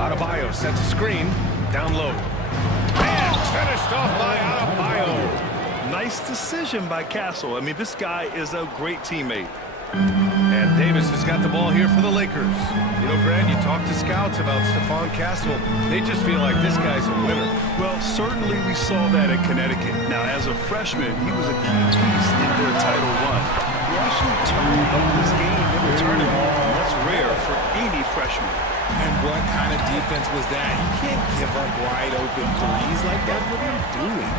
Adebayo sets a screen. Down low. And finished off by Adebayo. Nice decision by Castle. I mean, this guy is a great teammate. And Davis has got the ball here for the Lakers. You know, Grant, you talk to scouts about Stephon Castle. They just feel like this guy's a winner. Well, certainly we saw that at Connecticut. Now, as a freshman, he was a key piece in their title run. He actually turned up his game in the tournament, and that's rare for any freshman. And what kind of defense was that? You can't give up wide open threes like that. What are you doing?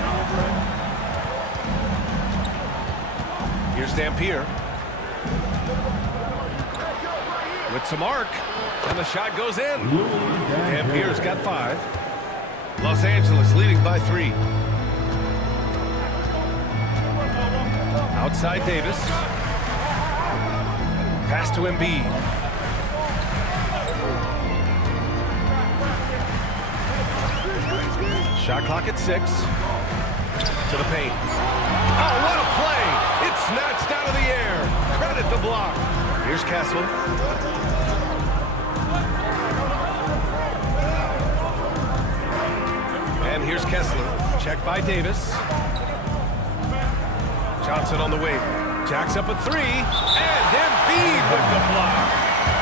Here's Dampier. With some arc, and the shot goes in. Dampier's got 5. Los Angeles leading by 3. Outside Davis. Pass to Embiid. Shot clock at 6. To the paint. Oh, what a play! It's snatched out of the air. Credit the block. Here's Castle. And here's Kessler. Checked by Davis. Johnson on the wing. Jacks up a 3. And Embiid with the block.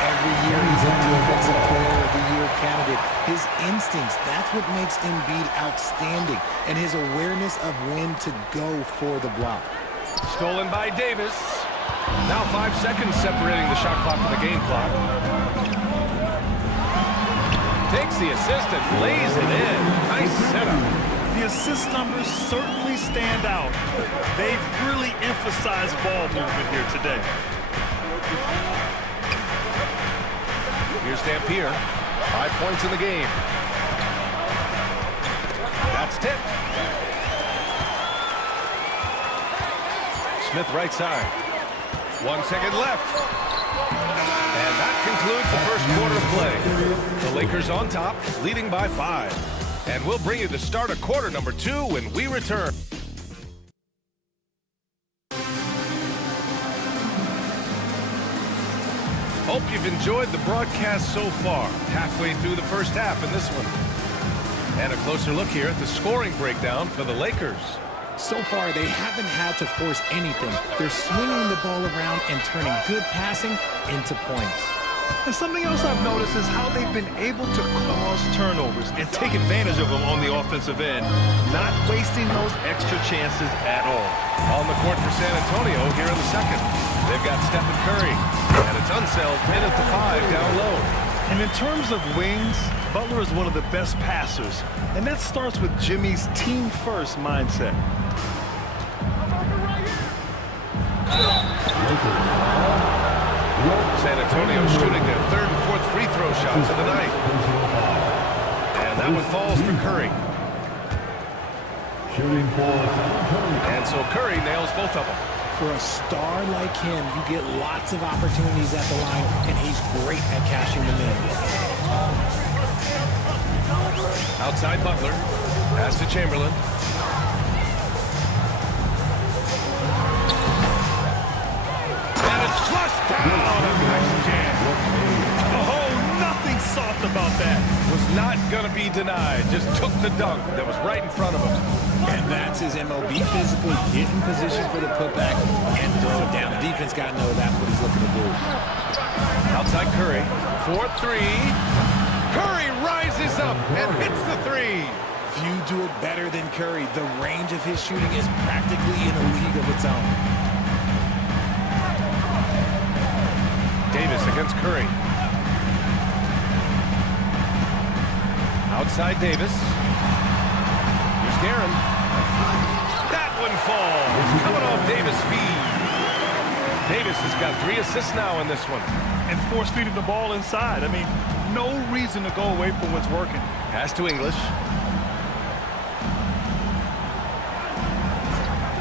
Every year he's a Defensive Player of the Year candidate. His instincts, that's what makes Embiid outstanding. And his awareness of when to go for the block. Stolen by Davis. Now 5 seconds separating the shot clock from the game clock. Takes the assist and lays it in. Nice setup. The assist numbers certainly stand out. They've really emphasized ball movement here today. Here's Dampier. 5 points in the game. That's tipped. Smith right side. 1 second left. And that concludes the first quarter of play. The Lakers on top, leading by 5. And we'll bring you the start of quarter number 2 when we return. Hope you've enjoyed the broadcast so far. Halfway through the first half in this one. And a closer look here at the scoring breakdown for the Lakers. So far, they haven't had to force anything. They're swinging the ball around and turning good passing into points. And something else I've noticed is how they've been able to cause turnovers and take advantage of them on the offensive end, not wasting those extra chances at all. On the court for San Antonio here in the second. They've got Stephen Curry, and it's Unseld in at the 5 down low. And in terms of wings, Butler is one of the best passers, and that starts with Jimmy's team-first mindset. San Antonio shooting their 3rd and 4th free throw shots of the night. And that one falls for Curry. Shooting for San Antonio. And so Curry nails both of them. For a star like him, you get lots of opportunities at the line, and he's great at cashing them in. Outside Butler. Pass to Chamberlain. And it's flushed down. Nice jam. Oh, nothing soft about that. Was not going to be denied. Just took the dunk that was right in front of him. And that's his MO. Be physical, get in position for the putback, and throw it down. The defense got to know that's what he's looking to do. Outside Curry. 4-3. Curry rises up and hits the 3. Few do it better than Curry. The range of his shooting is practically in a league of its own. Davis against Curry. Outside Davis. Here's Guerin. That one falls. Coming off Davis' feed. Davis has got 3 assists now in this one. And force feeding the ball inside. I mean, no reason to go away from what's working. Pass to English.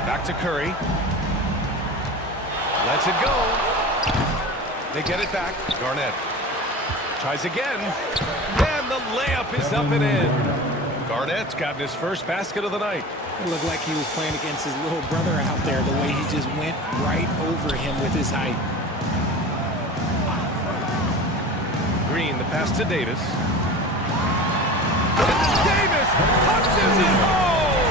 Back to Curry. Lets it go. They get it back. Garnett tries again. And the layup is up and in. Garnett's gotten his first basket of the night. It looked like he was playing against his little brother out there, the way he just went right over him with his height. Green, the pass to Davis. Davis punches it home!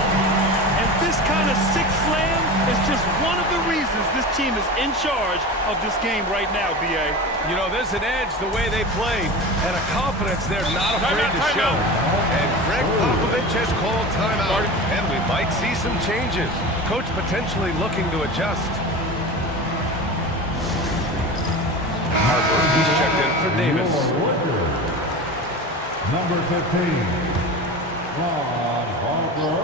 And this kind of sick slam is just one of the reasons this team is in charge of this game right now, B.A. You know, there's an edge the way they played and a confidence they're not afraid to show. And Greg Popovich has called timeout, and we might see some changes. Coach potentially looking to adjust. Harper, he's checked in for Davis. Number 15, Ron Harper.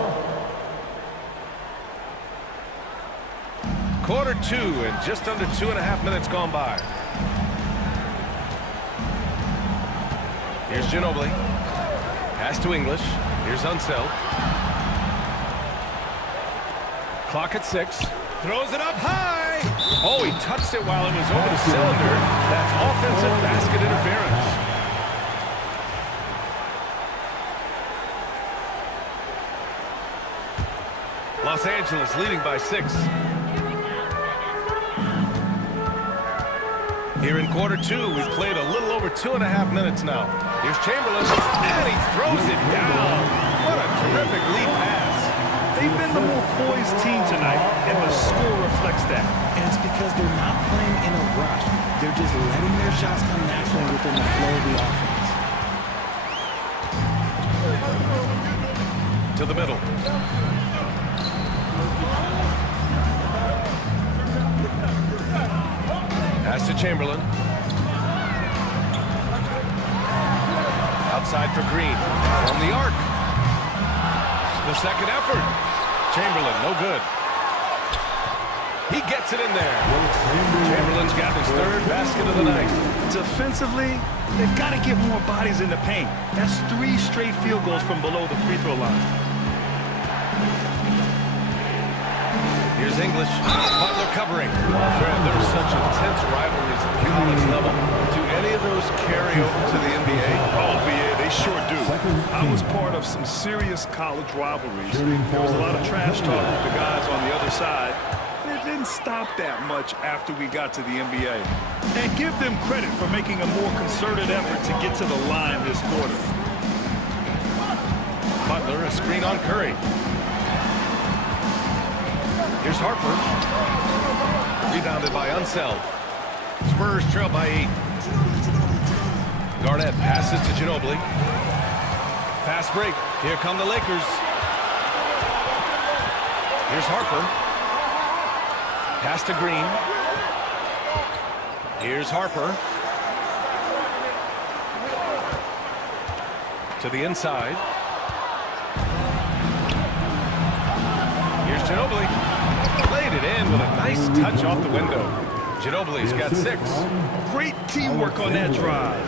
Quarter 2 and just under 2.5 minutes gone by. Here's Ginobili. Pass to English. Here's Unseld. Clock at 6. Throws it up high. Oh, he touched it while it was over the cylinder. That's offensive basket interference. Los Angeles leading by 6. Here in quarter 2, we've played a little over 2.5 minutes now. Here's Chamberlain, and he throws it down. What a terrific lead pass. They've been the more poised team tonight, and the score reflects that. And it's because they're not playing in a rush. They're just letting their shots come naturally within the flow of the offense. To the middle. Pass to Chamberlain. Outside for Green. From the arc. The second effort. Chamberlain, no good. He gets it in there. Chamberlain's got his third basket of the night. Defensively, they've got to get more bodies in the paint. That's 3 straight field goals from below the free throw line. Here's English. Butler covering. Fred, there's such intense rivalries at the college level. Do any of those carry over to the NBA? Oh, BA, they sure do. I was part of some serious college rivalries. There was a lot of trash talk with the guys on the other side. It didn't stop that much after we got to the NBA. And give them credit for making a more concerted effort to get to the line this quarter. Butler, a screen on Curry. Here's Harper. Rebounded by Unseld. Spurs trail by 8. Garnett passes to Ginobili. Fast break. Here come the Lakers. Here's Harper. Pass to Green. Here's Harper. To the inside. Here's Ginobili. Laid it in with a nice touch off the window. Ginobili's got 6. Great teamwork on that drive.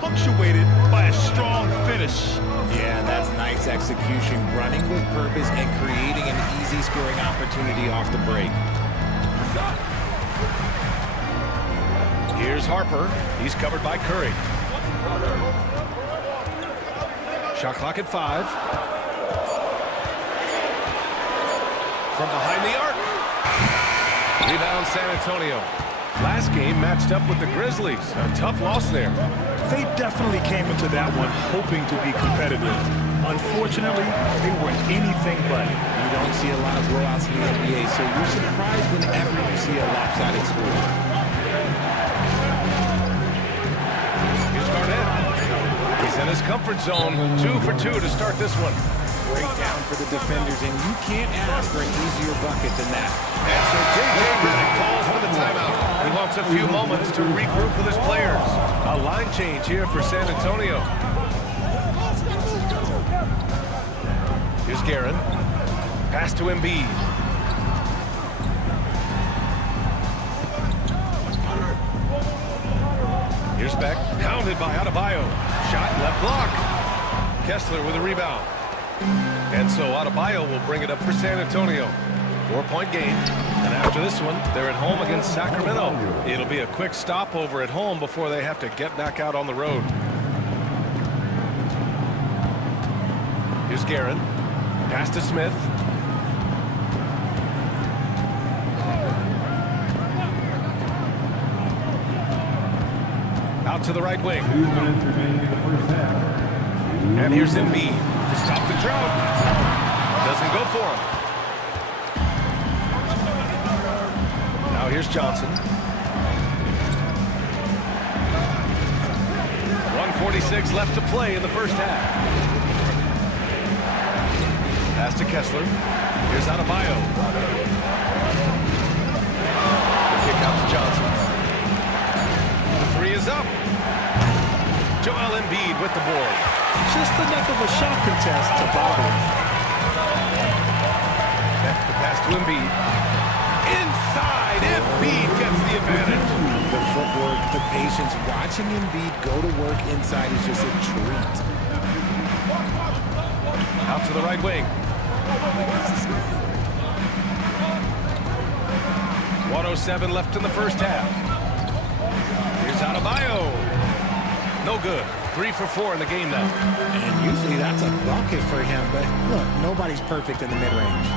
Punctuated by a strong finish. Yeah, that's nice execution, running with purpose and creating an easy scoring opportunity off the break. Here's Harper. He's covered by Curry. Shot clock at 5. From behind the arc. Rebound San Antonio. Last game matched up with the Grizzlies. A tough loss there. They definitely came into that one hoping to be competitive. Unfortunately, they were anything but. You don't see a lot of blowouts in the NBA, so you're surprised whenever you see a lopsided score. Here's Garnett. He's in his comfort zone. 2 for 2 to start this one. Break down for the defenders, and you can't ask for an easier bucket than that. And so J.J. Redick calls for the timeout. He wants a few moments to regroup with his players. A line change here for San Antonio. Here's Guerin. Pass to Embiid. Here's Beck. Pounded by Adebayo. Shot left block. Kessler with a rebound. And so Adebayo will bring it up for San Antonio. 4-point game. And after this one, they're at home against Sacramento. It'll be a quick stopover at home before they have to get back out on the road. Here's Guerin. Pass to Smith. Out to the right wing. 2 minutes remaining in the first half. And here's Embiid to stop the drought. Doesn't go for him. Now here's Johnson. 1:46 left to play in the first half. Pass to Kessler. Here's Adebayo. The kick out to Johnson. The three is up. Joel Embiid with the board. Just enough of a shot contest to bother him. The pass to Embiid. Inside, Embiid gets the advantage. The footwork, the patience, watching Embiid go to work inside is just a treat. Out to the right wing. 1:07 left in the first half. Here's Adebayo. No good. 3 for 4 in the game now. And usually that's a bucket for him, but look, nobody's perfect in the mid-range.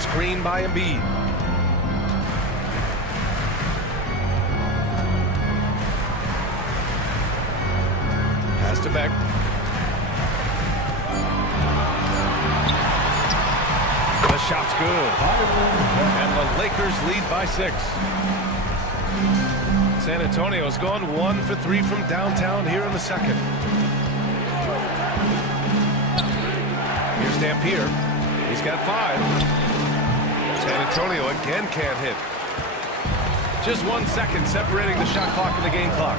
Screen by Embiid. Pass to Beck. The shot's good. And the Lakers lead by 6. San Antonio's gone 1 for 3 from downtown here in the second. Here's Dampier. He's got 5. San Antonio again can't hit. Just 1 second separating the shot clock and the game clock.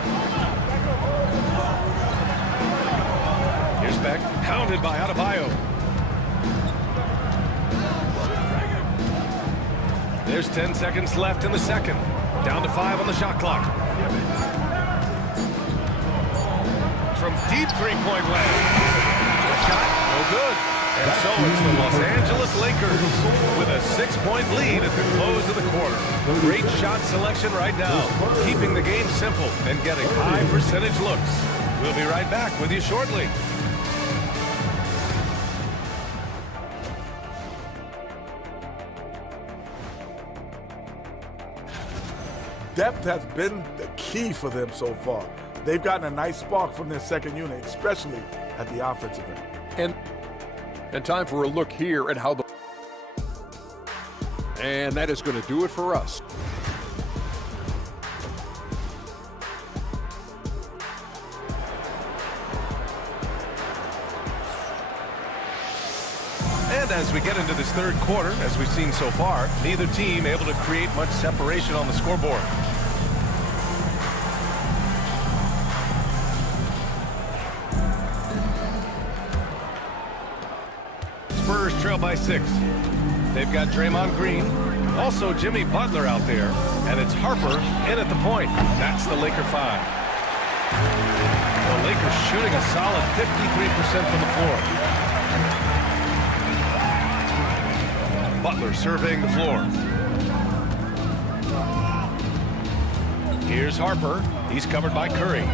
Here's Beck, hounded by Adebayo. There's 10 seconds left in the second. Down to 5 on the shot clock. From deep three-point land. The shot, no good. And so it's the Los Angeles Lakers with a 6-point lead at the close of the quarter. Great shot selection right now, keeping the game simple and getting high percentage looks. We'll be right back with you shortly. Depth has been the key for them so far. They've gotten a nice spark from their second unit, especially at the offensive end. And time for a look here at how the... And that is going to do it for us. And as we get into this third quarter, as we've seen so far, neither team able to create much separation on the scoreboard. Spurs trail by 6. They've got Draymond Green, also Jimmy Butler out there, and it's Harper in at the point. That's the Laker 5. The Lakers shooting a solid 53% from the floor. Butler surveying the floor. Here's Harper. He's covered by Curry.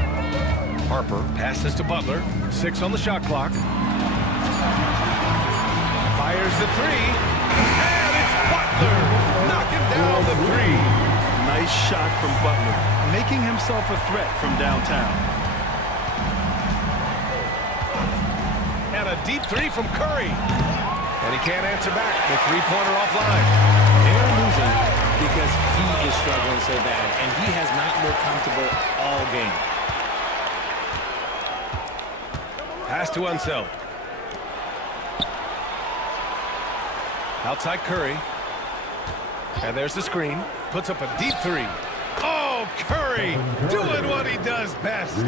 Harper passes to Butler. 6 on the shot clock. Fires the 3. And it's Butler knocking down the 3. Nice shot from Butler, making himself a threat from downtown. And a deep 3 from Curry. And he can't answer back. The three-pointer offline. They're losing because he is struggling so bad, and he has not looked comfortable all game. Pass to Unseld. Outside Curry. And there's the screen. Puts up a deep 3. Oh, Curry doing what he does best.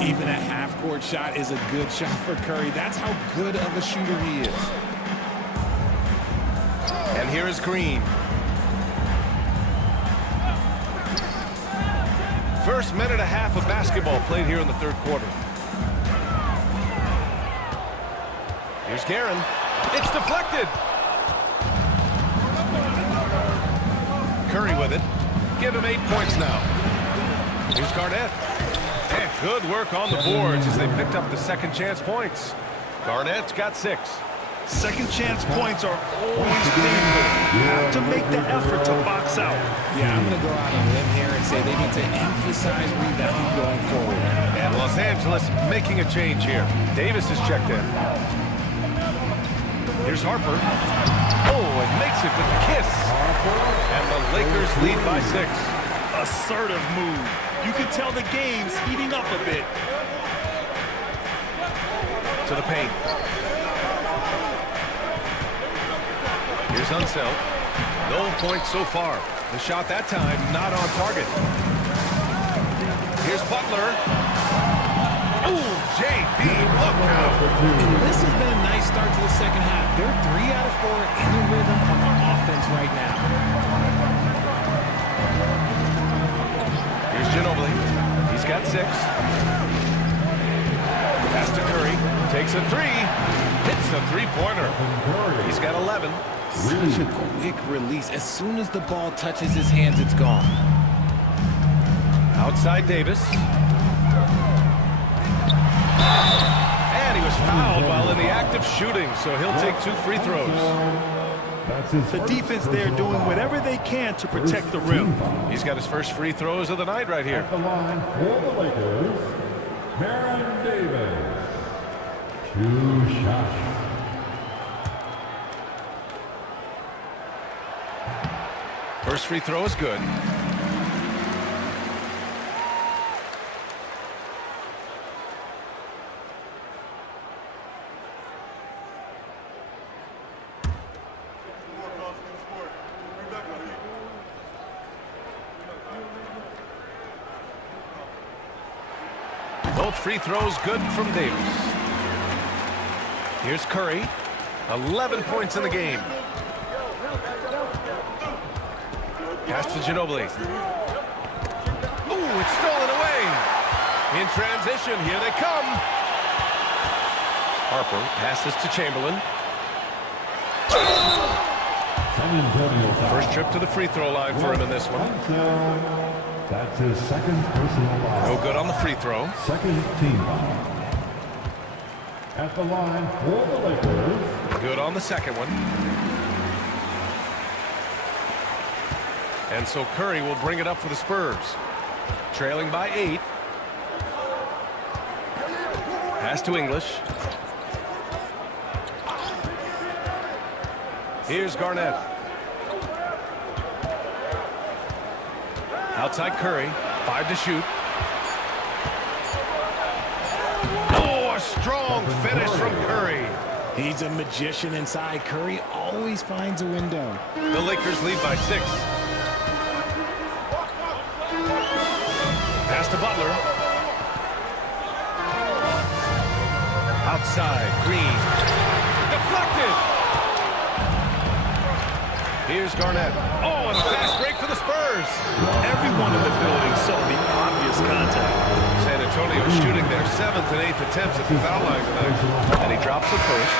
Even a half-court shot is a good shot for Curry. That's how good of a shooter he is. And here is Green. First minute and a half of basketball played here in the third quarter. Here's Guerin. It's deflected. Curry with it. Give him 8 points now. Here's Garnett. And good work on the boards as they picked up the second chance points. Garnett's got 6. Second chance points are always painful. You have to make the effort to box out. Yeah, I'm going to go out on a limb here and say they need to emphasize rebounding going forward. And Los Angeles making a change here. Davis is checked in. Here's Harper. Oh, and makes it with the kiss. And the Lakers lead by 6. Assertive move. You can tell the game's heating up a bit. To the paint. Here's Unseld. No points so far. The shot that time not on target. Here's Butler. Ooh, JB, look out. And this has been a nice start to the second half. They're 3 out of 4 in the rhythm on the offense right now. Here's Ginobili. He's got 6. Pass to Curry. Takes a 3. Hits a three-pointer. He's got 11. Such a quick release. As soon as the ball touches his hands, it's gone. Outside Davis. And he was fouled while in the act of shooting, so he'll take 2 free throws. The defense there doing whatever they can to protect the rim. He's got his first free throws of the night right here. At the line for the Lakers, Baron Davis. 2 shots. First free throw is good. Both free throws good from Davis. Here's Curry. 11 points in the game. Pass to Ginobili. Ooh, it's stolen away. In transition, here they come. Harper passes to Chamberlain. First trip to the free throw line for him in this one. That's his second personal foul. No good on the free throw. Second team foul. At the line for the Lakers. Good on the second one. And so Curry will bring it up for the Spurs. Trailing by 8. Pass to English. Here's Garnett. Outside Curry. 5 to shoot. Oh, a strong finish from Curry. He's a magician inside. Curry always finds a window. The Lakers lead by 6. Pass to Butler. Outside, Green. Deflected. Here's Garnett. Oh, and a fast break for the Spurs. Everyone in the building saw the obvious contact. San Antonio shooting their 7th and 8th attempts at the foul line tonight. And he drops it first.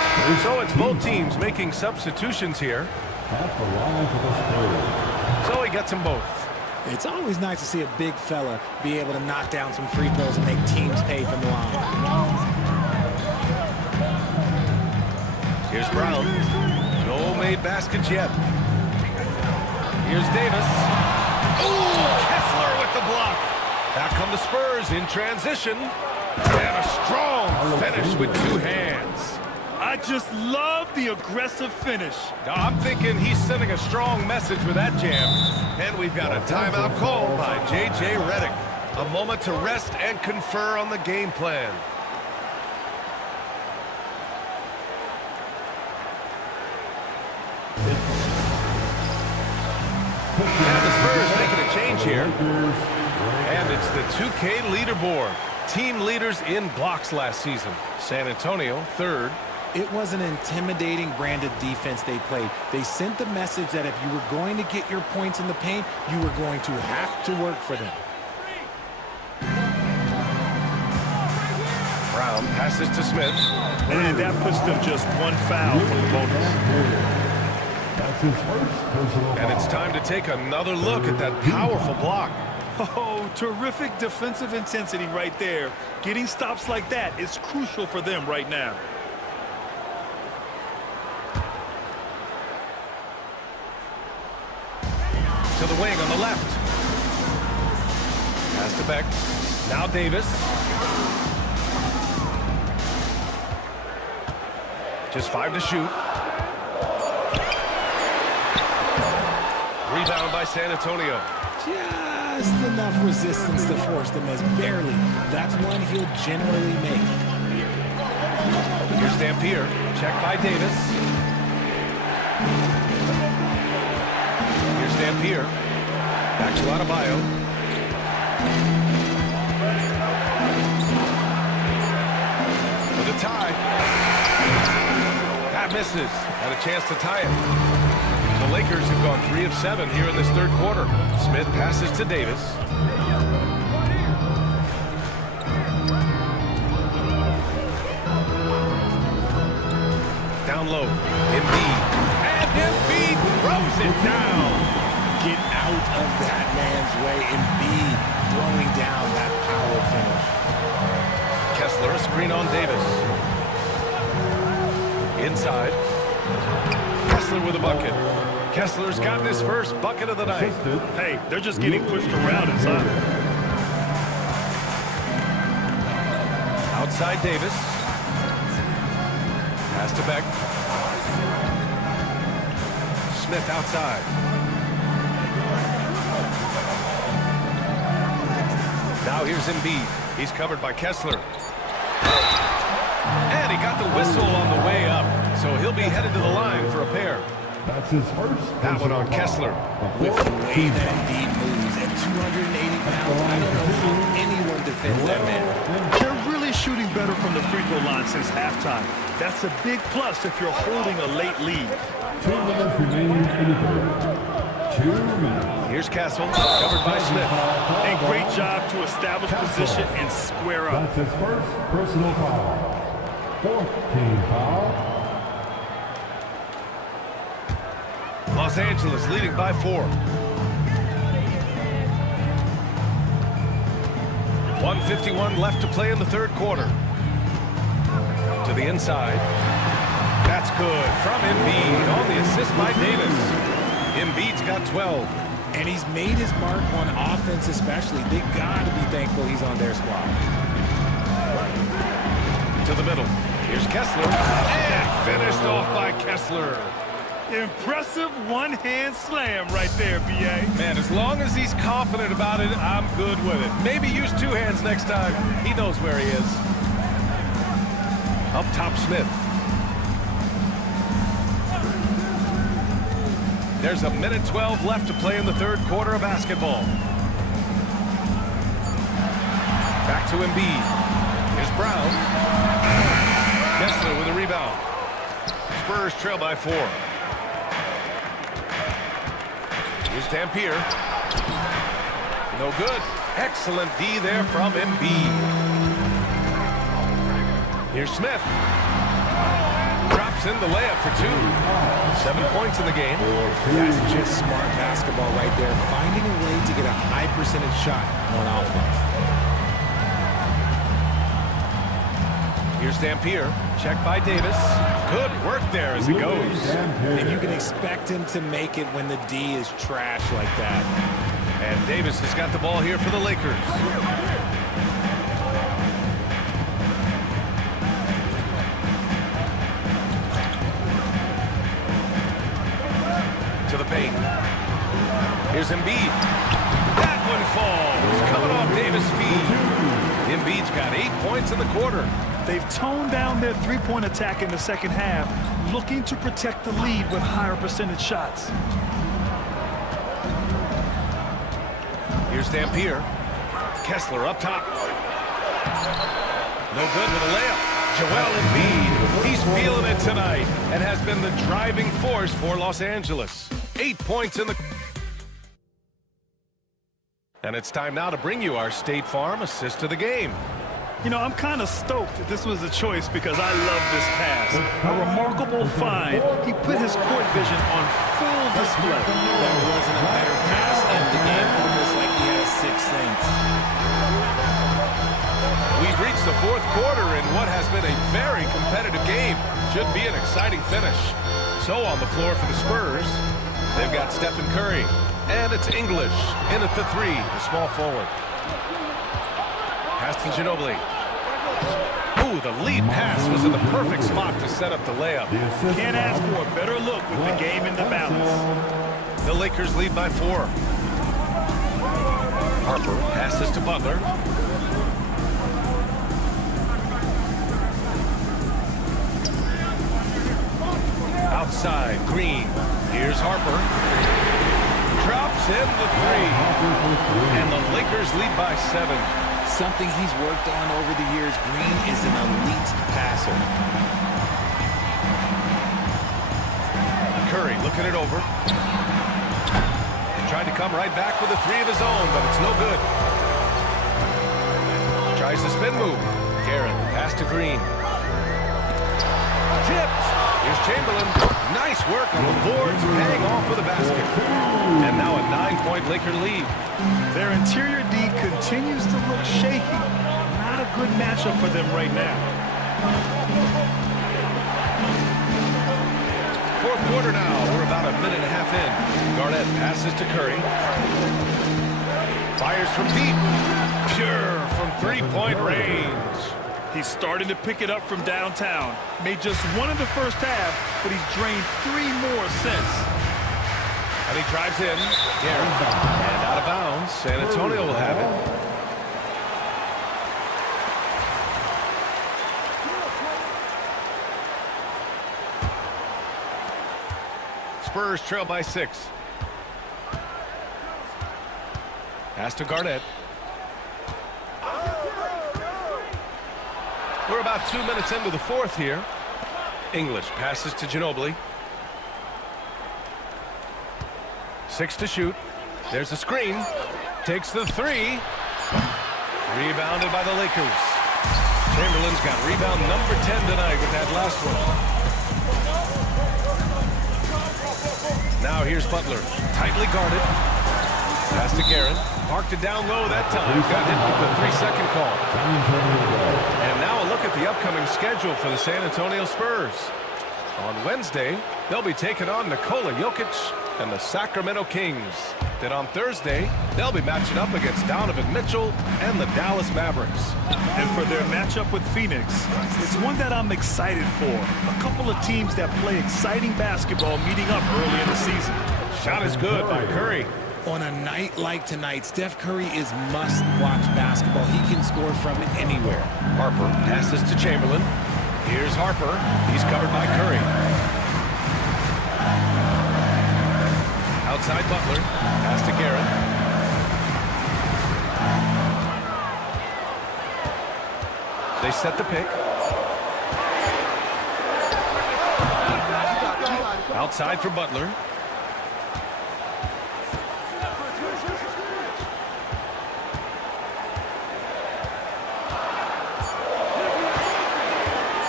So it's both teams making substitutions here. At the line for the Spurs. So he gets them both. It's always nice to see a big fella be able to knock down some free throws and make teams pay from the line. Here's Brown. No made baskets yet. Here's Davis. Ooh, Kessler with the block. Back come the Spurs in transition. And a strong finish with 2 hands. I just love the aggressive finish. Now, I'm thinking he's sending a strong message with that jam. And we've got a timeout called by J.J. Redick. A moment to rest and confer on the game plan. And the Spurs making a change here. And it's the 2K leaderboard. Team leaders in blocks last season. San Antonio, 3rd. It was an intimidating brand of defense they played. They sent the message that if you were going to get your points in the paint, you were going to have to work for them. Brown passes to Smith. And that puts them just 1 foul from the bonus. That's his first personal foul. And it's time to take another look at that powerful block. Oh, terrific defensive intensity right there. Getting stops like that is crucial for them right now. To the wing on the left. Pass to Beck. Now Davis. Just 5 to shoot. Rebound by San Antonio. Just enough resistance to force them as barely. That's one he'll generally make. Here's Dampier. Check by Davis. Here's Dampier. Back to Adebayo. For the tie. That misses. Had a chance to tie it. The Lakers have gone 3 of 7 here in this third quarter. Smith passes to Davis. Down low. Embiid. And Embiid throws it down. Get out of that man's way. Embiid throwing down that power finish. Kessler, a screen on Davis. Inside. Kessler with a bucket. Kessler's gotten his first bucket of the night. Hey, they're just getting pushed around inside. Outside Davis. Pass to Beck. Smith outside. Now here's Embiid. He's covered by Kessler. And he got the whistle on the way up. So he'll be headed to the line for a pair. That's his first. That one on Kessler. With the way that Embiid moves at 280 pounds, I don't know how anyone defends that man. They're really shooting better from the free throw line since halftime. That's a big plus if you're holding a late lead. 2 minutes remaining in the third. 2 minutes. Here's Castle, covered by Smith. And great job to establish position and square up. That's his first personal foul. 4th team foul. Los Angeles leading by 4. 1:51 left to play in the third quarter. To the inside. That's good from Embiid on the assist by Davis. Embiid's got 12. And he's made his mark on offense especially. They got to be thankful he's on their squad. To the middle. Here's Kessler. And finished off by Kessler. Impressive one-hand slam right there, B.A. Man, as long as he's confident about it, I'm good with it. Maybe use 2 hands next time. He knows where he is. Up top, Smith. There's 1:12 left to play in the third quarter of basketball. Back to Embiid. Here's Brown. Kessler with a rebound. Spurs trail by 4. Here's Dampier. No good. Excellent D there from Embiid. Here's Smith. Drops in the layup for 2. 7 points in the game. That's just smart basketball right there. Finding a way to get a high percentage shot on offense. Here's Dampier. Check by Davis. Good work there as he goes. And you can expect him to make it when the D is trash like that. And Davis has got the ball here for the Lakers. To the paint. Here's Embiid. That one falls. Coming off Davis' feet. Embiid's got 8 points in the quarter. They've toned down their three-point attack in the second half, looking to protect the lead with higher percentage shots. Here's Dampier. Kessler up top. No good with a layup. Joel Embiid, he's feeling it tonight and has been the driving force for Los Angeles. 8 points in the... And it's time now to bring you our State Farm assist of the game. You know, I'm kind of stoked that this was a choice because I love this pass. A remarkable find. He put his court vision on full display. That wasn't a better pass at the game, almost like he has 6 sense. We've reached the fourth quarter in what has been a very competitive game. Should be an exciting finish. So on the floor for the Spurs, they've got Stephen Curry. And it's English in at the 3, the small forward. Pass to Ginobili. Ooh, the lead pass was in the perfect spot to set up the layup. Can't ask for a better look with the game in the balance. The Lakers lead by 4. Harper passes to Butler. Outside, Green. Here's Harper. Drops in the 3. And the Lakers lead by 7. Something he's worked on over the years. Green is an elite passer. Curry looking it over. Trying to come right back with a 3 of his own, but it's no good. Tries the spin move. Garrett, pass to Green. Tipped. Here's Chamberlain. Nice work on the boards, paying off with a basket. And now a 9-point Laker lead. Their interior D continues to look shaky. Not a good matchup for them right now. Fourth quarter now. We're about a minute and a half in. Garnett passes to Curry. Fires from deep. Pure from three-point range. He's starting to pick it up from downtown. Made just 1 in the first half, but he's drained 3 more since. And he drives in. Garrett. And out of bounds. San Antonio will have it. Spurs trail by 6. Pass to Garnett. We're about 2 minutes into the fourth here. English passes to Ginobili. 6 to shoot. There's a screen. Takes the 3. Rebounded by the Lakers. Chamberlain's got rebound number 10 tonight with that last one. Now here's Butler. Tightly guarded. Pass to Garrett. Parked it down low that time. Got hit with the 3-second call. And now a look at the upcoming schedule for the San Antonio Spurs. On Wednesday, they'll be taking on Nikola Jokic and the Sacramento Kings. Then on Thursday, they'll be matching up against Donovan Mitchell and the Dallas Mavericks. And for their matchup with Phoenix, it's one that I'm excited for. A couple of teams that play exciting basketball meeting up early in the season. Shot is good by Curry. On a night like tonight, Steph Curry is must-watch basketball. He can score from anywhere. Harper passes to Chamberlain. Here's Harper. He's covered by Curry. Outside Butler. Pass to Garrett. They set the pick. Outside for Butler.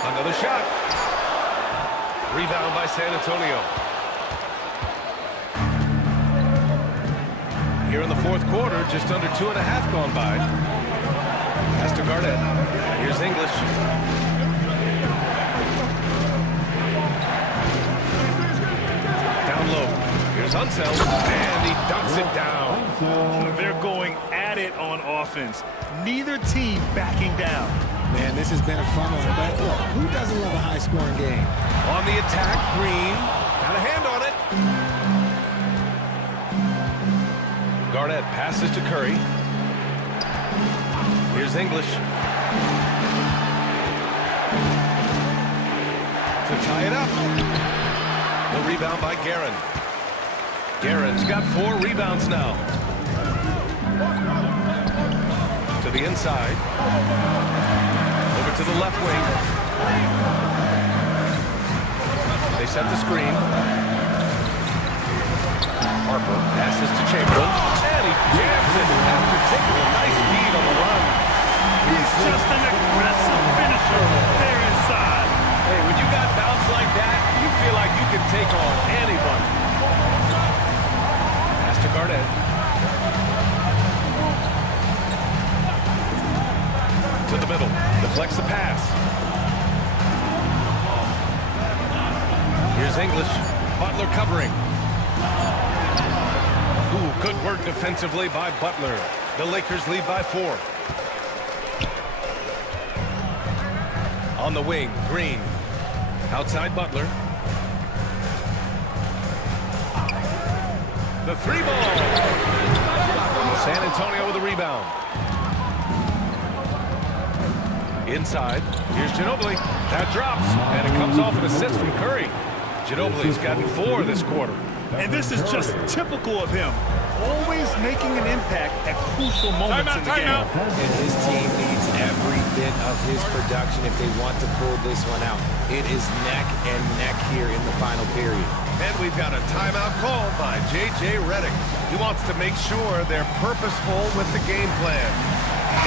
Another shot. Rebound by San Antonio. Here in the fourth quarter, just under 2.5 gone by. Pass to Garnett. Here's English. Down low. Here's Unseld. And he dunks it down. They're going at it on offense. Neither team backing down. Man, this has been a fun one. But look, who doesn't love a high-scoring game? On the attack, Green. Got a hand on it. Garnett passes to Curry. Here's English. To tie it up. The rebound by Guerin. Guerin's got 4 rebounds now. To the inside. Over to the left wing. They set the screen. Harper passes to Chamberlain. And he jams it after taking a nice lead on the run. He's just an aggressive finisher there inside. Hey, when you got bounce like that, you feel like you can take on anybody. Pass to Garnett. To the middle. Deflects the pass. Here's English. Butler covering. Ooh, good work defensively by Butler. The Lakers lead by 4. On the wing, Green. Outside Butler. The 3 ball. San Antonio with a rebound. Inside. Here's Ginobili. That drops. And it comes off an assist from Curry. Ginobili's gotten 4 this quarter. And this is just typical of him. Always making an impact at crucial moments in the game. And his team needs every bit of his production if they want to pull this one out. It is neck and neck here in the final period. And we've got a timeout called by J.J. Redick. He wants to make sure they're purposeful with the game plan.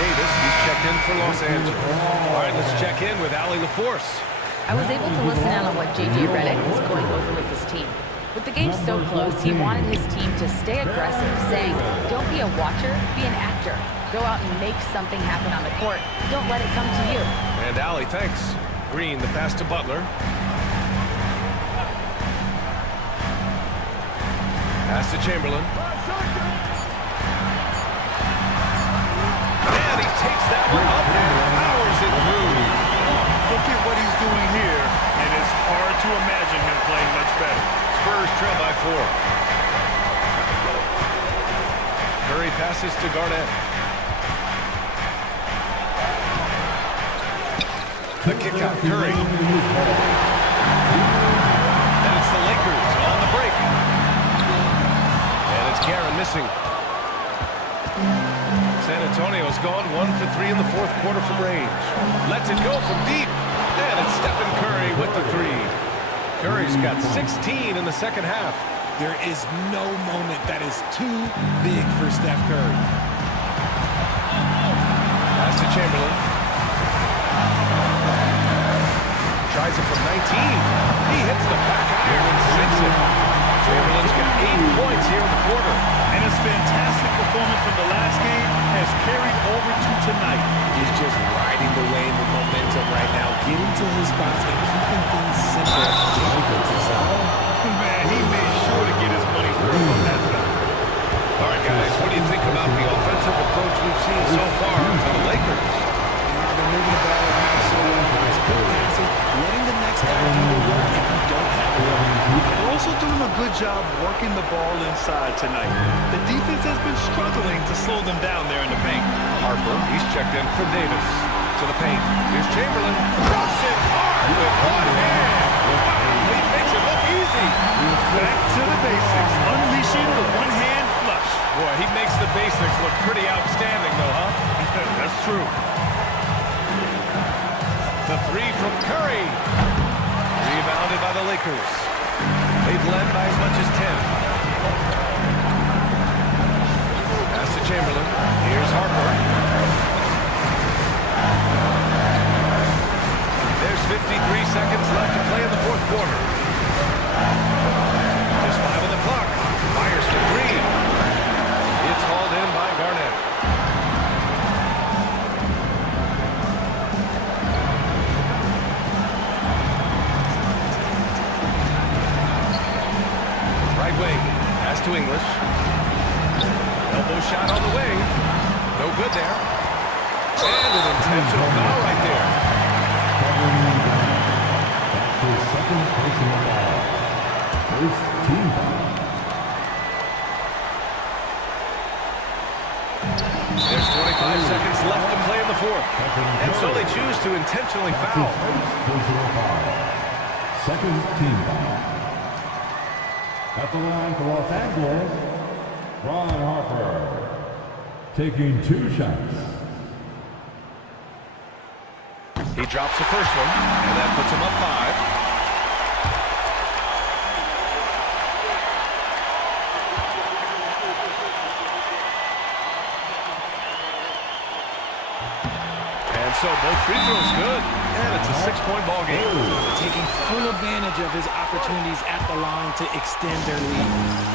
Davis, he's checked in for Los Angeles. All right, let's check in with Allie LaForce. I was able to listen in on what J.J. Redick was going over with his team. With the game so close, he wanted his team to stay aggressive, saying, don't be a watcher, be an actor. Go out and make something happen on the court. Don't let it come to you. And Allie, thanks. Green, the pass to Butler. Pass to Chamberlain. And he takes that one up and powers it through. Look at what he's doing here, and it's hard to imagine him playing much better. Spurs trail by 4. Curry passes to Garnett. The kick out, Curry. And it's the Lakers on the break. And it's Guerin missing. San Antonio's gone 1 for 3 in the 4th quarter from range. Lets it go from deep. And it's Stephen Curry with the 3. Curry's got 16 in the second half. There is no moment that is too big for Steph Curry. Pass to Chamberlain. Tries it from 19. He hits the back iron and sinks it. Chamberlain's got 8 points here in the quarter. And his fantastic performance from the last game has carried over to tonight. He's just riding the wave of momentum right now, getting to his spots and keeping things simple on the defensive side. Man, he made sure to get his money's worth on that side. All right, guys, what do you think about the offensive approach we've seen so far for the Lakers? They're moving the ball around so well. Letting the next guy do the work if you don't have a work. They're also doing a good job working the ball inside tonight. The defense has been struggling to slow them down there in the paint. Harper, he's checked in for Davis. To the paint. Here's Chamberlain. Drops it hard with one hand. Wow, he makes it look easy. Back to the basics. Unleashing the one-hand flush. Boy, he makes the basics look pretty outstanding, though, huh? That's true. The 3 from Curry. Rebounded by the Lakers. They've led by as much as 10. Pass to Chamberlain. Here's Harper. There's 53 seconds left to play in the 4th quarter. Just 5 on the clock. Fires for 3. It's hauled in by Garnett. Right wing. Pass to English. Elbow shot on the way. No good there. And an intentional foul right there. That's his second personal foul. First team foul. There's 25 seconds left to play in the 4th. And so they choose to intentionally foul. Personal foul. Second team foul. At the line for Los Angeles, Ron Harper, taking 2 shots. He drops the first one, and that puts him up 5. And so both free throws good, and it's a 6-point ball game. Taking full advantage of his opportunities at the line to extend their lead.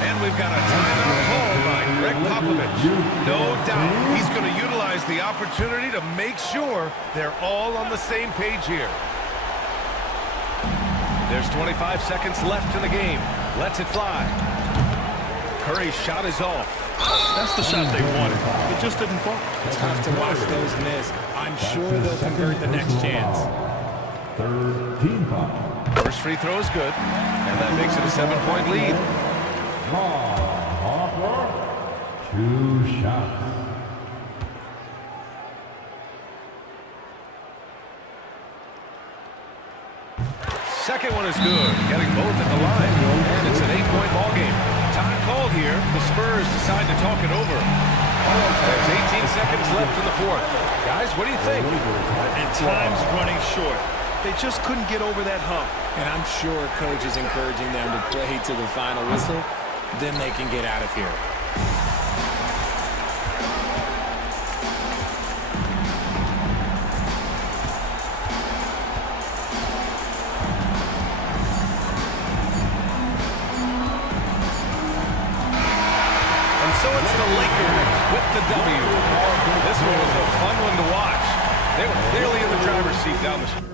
And we've got a timeout called by Greg Popovich. No doubt he's going to utilize the opportunity to make sure they're all on the same page here. There's 25 seconds left in the game. Lets it fly. Curry's shot is off. That's the shot they wanted. It just didn't fall. Tough to watch those miss. I'm sure they'll convert the next chance. Third team foul. First free throw is good, and that makes it a 7-point lead. Two shots. Second one is good, getting both at the line, and it's an 8-point ball game. Time called here. The Spurs decide to talk it over. There's 18 seconds left in the fourth. Guys, what do you think? And time's running short. They just couldn't get over that hump. And I'm sure coach is encouraging them to play to the final whistle. Then they can get out of here. So it's the Lakers with the W. This one was a fun one to watch. They were clearly in the driver's seat down the street.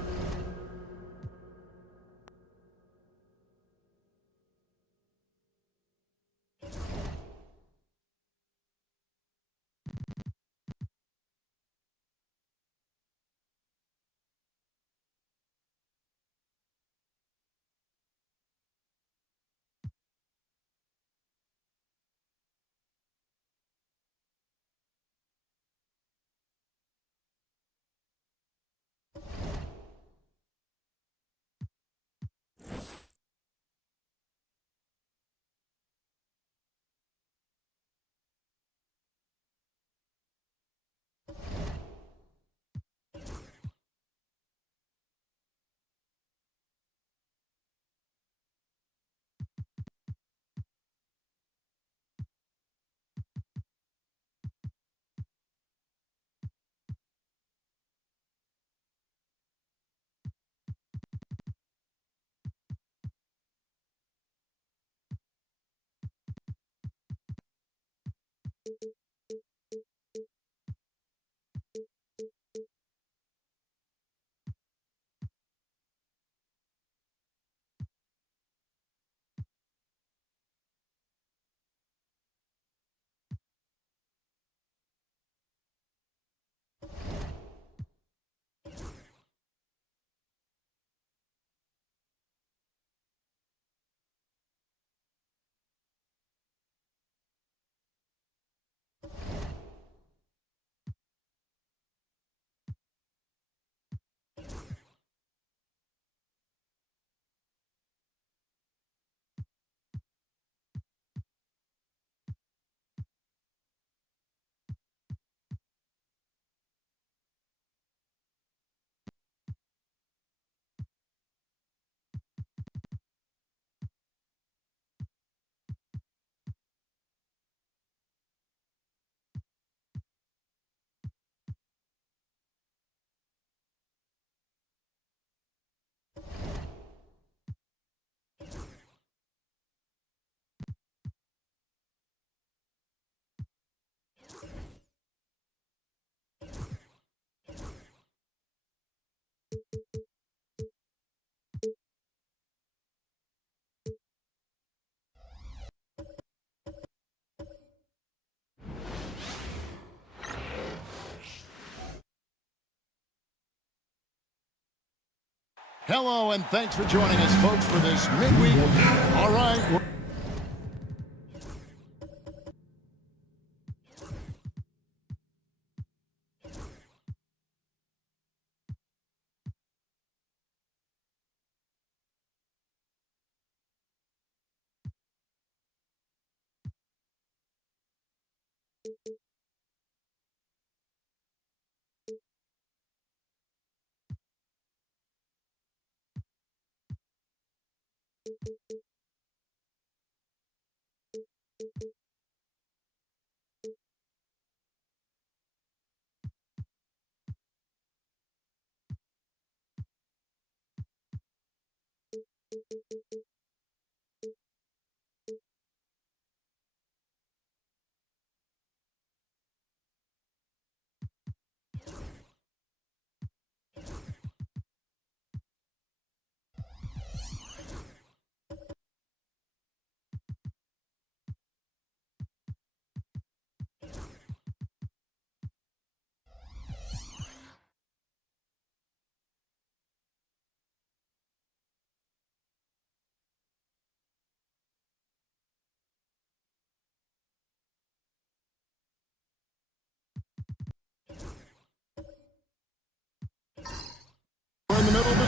Hello, and thanks for joining us, folks, for this midweek. All right.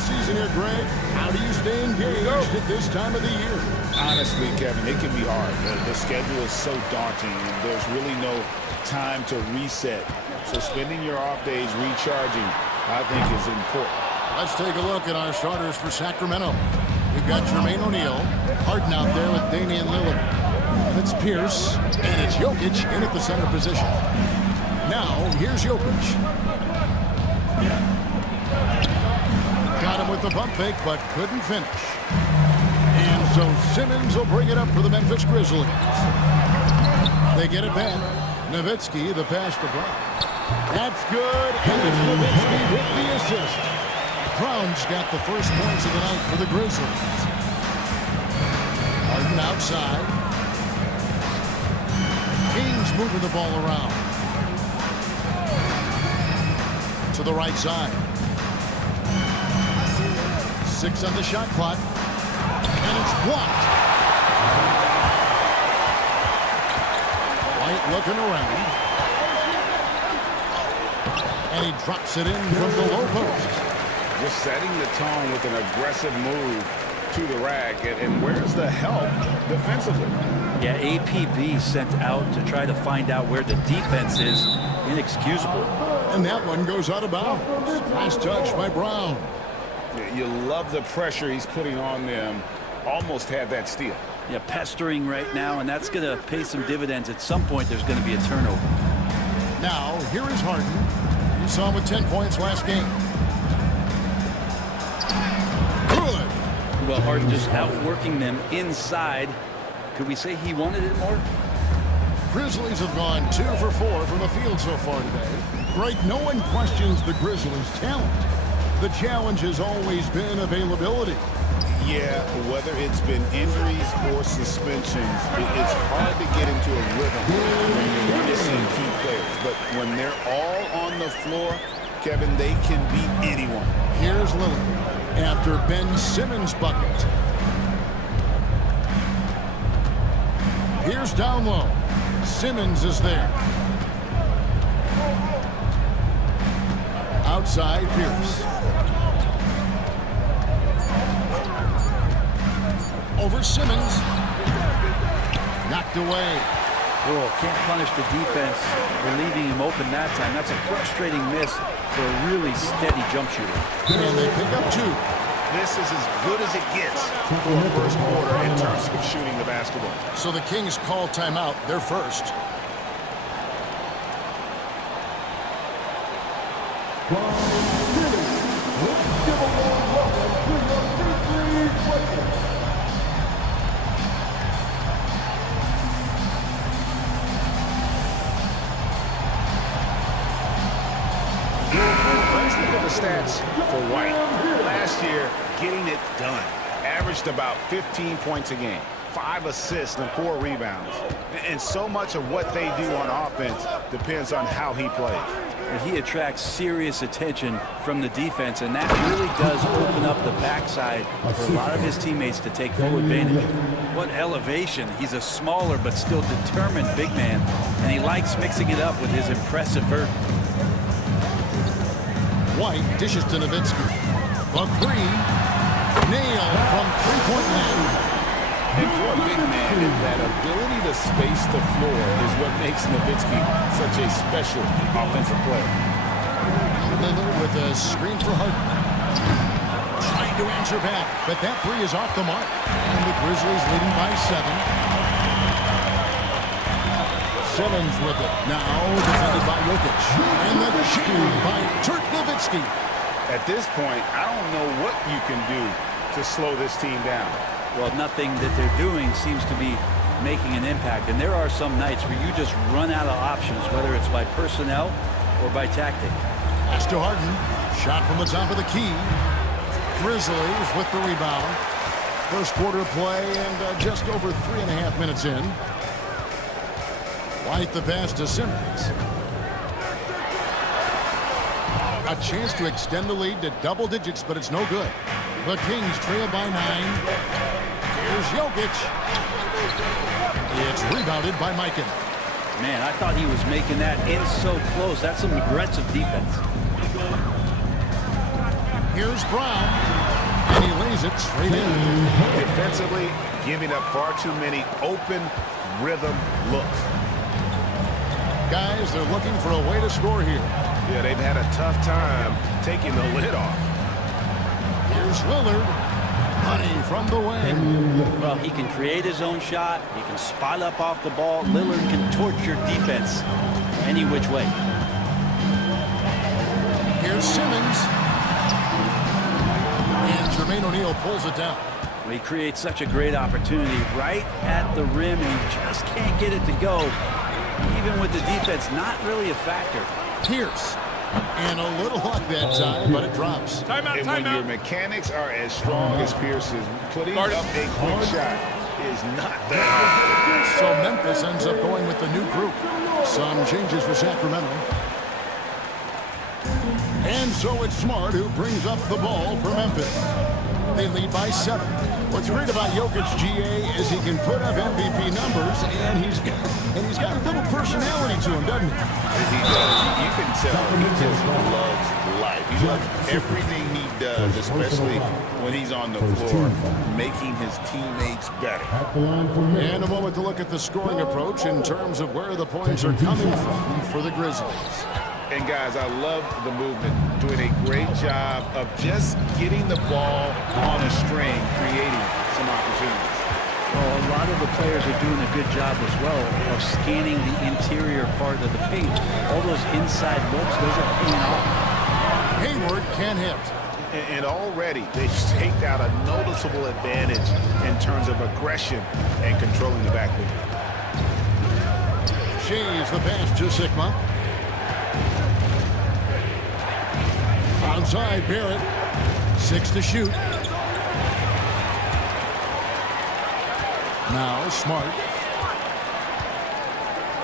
season here, Greg. How do you stay engaged at this time of the year? Honestly, Kevin, it can be hard. The schedule is so daunting, and there's really no time to reset. So spending your off days recharging, I think, is important. Let's take a look at our starters for Sacramento. We've got Jermaine O'Neal, Harden out there with Damian Lillard. And it's Pierce, and it's Jokic in at the center position. Now, here's Jokic. Got him with the pump fake, but couldn't finish. And so Simmons will bring it up for the Memphis Grizzlies. They get it back. Nowitzki, the pass to Brown. That's good, and it's Nowitzki with the assist. Brown's got the first points of the night for the Grizzlies. Harden outside. Kings moving the ball around. To the right side. 6 on the shot clock. And it's blocked. White looking around. And he drops it in from the low post. Just setting the tone with an aggressive move to the rack. And where's the help defensively? Yeah, APB sent out to try to find out where the defense is. Inexcusable. And that one goes out of bounds. Nice touch by Brown. You love the pressure he's putting on them. Almost had that steal. Yeah, pestering right now, and that's going to pay some dividends. At some point, there's going to be a turnover. Now, here is Harden. You saw him with 10 points last game. Good. Well, Harden just outworking them inside. Could we say he wanted it more? Grizzlies have gone 2 for 4 from the field so far today. Greg, no one questions the Grizzlies' talent. The challenge has always been availability. Yeah, whether it's been injuries or suspensions, it's hard to get into a rhythm when you're missing key players. But when they're all on the floor, Kevin, they can beat anyone. Here's Lillard after Ben Simmons' bucket. Here's down low. Simmons is there. Outside, Pierce. Over Simmons. Knocked away. Oh, can't punish the defense for leaving him open that time. That's a frustrating miss for a really steady jump shooter. And they pick up 2. This is as good as it gets for the first quarter in terms of shooting the basketball. So the Kings call timeout. They're first. Let's look at the stats for White. Last year, getting it done. Averaged about 15 points a game, 5 assists and 4 rebounds. And so much of what they do on offense depends on how he plays. He attracts serious attention from the defense, and that really does open up the backside for a lot of his teammates to take full advantage. What elevation. He's a smaller but still determined big man, and he likes mixing it up with his impressive vert. White dishes to Nowitzki. The 3. Nailed from three-point land. And for a big man, that ability to space the floor is what makes Nowitzki such a special offensive player. Lillard with a screen for Harden. Trying to answer back, but that 3 is off the mark. And the Grizzlies leading by 7. Simmons with it. Now defended by Jokic. And the chain by Dirk Nowitzki. At this point, I don't know what you can do to slow this team down. Well, nothing that they're doing seems to be making an impact. And there are some nights where you just run out of options, whether it's by personnel or by tactic. Pass to Harden. Shot from the top of the key. Grizzlies with the rebound. First quarter play and just over 3.5 minutes in. White the pass to Simmons. A chance to extend the lead to double digits, but it's no good. The Kings trail by 9. Here's Jokic. It's rebounded by Mikan. Man, I thought he was making that in so close. That's some aggressive defense. Here's Brown, and he lays it straight in. Defensively, giving up far too many open rhythm looks. Guys, they're looking for a way to score here. Yeah, they've had a tough time taking the lid off. Here's Lillard. Money from the wing. Well, he can create his own shot. He can spot up off the ball. Lillard can torch your defense any which way. Here's Simmons. And Jermaine O'Neal pulls it down. Well, he creates such a great opportunity right at the rim, and he just can't get it to go. Even with the defense not really a factor. Pierce. And a little luck that time, but it drops. And when your mechanics are as strong as Pierce's, putting up a quick shot is not that hard. So Memphis ends up going with the new group. Some changes for Sacramento. And so it's Smart who brings up the ball for Memphis. They lead by 7. What's great about Jokic, GA, is he can put up MVP numbers, and he's got a little personality to him, doesn't he? He does. You can tell he just loves life. He loves everything he does, especially when he's on the floor, making his teammates better. And a moment to look at the scoring approach in terms of where the points are coming from for the Grizzlies. And guys, I love the movement, doing a great job of just getting the ball on a string, creating some opportunities. Well, a lot of the players are doing a good job as well of scanning the interior part of the paint. All those inside looks, those are paying off. Hayward can hit. And already they've staked out a noticeable advantage in terms of aggression and controlling the back window. Shea's the pass to Sigma. Outside Barrett. 6 to shoot. Now Smart.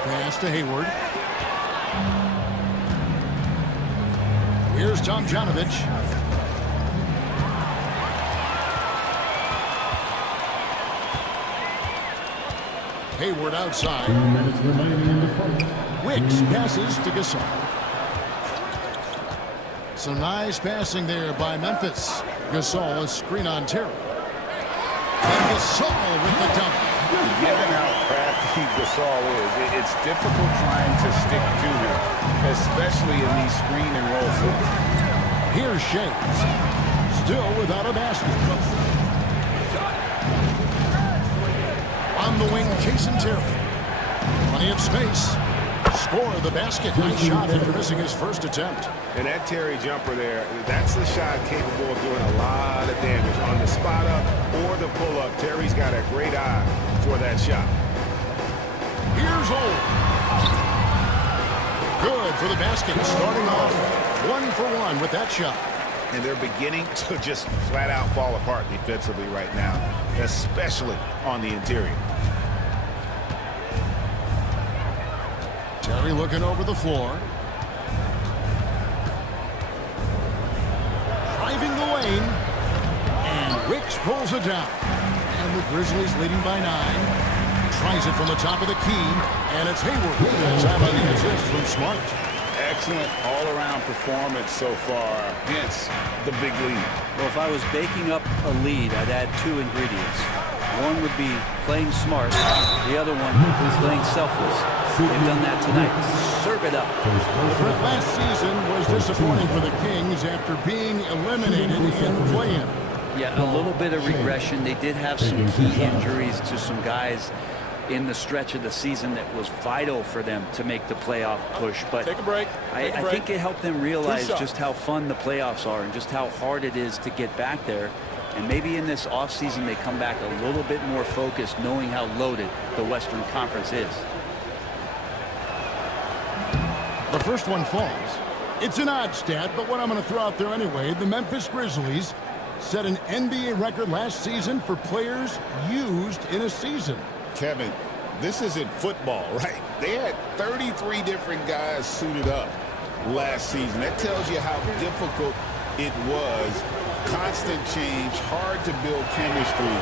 Pass to Hayward. Here's Tomjanovich. Hayward outside. 2 minutes remaining in the fight. Wicks passes to Gasol. Some nice passing there by Memphis. Gasol, a screen on Terry. And Gasol with the dunk. Given how crafty Gasol is, it's difficult trying to stick to him, especially in these screen and roll sets. Here's Shades. Still without a basket. On the wing, Jason Terry. Plenty of space. Score the basket. Nice shot after missing his first attempt. And that Terry jumper there, that's the shot capable of doing a lot of damage. On the spot up or the pull up, Terry's got a great eye for that shot. Here's Old. Good for the basket. Starting off 1 for 1 with that shot. And they're beginning to just flat out fall apart defensively right now, especially on the interior. Terry looking over the floor. Driving the lane. And Wicks pulls it down. And the Grizzlies leading by 9. Tries it from the top of the key. And it's Hayward. Time on the assist from Smart. Excellent all-around performance so far against the big lead. Well, if I was baking up a lead, I'd add 2 ingredients. One would be playing smart. The other one is playing selfless. They've done that tonight. Serve it up. Last season was disappointing for the Kings after being eliminated in the play-in. Yeah, a little bit of regression. They did have some key injuries to some guys in the stretch of the season that was vital for them to make the playoff push. But Take a break. I think it helped them realize just how fun the playoffs are and just how hard it is to get back there. And maybe in this offseason they come back a little bit more focused, knowing how loaded the Western Conference is. The first one falls. It's an odd stat, but what I'm going to throw out there anyway, the Memphis Grizzlies set an NBA record last season for players used in a season. Kevin, this isn't football, right? They had 33 different guys suited up last season. That tells you how difficult it was. Constant change, hard to build chemistry,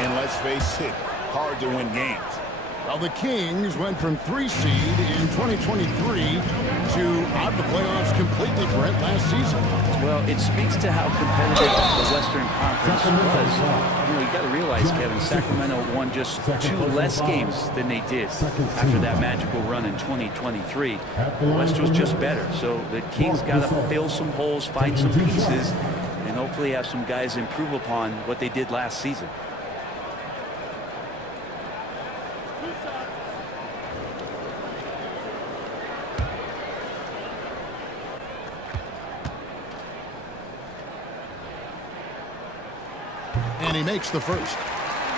and let's face it, hard to win games. Well, the Kings went from 3 seed in 2023 to out of the playoffs completely, Brent, last season. Well, it speaks to how competitive the Western Conference was. You know, you got to realize, Kevin, Sacramento won just 2 less games than they did after that magical run in 2023. The West was just better, so the Kings got to fill some holes, find some pieces, and hopefully have some guys improve upon what they did last season. And he makes the first.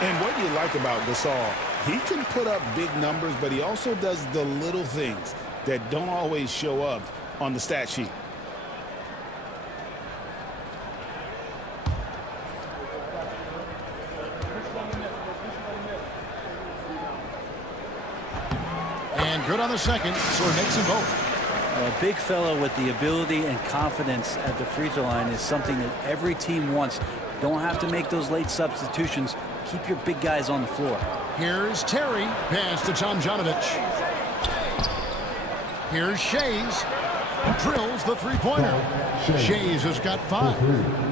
And what you like about Gasol, he can put up big numbers, but he also does the little things that don't always show up on the stat sheet. And good on the second, so he makes them both. A big fellow with the ability and confidence at the free throw line is something that every team wants. Don't have to make those late substitutions. Keep your big guys on the floor. Here's Terry. Pass to Tomjanovich. Here's Shays. Drills the three-pointer. Shays has got 5.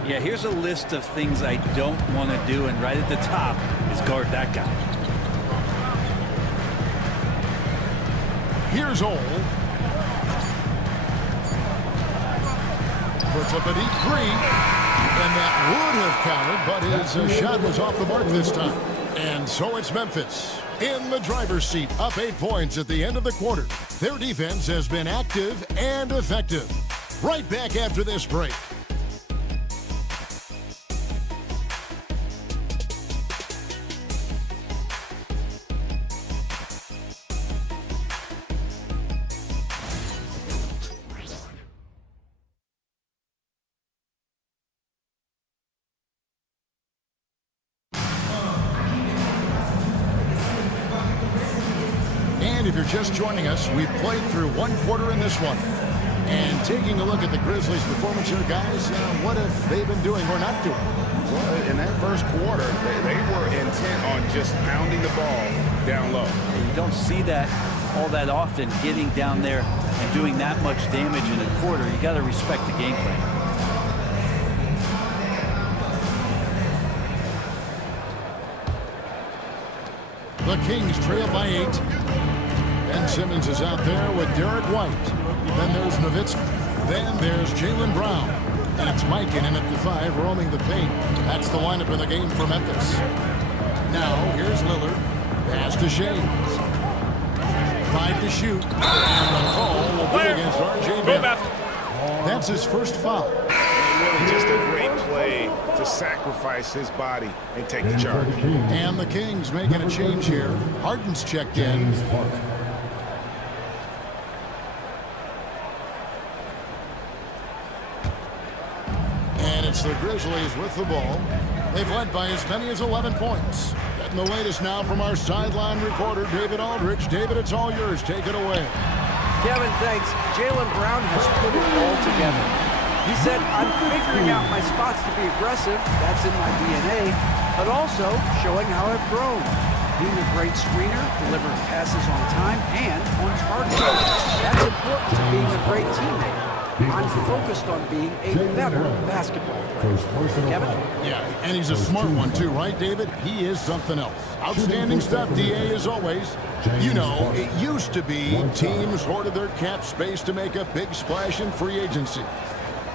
Yeah, here's a list of things I don't want to do, and right at the top is guard that guy. Here's Ole. Puts up a deep 3. And that would have counted, but his shot was off the mark this time. And so it's Memphis in the driver's seat, up 8 points at the end of the quarter. Their defense has been active and effective. Right back after this break. And if you're just joining us, we've played through 1 quarter in this one. And taking a look at the Grizzlies' performance here, guys, what have they been doing or not doing? Well, in that first quarter, they were intent on just pounding the ball down low. You don't see that all that often, getting down there and doing that much damage in a quarter. You got to respect the game plan. The Kings trail by 8. Ben Simmons is out there with Derek White. Then there's Nowitzki. Then there's Jaylen Brown. And it's Mikan in at the 5, roaming the paint. That's the lineup in the game for Memphis. Now, here's Lillard. Pass to Shea. 5 to shoot. And the call will be against R.J. Barrett. That's his first foul. Really just a great play to sacrifice his body and take the charge. And the Kings making a change here. Harden's checked in. And it's the Grizzlies with the ball. They've led by as many as 11 points. Getting the latest now from our sideline reporter, David Aldridge. David, it's all yours. Take it away. Kevin, thanks. Jaylen Brown has put it all together. He said, I'm figuring out my spots to be aggressive. That's in my DNA. But also showing how I've grown. Being a great screener, delivering passes on time and on target. That's important to being a great teammate. I'm focused on being a better basketball player. Kevin? Yeah, and he's a smart one too, right, David? He is something else. Outstanding stuff, DA, as always. You know, it used to be teams hoarded their cap space to make a big splash in free agency.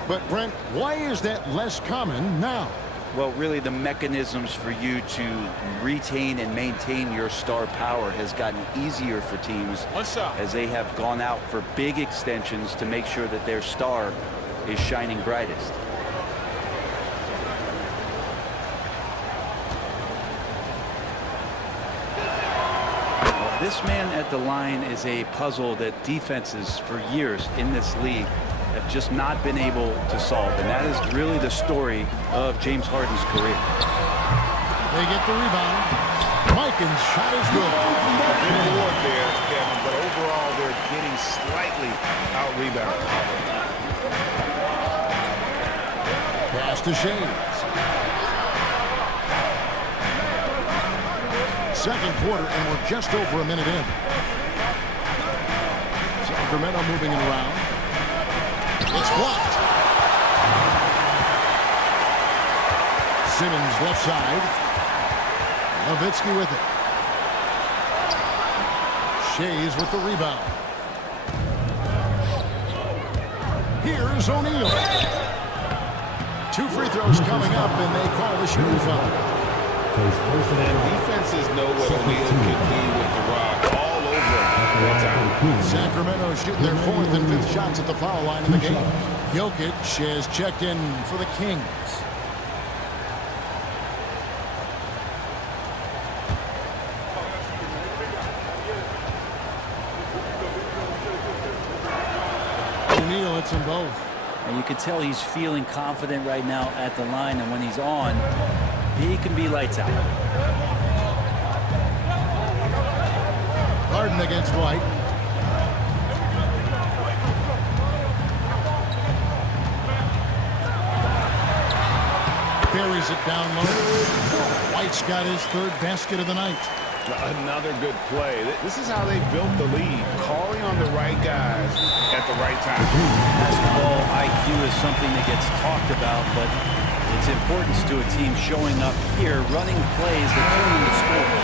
But, Brent, why is that less common now? Well, really, the mechanisms for you to retain and maintain your star power has gotten easier for teams as they have gone out for big extensions to make sure that their star is shining brightest. This man at the line is a puzzle that defenses for years in this league have just not been able to solve, and that is really the story of James Harden's career. They get the rebound. Mikan's shot is good. Good board there, Kevin, but overall they're getting slightly out-rebounded. Pass to Shea. second quarter, and we're just over a minute in. Sacramento moving it around. It's blocked. Simmons left side. Nowitzki with it. Shays with the rebound. Here's O'Neal. 2 free throws coming up, and they call the shooting foul. And defenses know what O'Neal can do with the rock all over him. Sacramento shooting their 4th and 5th shots at the foul line in the game. Jokic has checked in for the Kings. O'Neal hits them both. And you can tell he's feeling confident right now at the line, and when he's on, he can be lights out. Harden against White. Buries it down low. White's got his 3rd basket of the night. Another good play. This is how they built the lead, calling on the right guys at the right time. Basketball IQ is something that gets talked about, but its importance to a team showing up here, running plays that turn into scores.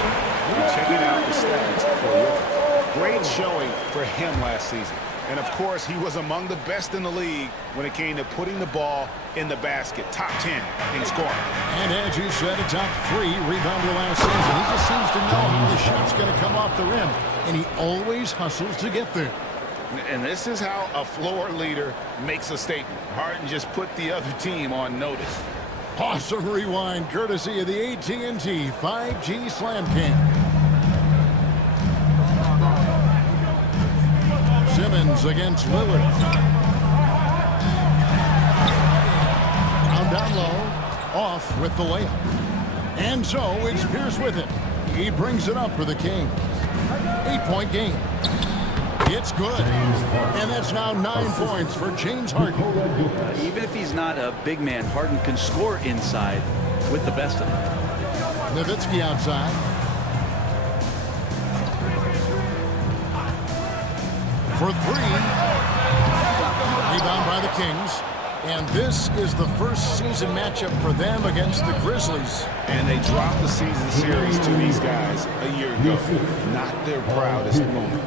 And checking out the stats for Jokic. Great showing for him last season. And of course, he was among the best in the league when it came to putting the ball in the basket. Top 10 in scoring. And as you said, a top 3 rebounder last season. He just seems to know how the shot's going to come off the rim, and he always hustles to get there. And this is how a floor leader makes a statement. Harden just put the other team on notice. Awesome rewind, courtesy of the AT&T 5G Slam Cam. Simmons against Lillard. Down low, off with the layup. And so it's Pierce with it. He brings it up for the Kings. 8-point game. It's good. And that's now 9 points for James Harden. Even if he's not a big man, Harden can score inside with the best of them. Nowitzki outside. For 3. Rebound by the Kings. And this is the first season matchup for them against the Grizzlies. And they dropped the season series to these guys a year ago. Not their proudest moment.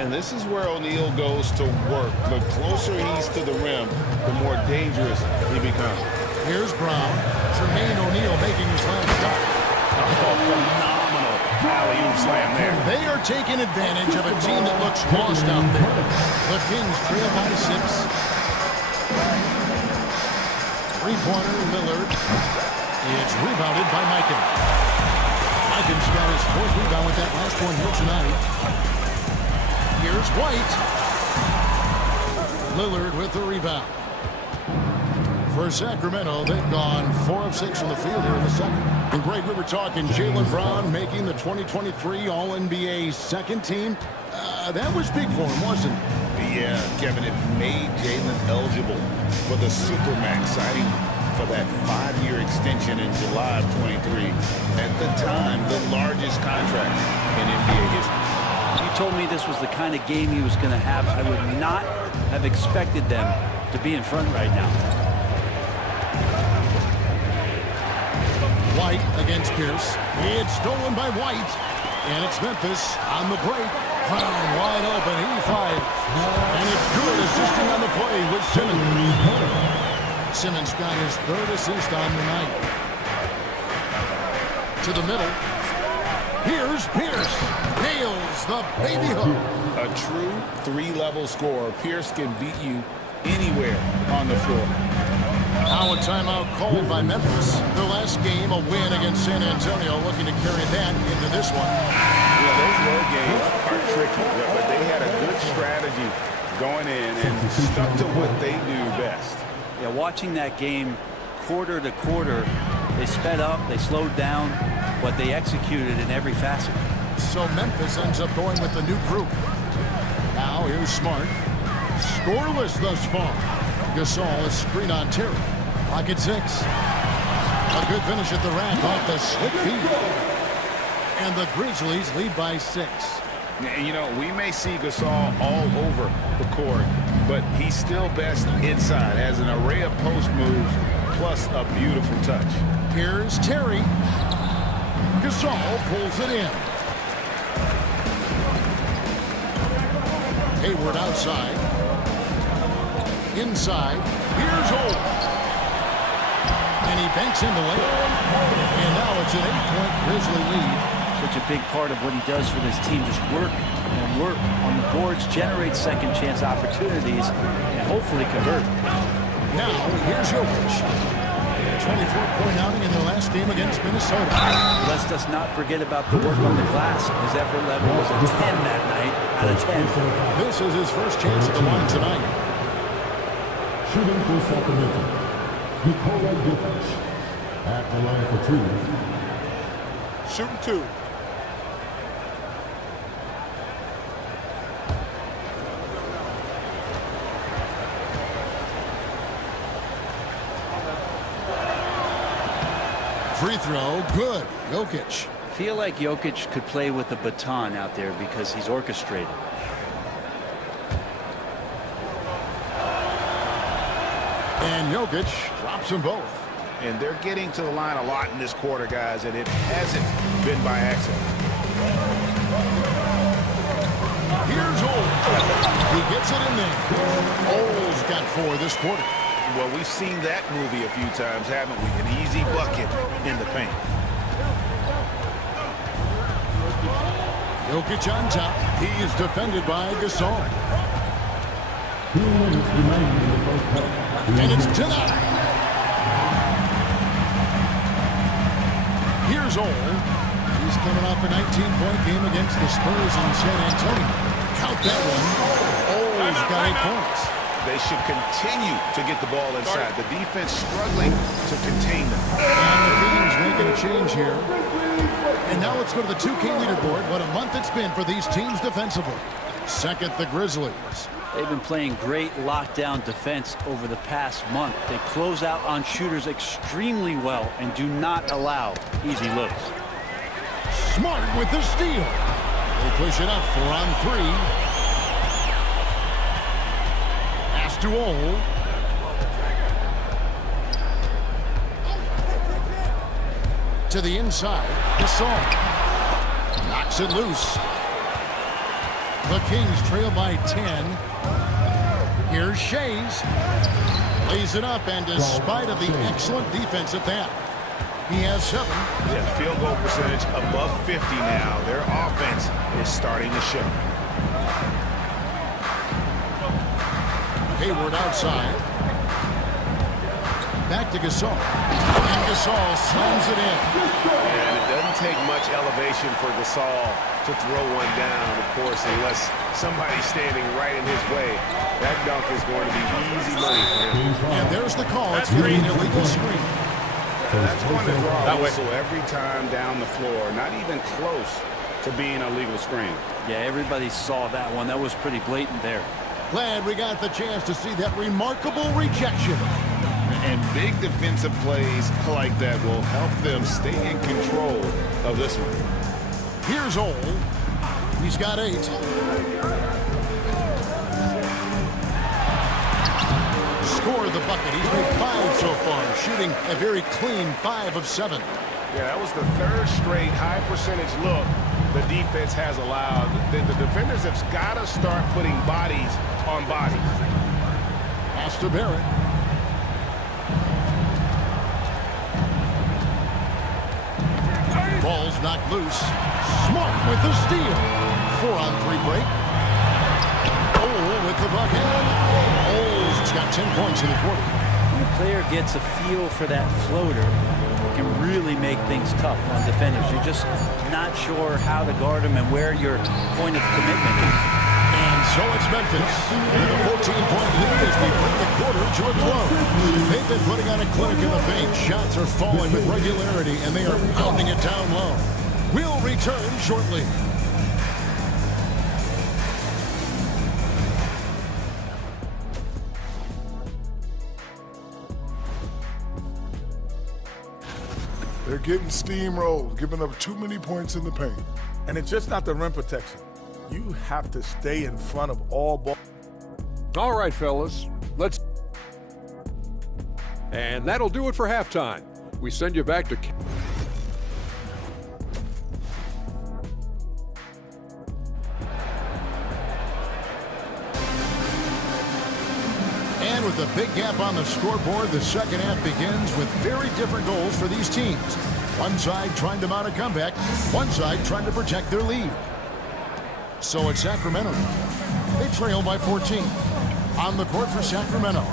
And this is where O'Neal goes to work. The closer he's to the rim, the more dangerous he becomes. Here's Brown. Jermaine O'Neal making his last shot. Phenomenal alley-oop slam there. They are taking advantage of a team that looks lost out there. The Kings trail by 6. Three-pointer, Lillard. It's rebounded by Mikan. Mikan's got his 4th rebound with that last one here tonight. Here's White. Lillard with the rebound. For Sacramento, they've gone 4 of 6 from the field here in the second. And Greg, we were talking Jaylen Brown making the 2023 All-NBA second team. That was big for him, wasn't it? Yeah, Kevin, it made Jaylen eligible for the Supermax, signing for that 5-year extension in July of 23. At the time, the largest contract in NBA history. You told me this was the kind of game he was going to have. I would not have expected them to be in front right now. White against Pierce. It's stolen by White. And it's Memphis on the break. Brown wide open. He fires. And it's good, assisting on the play with Simmons. Simmons got his 3rd assist on the night. To the middle. Here's Pierce. Nails the baby hook. A true 3-level scorer. Pierce can beat you anywhere on the floor. Now a timeout called by Memphis. Their last game, a win against San Antonio, looking to carry that into this one. Yeah, those road games are tricky, but they had a good strategy going in and stuck to what they do best. Yeah, watching that game quarter to quarter, they sped up, they slowed down, but they executed in every facet. So Memphis ends up going with the new group. Now here's Smart. Scoreless thus far. Gasol is screen on Terry. Clock at 6. A good finish at the rack off the slick feed. And the Grizzlies lead by 6. And, you know, we may see Gasol all over the court, but he's still best inside. Has an array of post moves, plus a beautiful touch. Here's Terry. Gasol pulls it in. Hayward outside. Inside. Here's Old. And he banks in the layup. And now it's an 8-point Grizzly lead. Such a big part of what he does for this team. Just work and work on the boards, generate second chance opportunities, and hopefully convert. Now, here's Jokic. 24-point outing in their last game against Minnesota. Let's just not forget about the work on the glass. His effort level was a 10 that night out of 10. This is his first chance at the line tonight. Shooting for Sacramento, Nikola Jokic. At the line for 2. Shooting 2. Free throw, good. Jokic. Feel like Jokic could play with a baton out there because he's orchestrated. And Jokic drops them both. And they're getting to the line a lot in this quarter, guys, and it hasn't been by accident. Here's Old. He gets it in there. Old's got 4 this quarter. Well, we've seen that movie a few times, haven't we? An easy bucket in the paint. Jokic on top. He is defended by Gasol. 2 minutes remaining in the first half. And it's denied. Here's Old. He's coming off a 19-point game against the Spurs in San Antonio. Count that one. Old's got 8 points. They should continue to get the ball inside. The defense struggling to contain them. And the Kings making a change here. And now let's go to the 2K leaderboard. What a month it's been for these teams defensively. Second, the Grizzlies. They've been playing great lockdown defense over the past month. They close out on shooters extremely well and do not allow easy looks. Smart with the steal. They push it up 4 on 3. Pass to Old. To the inside. Gasol knocks it loose. The Kings trail by 10. Here's Shays. Lays it up, and despite of the excellent defense at that, he has 7. Yeah, field goal percentage above 50 now. Their offense is starting to show. Hayward outside. Back to Gasol. And Gasol slams it in. And it doesn't take much elevation for Gasol to throw one down, of course, unless somebody's standing right in his way. That dunk is going to be easy money for him. And there's the call. It's going to be an illegal screen. That's going to draw a whistle every time down the floor. Not even close to being a legal screen. Yeah, everybody saw that one. That was pretty blatant there. Glad we got the chance to see that remarkable rejection. And big defensive plays like that will help them stay in control of this one. Here's Old. He's got 8. Score the bucket. He's made 5 so far, shooting a very clean 5 of 7. Yeah, that was the 3rd straight high percentage look the defense has allowed. The defenders have got to start putting bodies on bodies. Pass to Barrett. Ball's knocked loose. Smart with the steal. 4 on 3 break. Old with the bucket. Old's got 10 points in the quarter. When a player gets a feel for that floater, it can really make things tough on defenders. You're just not sure how to guard them and where your point of commitment is. And so it's Memphis with a 14-point lead as we bring the quarter to a close. They've been putting on a clinic in the paint. Shots are falling with regularity, and they are pounding it down low. We'll return shortly. They're getting steamrolled, giving up too many points in the paint. And it's just not the rim protection. You have to stay in front of all ball. All right, fellas, let's... And that'll do it for halftime. We send you back to... And with a big gap on the scoreboard, the second half begins with very different goals for these teams. One side trying to mount a comeback, one side trying to protect their lead. So it's Sacramento. They trail by 14. On the court for Sacramento,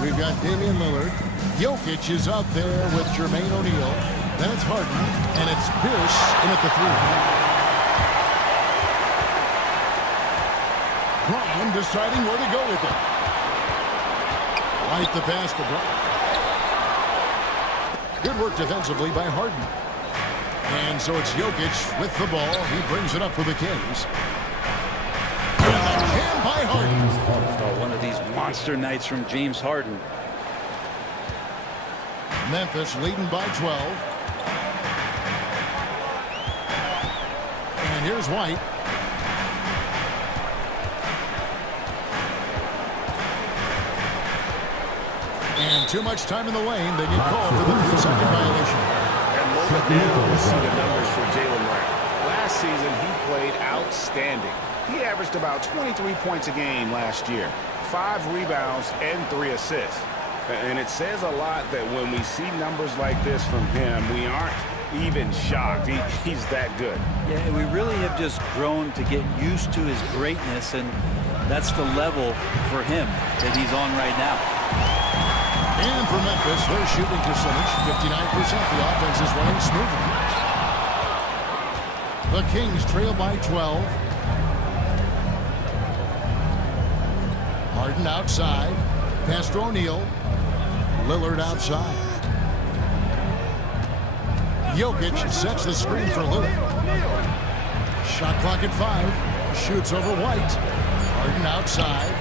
we've got Damian Lillard. Jokic is out there with Jermaine O'Neal. Then it's Harden, and it's Pierce in at the 3. Brown deciding where to go with it. Right the pass to Brown. Good work defensively by Harden. And so it's Jokic with the ball. He brings it up for the Kings. And by Harden. Oh, one of these monster nights from James Harden. Memphis leading by 12. And here's White. And too much time in the lane. They get called for the 3-second violation. And moment now, let's see the numbers for Jaylen Brown. Last season, he played outstanding. He averaged about 23 points a game last year, 5 rebounds and 3 assists. And it says a lot that when we see numbers like this from him, we aren't even shocked. He's that good. Yeah, we really have just grown to get used to his greatness, and that's the level for him that he's on right now. And for Memphis, their shooting percentage, 59%. The offense is running smoothly. The Kings trail by 12. Harden outside. Pass to O'Neal. Lillard outside. Jokic sets the screen for Lillard. Shot clock at 5. Shoots over White. Harden outside.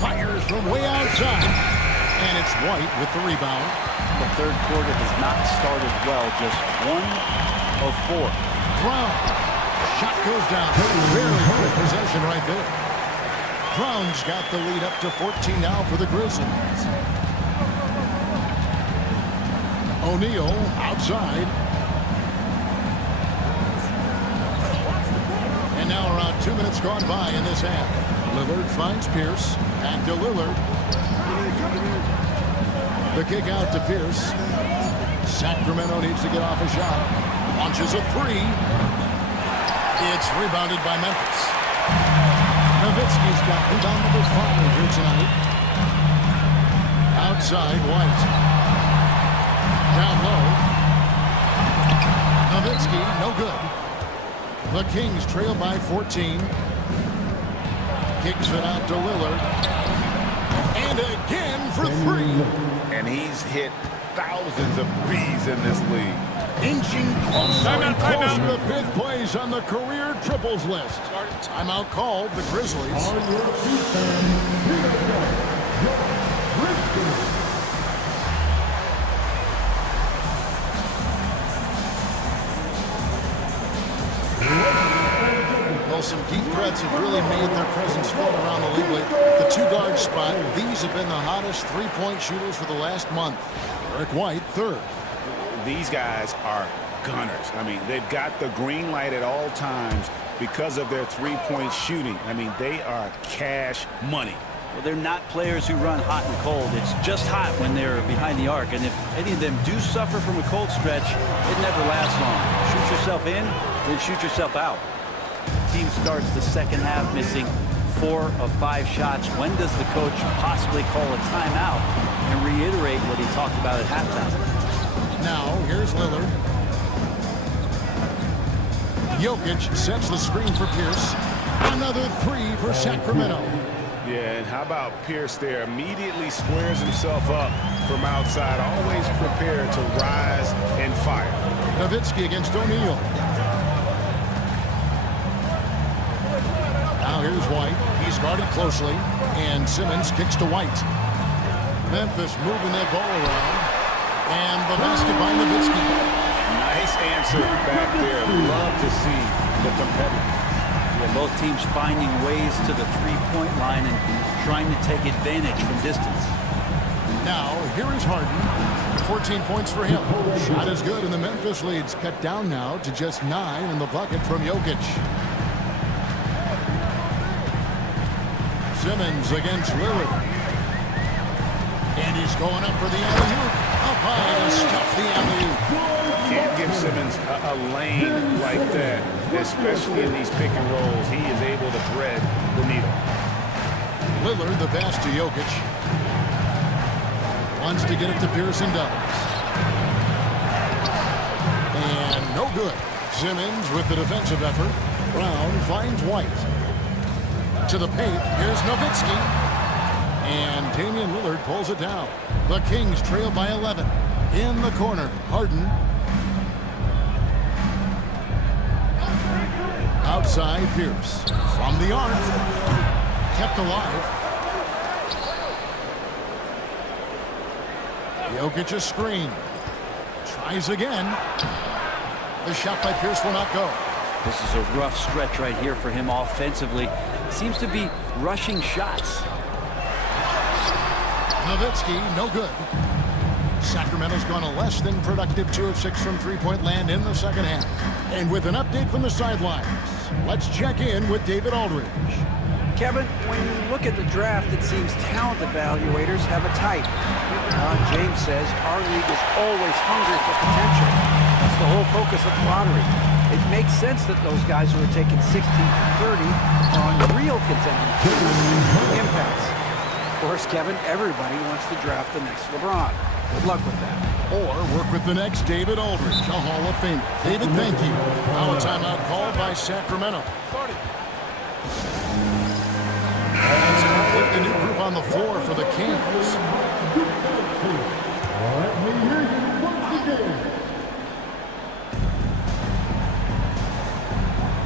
Fires from way outside. And it's White with the rebound. The third quarter has not started well. Just 1 of 4. Brown. Shot goes down. Very good possession right there. Brown's got the lead up to 14 now for the Grizzlies. O'Neal outside. And now around 2 minutes gone by in this half. Lillard finds Pierce. Back to Lillard. The kick out to Pierce. Sacramento needs to get off a shot. Launches a 3. It's rebounded by Memphis. Nowitzki's got rebound number 5 here tonight. Outside, White. Down low. Nowitzki, no good. The Kings trail by 14. Kicks it out to Lillard. And again for 3. And he's hit thousands of threes in this league. Inching closer and closer to 5th place on the career triples list. Timeout called, the Grizzlies. Well, some deep threats have really made their presence felt around the league lately. The 2-guard spot, these have been the hottest 3-point shooters for the last month. Derek White, 3rd. These guys are gunners. I mean, they've got the green light at all times because of their 3-point shooting. I mean, they are cash money. Well, they're not players who run hot and cold. It's just hot when they're behind the arc. And if any of them do suffer from a cold stretch, it never lasts long. Shoot yourself in, then shoot yourself out. The team starts the second half missing 4 of 5 shots. When does the coach possibly call a timeout and reiterate what he talked about at halftime? Now, here's Lillard. Jokic sets the screen for Pierce. Another 3 for Sacramento. Yeah, and how about Pierce there? Immediately squares himself up from outside, always prepared to rise and fire. Nowitzki against O'Neal. Now here's White. He's guarded closely, and Simmons kicks to White. Memphis moving that ball around. And the basket by Nowitzki. answer back there. Love to see the competitor. Yeah, both teams finding ways to the three-point line and trying to take advantage from distance. Now, here is Harden. 14 points for him. Shot is good, and the Memphis lead's cut down now to just 9 in the bucket from Jokic. Simmons against Lillard. And he's going up for the alley-oop. Up high to stuff the alley-oop. Can't give Simmons a lane like that, especially in these pick and rolls. He is able to thread the needle. Lillard, the pass to Jokic. Wants to get it to Pearson Dubs. And no good. Simmons with the defensive effort. Brown finds White. To the paint. Here's Nowitzki. And Damian Lillard pulls it down. The Kings trail by 11. In the corner, Harden. Outside, Pierce. From the arc. Kept alive. Jokic a screen. Tries again. The shot by Pierce will not go. This is a rough stretch right here for him offensively. Seems to be rushing shots. Nowitzki, no good. Sacramento's gone a less than productive 2 of 6 from three-point land in the second half. And with an update from the sidelines, let's check in with David Aldridge. Kevin, when you look at the draft, it seems talent evaluators have a type. James says our league is always hungry for potential. That's the whole focus of the lottery. It makes sense that those guys who are taken 16 to 30 are on real contending teams with impacts. Of course, Kevin, everybody wants to draft the next LeBron. Good luck with that. Or work with the next David Aldridge, a Hall of Famer. David, thank you. Now a timeout called by Sacramento. It's completely new group on the floor for the Kings.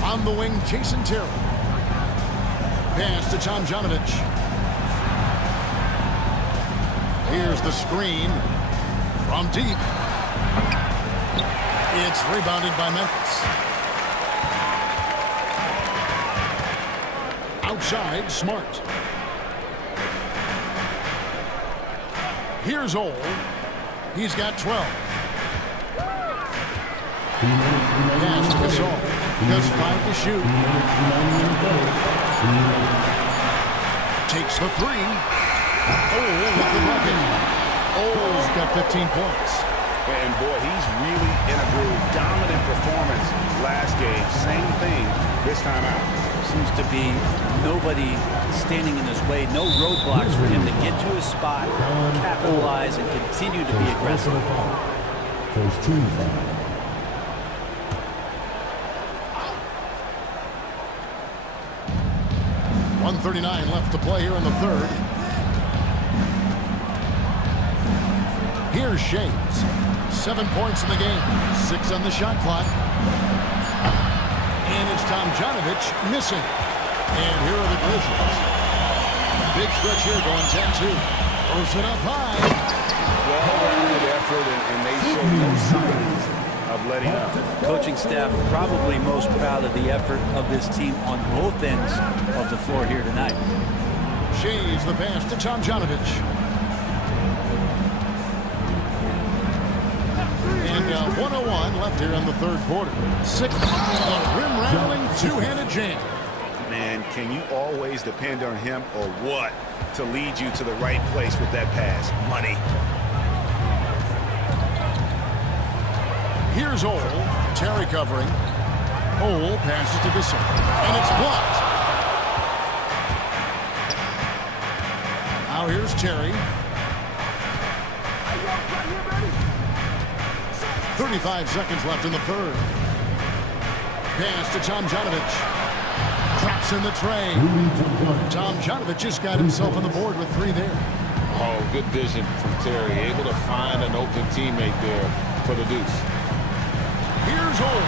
On the wing, Jason Terry. Pass to Tomjanovich. Here's the screen from deep. It's rebounded by Memphis. Outside, Smart. Here's Ole. He's got 12. Pass to Gasol. Does 5 to shoot. Takes the 3. Ole with the bucket. Ole's got 15 points. And boy, he's really in a groove. Dominant performance last game. Same thing this time out. Seems to be nobody standing in his way. No roadblocks for him to get to his spot, capitalize, and continue to be aggressive. First team foul. .139 left to play here in the third. Here's Shades. 7 points in the game. 6 on the shot clock. And it's Tomjanovich missing. And here are the Grizzlies. Big stretch here going 10-2. Throws it up high. Well-rounded effort, and they show no signs of letting up. Coaching staff probably most proud of the effort of this team on both ends of the floor here tonight. Shays the pass to Tomjanovich. And 101 left here in the third quarter. 6 a rim-rattling two-handed jam. Man, can you always depend on him or what to lead you to the right place with that pass? Money. Here's Ole. Terry covering. Ole passes to Gasol. And it's blocked. Now here's Terry. 35 seconds left in the third. Pass to Tomjanovich. Traps in the tray. Tomjanovich just got himself on the board with 3 there. Oh, good vision from Terry. Able to find an open teammate there for the deuce. Here's Ole.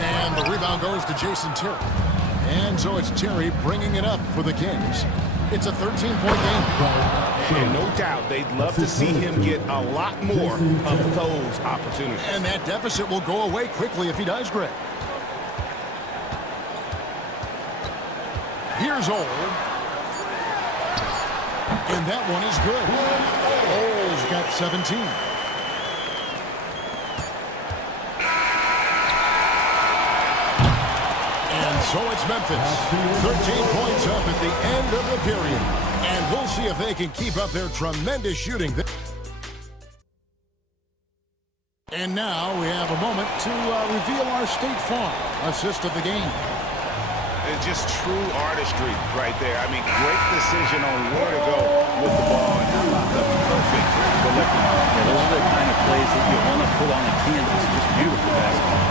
And the rebound goes to Jason Terry. And so it's Terry bringing it up for the Kings. It's a 13-point game. And no doubt they'd love to see him get a lot more of those opportunities. And that deficit will go away quickly if he does, Greg. Here's Ole. And that one is good. Ole's got 17. And so it's Memphis. 13 points up at the end of the period. And we'll see if they can keep up their tremendous shooting. And now we have a moment to reveal our State Farm assist of the game. It's just true artistry right there. I mean, great decision on where to go with the ball. And how about the perfect delivery? Yeah, those are the kind of plays that you want to put on the canvas. Just beautiful basketball.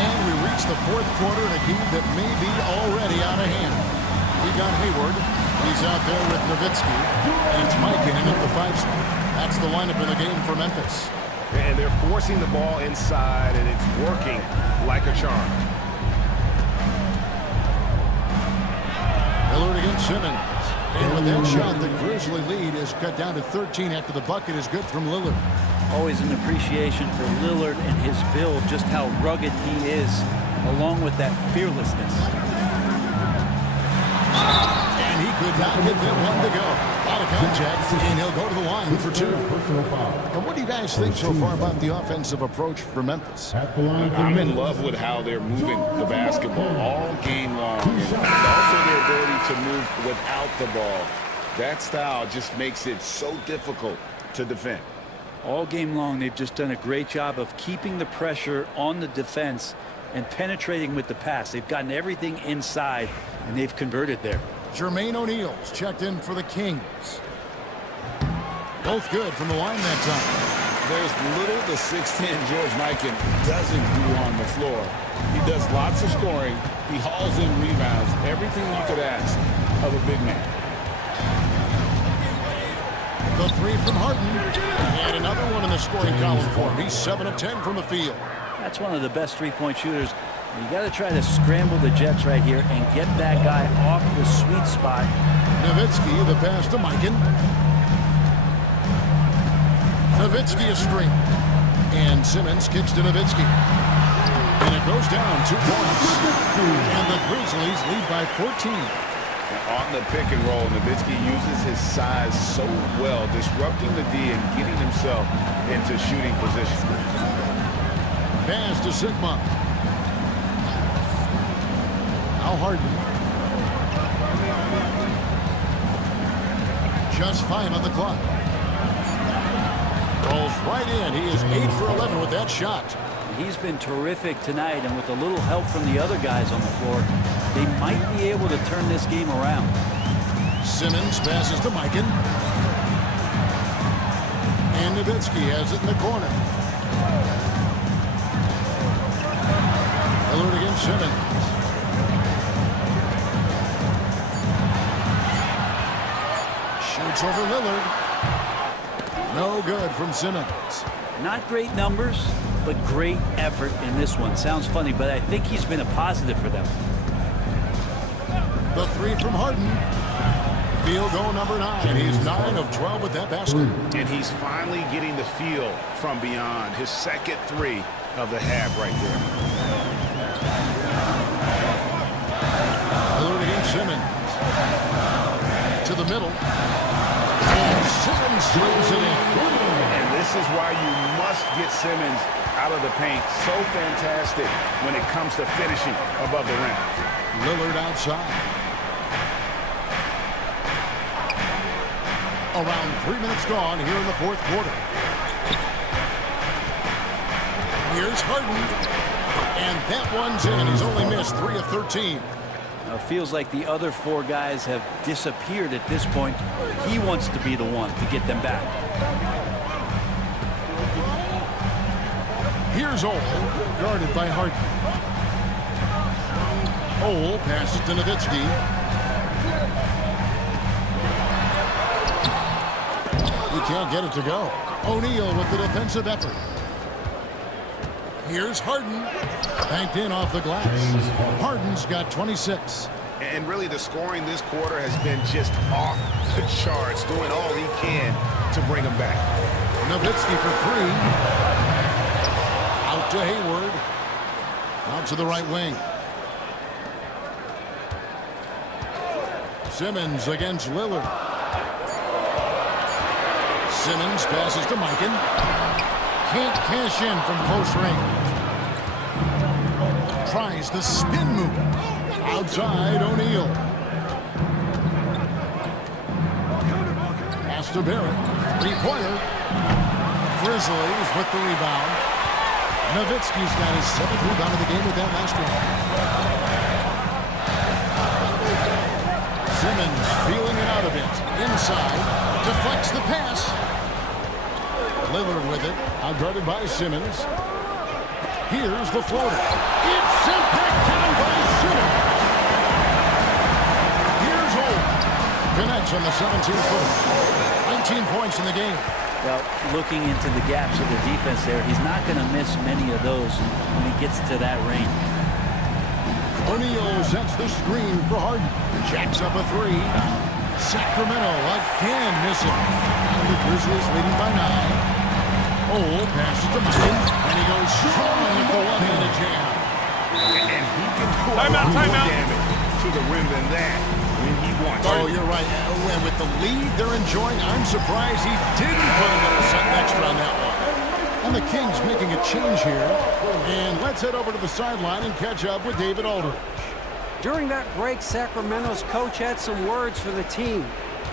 And we reach the fourth quarter in a game that may be already out of hand. We got Hayward. He's out there with Nowitzki. And it's Mikan in at the 5 spot. That's the lineup in the game for Memphis. And they're forcing the ball inside, and it's working like a charm. Lillard against Simmons. And with that shot, the Grizzly lead is cut down to 13 after the bucket is good from Lillard. Always an appreciation for Lillard and his build, just how rugged he is, along with that fearlessness. And he could not get that one to go. Out of contact, and he'll go to the line for 2. And what do you guys think so far about the offensive approach for Memphis? I'm in love with how they're moving the basketball all game long. And also their ability to move without the ball. That style just makes it so difficult to defend. All game long, they've just done a great job of keeping the pressure on the defense and penetrating with the pass. They've gotten everything inside, and they've converted there. Jermaine O'Neal's checked in for the Kings. Both good from the line that time. There's little the 6'10 George Mikan doesn't do on the floor. He does lots of scoring. He hauls in rebounds. Everything you could ask of a big man. The 3 from Harden. And another one in the scoring column for him. He's 7 of 10 from the field. That's one of the best three-point shooters. You got to try to scramble the Jets right here and get that guy off the sweet spot. Nowitzki, the pass to Mikan. Nowitzki a screen. And Simmons kicks to Nowitzki. And it goes down 2 points. And the Grizzlies lead by 14. On the pick and roll, Nowitzki uses his size so well, disrupting the D and getting himself into shooting position. Pass to Sigma. Now Harden. Just 5 on the clock. Rolls right in. He is 8 for 11 with that shot. He's been terrific tonight, and with a little help from the other guys on the floor, they might be able to turn this game around. Simmons passes to Mikan. And Nowitzki has it in the corner. Lillard against Simmons. Shoots over Lillard. No good from Simmons. Not great numbers, but great effort in this one. Sounds funny, but I think he's been a positive for them. The 3 from Harden. Field goal number 9. He's 9 of 12 with that basket. And he's finally getting the feel from beyond. His second 3 of the half right there. Lillard against Simmons. To the middle. And Simmons slams it in. And this is why you must get Simmons out of the paint. So fantastic when it comes to finishing above the rim. Lillard outside. Around 3 minutes gone here in the fourth quarter. Here's Harden. And that one's in. He's only missed 3 of 13. Feels like the other 4 guys have disappeared at this point. He wants to be the one to get them back. Here's Ole, guarded by Harden. Ole passes to Nowitzki. He can't get it to go. O'Neal with the defensive effort. Here's Harden. Banked in off the glass. Harden's got 26. And really, the scoring this quarter has been just off the charts, doing all he can to bring them back. Nowitzki for 3. Out to Hayward. Out to the right wing. Simmons against Lillard. Simmons passes to Mikan. Can't cash in from close range. Tries the spin move. Outside O'Neal. Pass to Barrett. 3-pointer. Grizzlies with the rebound. Nowitzki's got his 7th rebound of the game with that last one. Simmons feeling it out a bit. Inside. Deflects the pass. Lillard with it. Outguarded by Simmons. Here's the floater. It's sent back down by Simmons. Here's Holt. Connects on the 17-footer. 19 points in the game. Well, looking into the gaps of the defense there, he's not going to miss many of those when he gets to that range. O'Neal sets the screen for Harden. Jacks up a 3. Sacramento again missing. And the Grizzlies leading by 9. Passes to Mikan, and he goes strong with the one-handed jam. And he can do more damage to the rim than that when he wants. Oh, you're right. And with the lead they're enjoying, I'm surprised he didn't put a little something extra on that one. And the Kings making a change here. And let's head over to the sideline and catch up with David Aldridge. During that break, Sacramento's coach had some words for the team.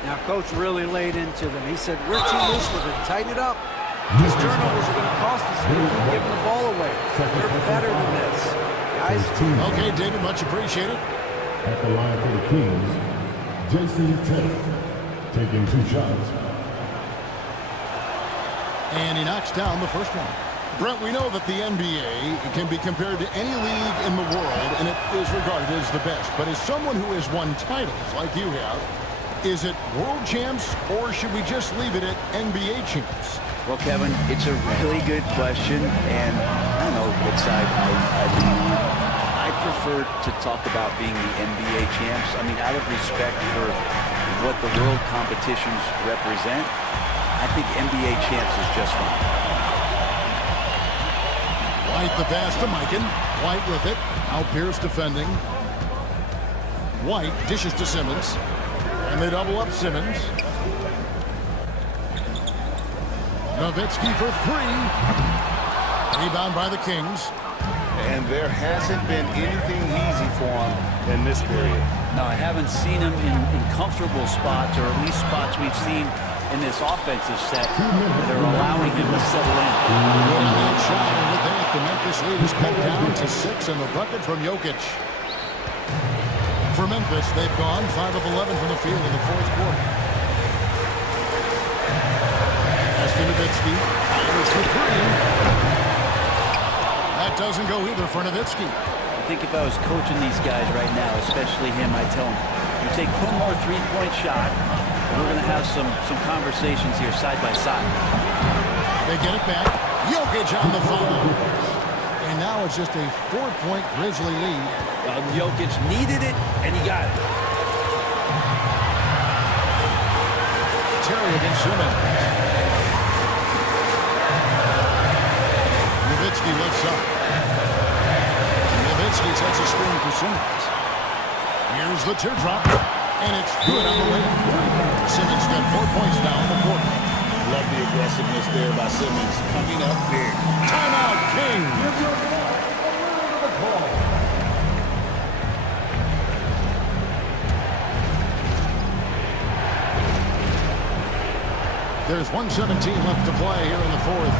Now, coach really laid into them. He said, we're too loose with it. Tighten it up. These turnovers are going to cost us if we keep giving the ball away. We're better than this, guys. Okay, David, much appreciated. At the line for the Kings, Jason Tatum taking 2 shots. And he knocks down the first one. Brent, we know that the NBA can be compared to any league in the world, and it is regarded as the best. But as someone who has won titles like you have, is it world champs, or should we just leave it at NBA champs? Well, Kevin, it's a really good question, and I don't know what side I lean on. I prefer to talk about being the NBA champs. I mean, out of respect for what the world competitions represent, I think NBA champs is just fine. White the pass to Mikan. White with it. Now Pierce defending. White dishes to Simmons. And they double up Simmons. Nowitzki for 3. Rebound by the Kings. And there hasn't been anything easy for him in this period. No, I haven't seen him in comfortable spots, or at least spots we've seen in this offensive set that are allowing him to settle in. Good on that shot, and with that, the Memphis lead is cut down to 6, and the bucket from Jokic. For Memphis, they've gone 5 of 11 from the field in the 4th quarter. Nowitzki fires for 3. That doesn't go either for Nowitzki. I think if I was coaching these guys right now, especially him, I'd tell him, you take one more 3-point shot, and we're going to have some conversations here side by side. They get it back. Jokic on the foul. And now it's just a 4-point Grizzly lead. Well, Jokic needed it, and he got it. Terry against Simmons. Nowitzki lifts up. Nowitzki sets a screen for Simmons. Here's the teardrop, and it's good on the way. Simmons got 4 points now in the quarter. Love the aggressiveness there by Simmons. Coming up big. Timeout, King. There's 1:17 left to play here in the 4th.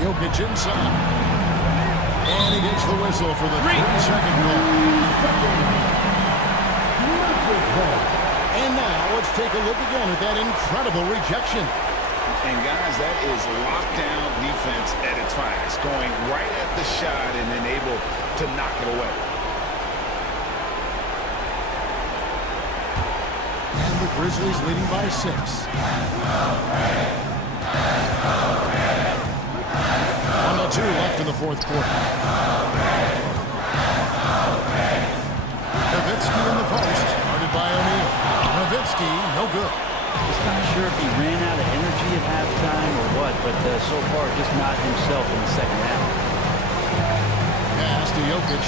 Jokic inside. And he gets the whistle for the 3-second call. And now let's take a look again at that incredible rejection. And guys, that is lockdown defense at its finest. Going right at the shot and then able to knock it away. And the Grizzlies leading by 6. 1:02 left in the 4th quarter. Nowitzki in the post, guarded by O'Neal. Nowitzki, no good. Just not sure if he ran out of energy at halftime or what, but so far just not himself in the second half. Pass to Jokic.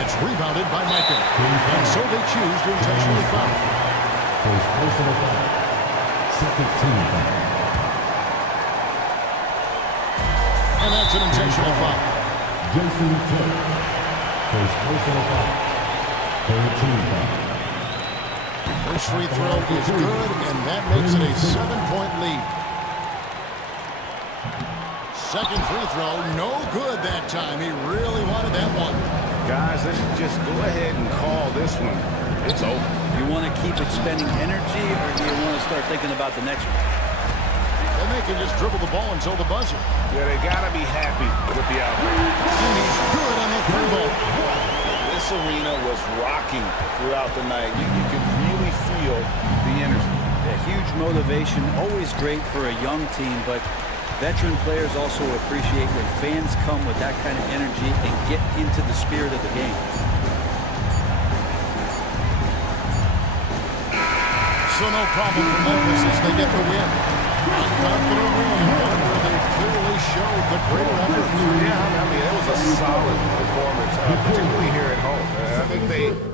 It's rebounded by Micah. And so they choose to intentionally foul. First personal foul. Second team foul. And that's an intentional foul. Jason Terry. First personal foul. Third team foul. First free throw is good, and that makes it a 7-point lead. Second free throw, no good that time. He really wanted that one. Guys, let's just go ahead and call this one. It's over. You want to keep expending energy, or do you want to start thinking about the next one? Then they can just dribble the ball until the buzzer. Yeah, they got to be happy with the outcome. And he's good on the free ball. This arena was rocking throughout the night. You could really feel the energy. A huge motivation, always great for a young team, but veteran players also appreciate when fans come with that kind of energy and get into the spirit of the game. So no problem for Memphis as they get the win. A confident win, one where they clearly showed the greater effort. Yeah, I mean, it was a solid performance, particularly here at home. I think they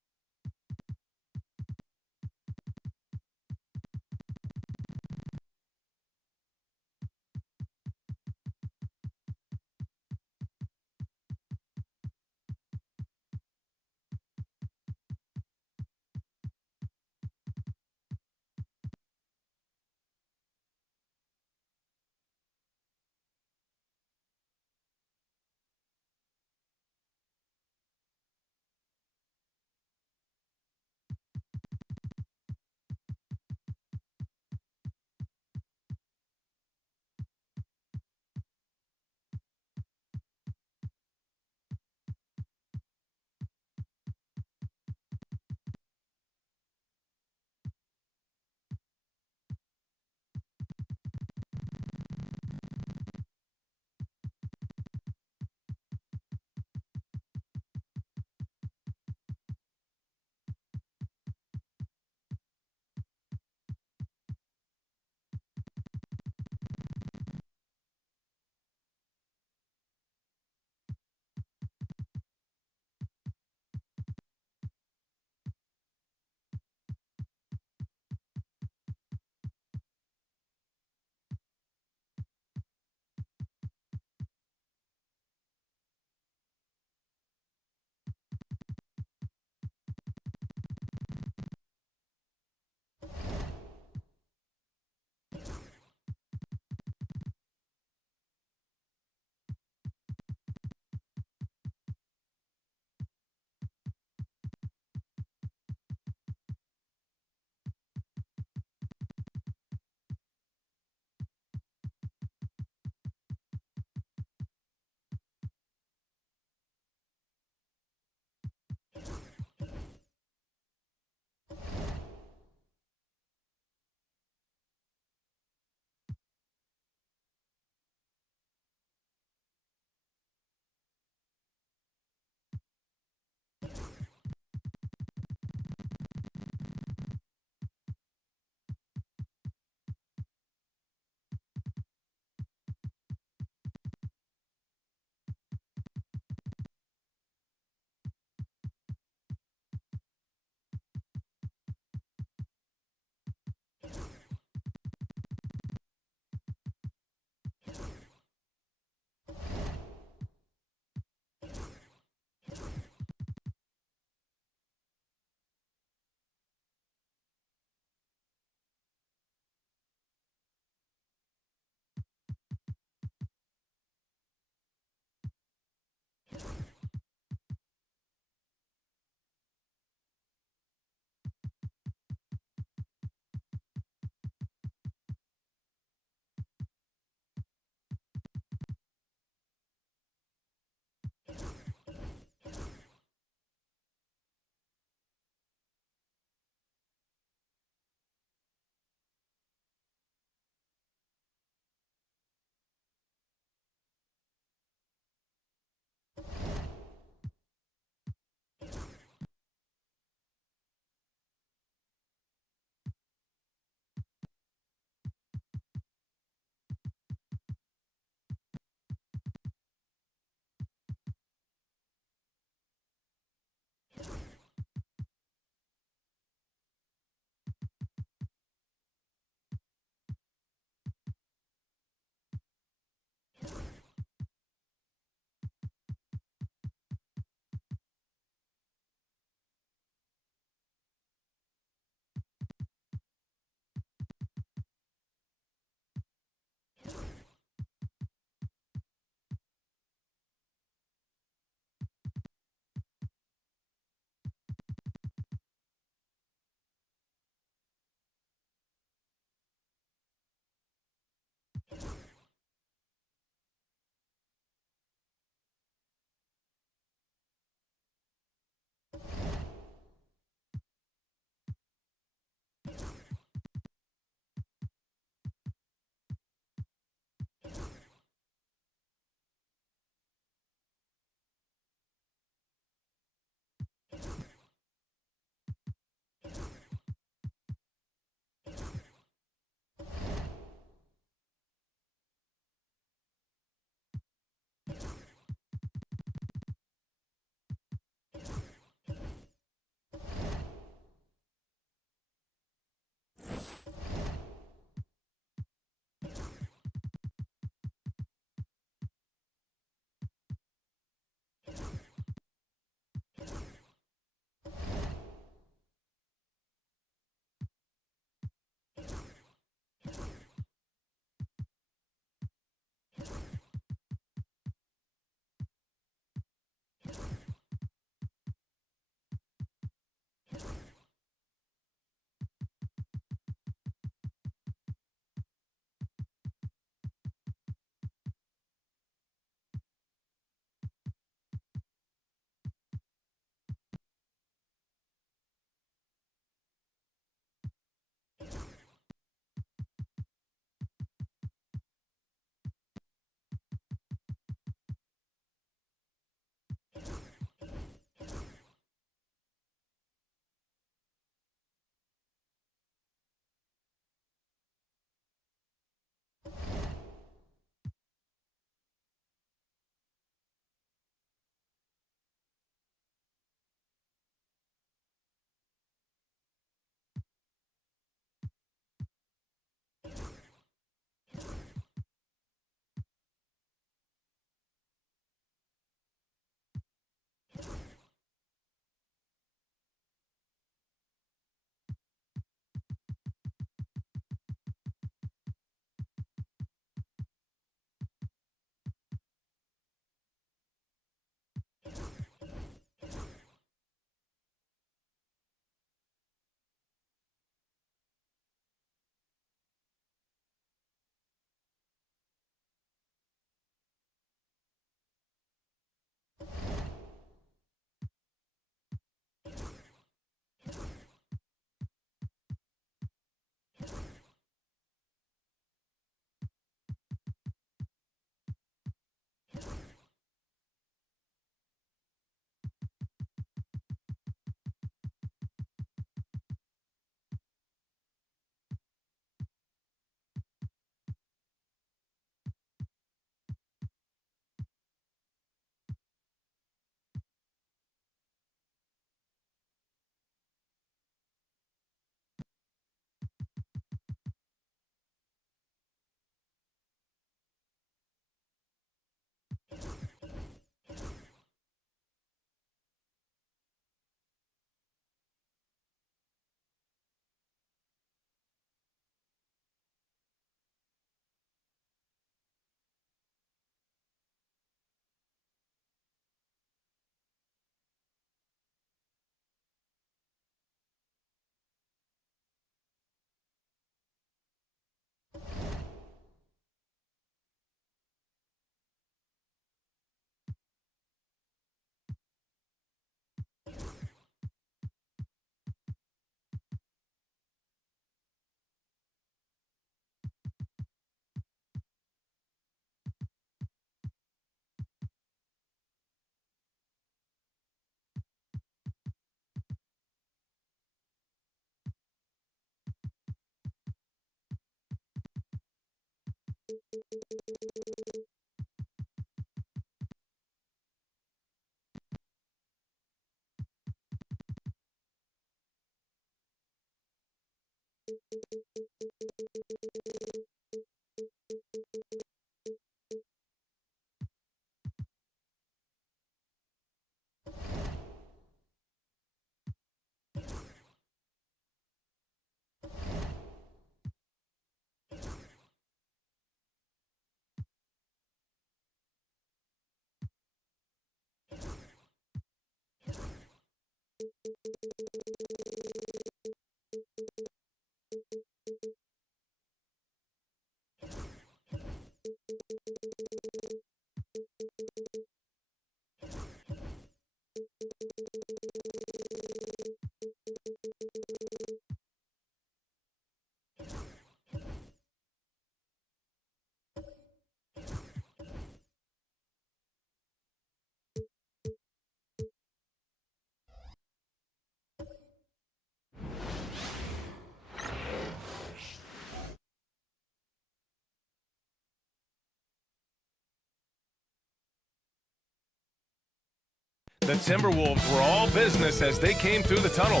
The Timberwolves were all business as they came through the tunnel.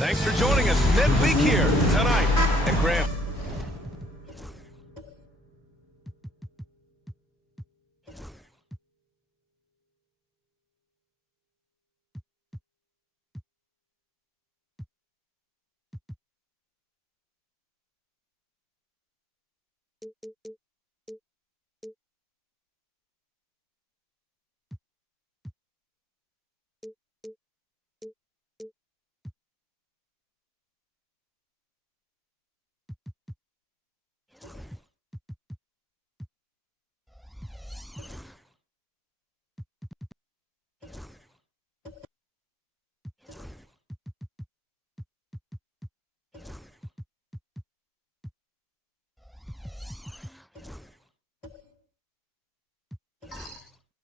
Thanks for joining us midweek here tonight. And Grant.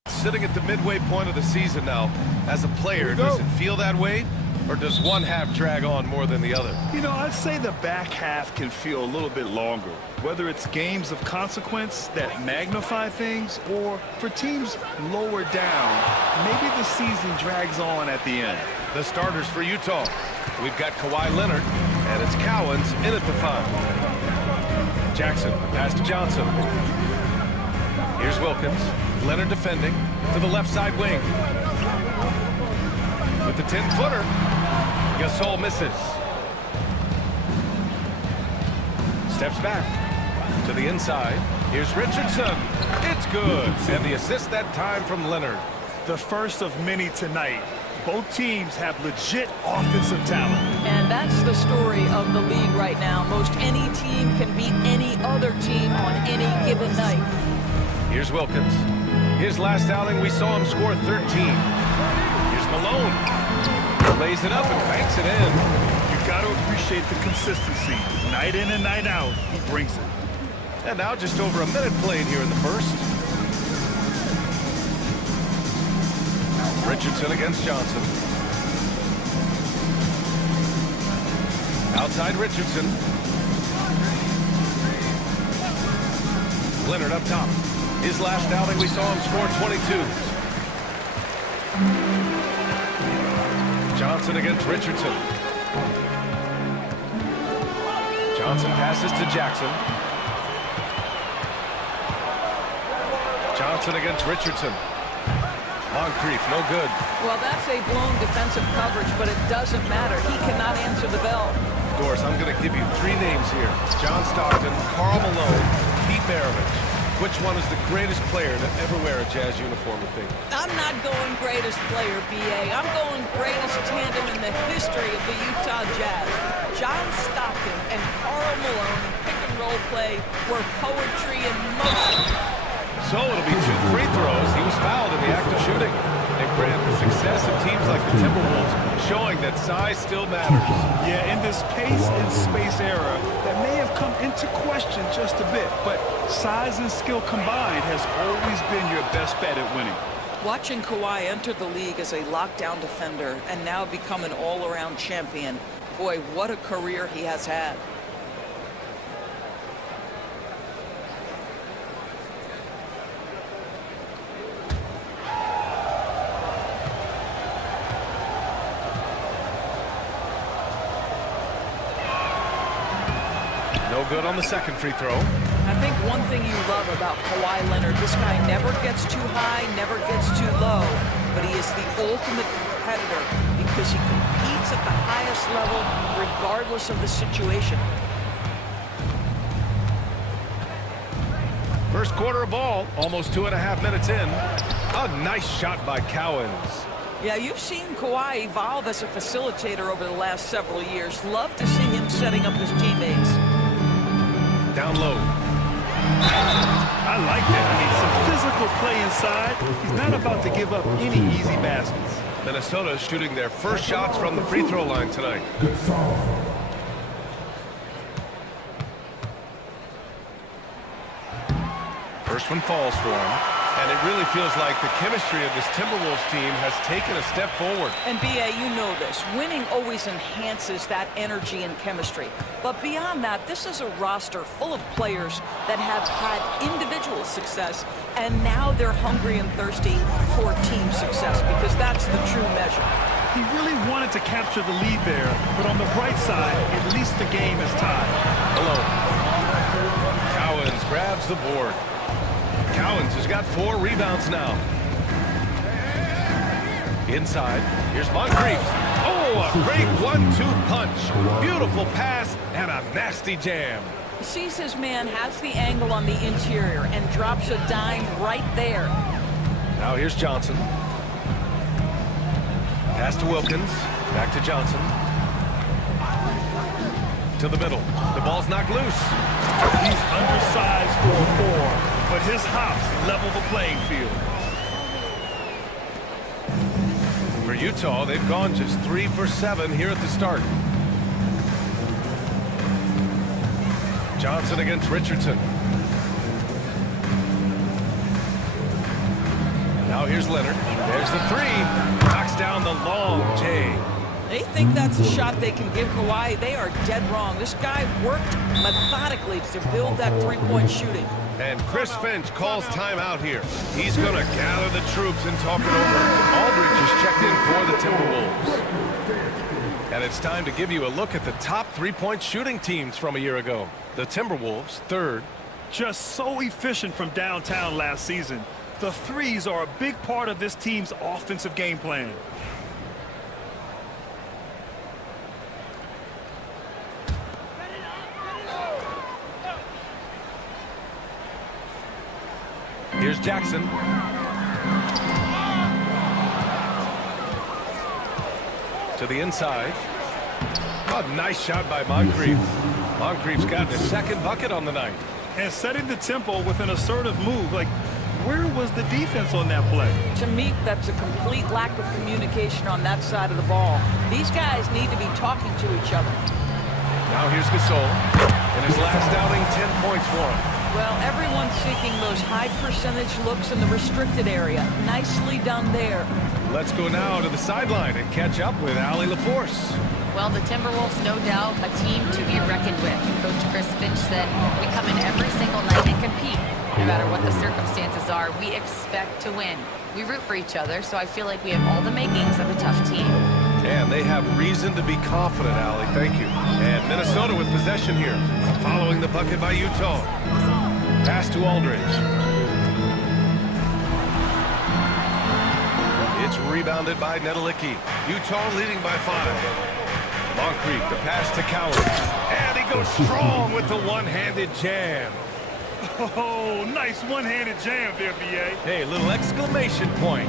Sitting at the midway point of the season now, as a player, does it feel that way? Or does one half drag on more than the other? You know, I'd say the back half can feel a little bit longer, whether it's games of consequence that magnify things or for teams lower down, maybe the season drags on at the end. The starters for Utah. We've got Kawhi Leonard, and it's Cowens in at the 5. Jackson, pass to Johnson. Here's Wilkins. Leonard defending to the left side wing. With the 10-footer, Gasol misses. Steps back to the inside. Here's Richardson. It's good. And the assist that time from Leonard. The first of many tonight. Both teams have legit offensive talent. And that's the story of the league right now. Most any team can beat any other team on any given night. Here's Wilkins. His last outing, we saw him score 13. Here's Malone. Lays it up and banks it in. You've got to appreciate the consistency. Night in and night out, he brings it. And now just over a minute played here in the first. Richardson against Johnson. Outside Richardson. Leonard up top. His last outing, we saw him score 22. Johnson against Richardson. Johnson passes to Jackson. Johnson against Richardson. Moncrief, no good. Well, that's a blown defensive coverage, but it doesn't matter. He cannot answer the bell. Doris, I'm going to give you 3 names here. John Stockton, Karl Malone, Pete Maravich. Which one is the greatest player to ever wear a Jazz uniform, you think? I'm not going greatest player, B.A. I'm going greatest tandem in the history of the Utah Jazz. John Stockton and Karl Malone in pick-and-roll play were poetry in motion. So it'll be 2 free throws. He was fouled in the act of shooting. And Grant, the success of teams like the Timberwolves showing that size still matters. Yeah, in this pace and space era, that may have come into question just a bit, but size and skill combined has always been your best bet at winning. Watching Kawhi enter the league as a lockdown defender and now become an all-around champion, boy, what a career he has had. good on the second free throw. I think one thing you love about Kawhi Leonard, this guy never gets too high, never gets too low, but he is the ultimate competitor because he competes at the highest level regardless of the situation. First quarter of ball, almost 2.5 minutes in. A nice shot by Cowens. Yeah, you've seen Kawhi evolve as a facilitator over the last several years. Love to see him setting up his teammates. Down low. I like that. I mean, some physical play inside. He's not about to give up any easy baskets. Minnesota shooting their first shots from the free throw line tonight. First one falls for him. And it really feels like the chemistry of this Timberwolves team has taken a step forward. And B.A., you know this. Winning always enhances that energy and chemistry. But beyond that, this is a roster full of players that have had individual success, and now they're hungry and thirsty for team success because that's the true measure. He really wanted to capture the lead there, but on the bright side, at least the game is tied. Hello. Cowens grabs the board. Cowens has got 4 rebounds now. Inside, here's Moncrief. Oh, a great 1-2 punch. Beautiful pass and a nasty jam. He sees his man, has the angle on the interior, and drops a dime right there. Now here's Johnson. Pass to Wilkins. Back to Johnson. To the middle. The ball's knocked loose. He's undersized for a 4. But his hops level the playing field. For Utah, they've gone just 3 for 7 here at the start. Johnson against Richardson. Now here's Leonard. There's the 3. Knocks down the long J. They think that's a shot they can give Kawhi. They are dead wrong. This guy worked methodically to build that three-point shooting. And Chris Finch calls timeout here. He's going to gather the troops and talk it over. Aldridge is checked in for the Timberwolves. And it's time to give you a look at the top three-point shooting teams from a year ago. The Timberwolves, 3rd. Just so efficient from downtown last season. The threes are a big part of this team's offensive game plan. Here's Jackson. To the inside. A nice shot by Moncrief. Moncrief's got his 2nd bucket on the night. And setting the tempo with an assertive move. Like, where was the defense on that play? To me, that's a complete lack of communication on that side of the ball. These guys need to be talking to each other. Now here's Gasol. In his last outing, 10 points for him. Well, everyone's seeking those high percentage looks in the restricted area. Nicely done there. Let's go now to the sideline and catch up with Allie LaForce. Well, the Timberwolves, no doubt, a team to be reckoned with. Coach Chris Finch said, we come in every single night and compete. No matter what the circumstances are, we expect to win. We root for each other, so I feel like we have all the makings of a tough team. And they have reason to be confident, Allie. Thank you. And Minnesota with possession here, following the bucket by Utah. Pass to Aldridge. It's rebounded by Nedelicki. Utah leading by 5. Moncrief, the pass to Cowens. And he goes strong with the one-handed jam. Oh, nice one-handed jam there, B.A. Hey, little exclamation point.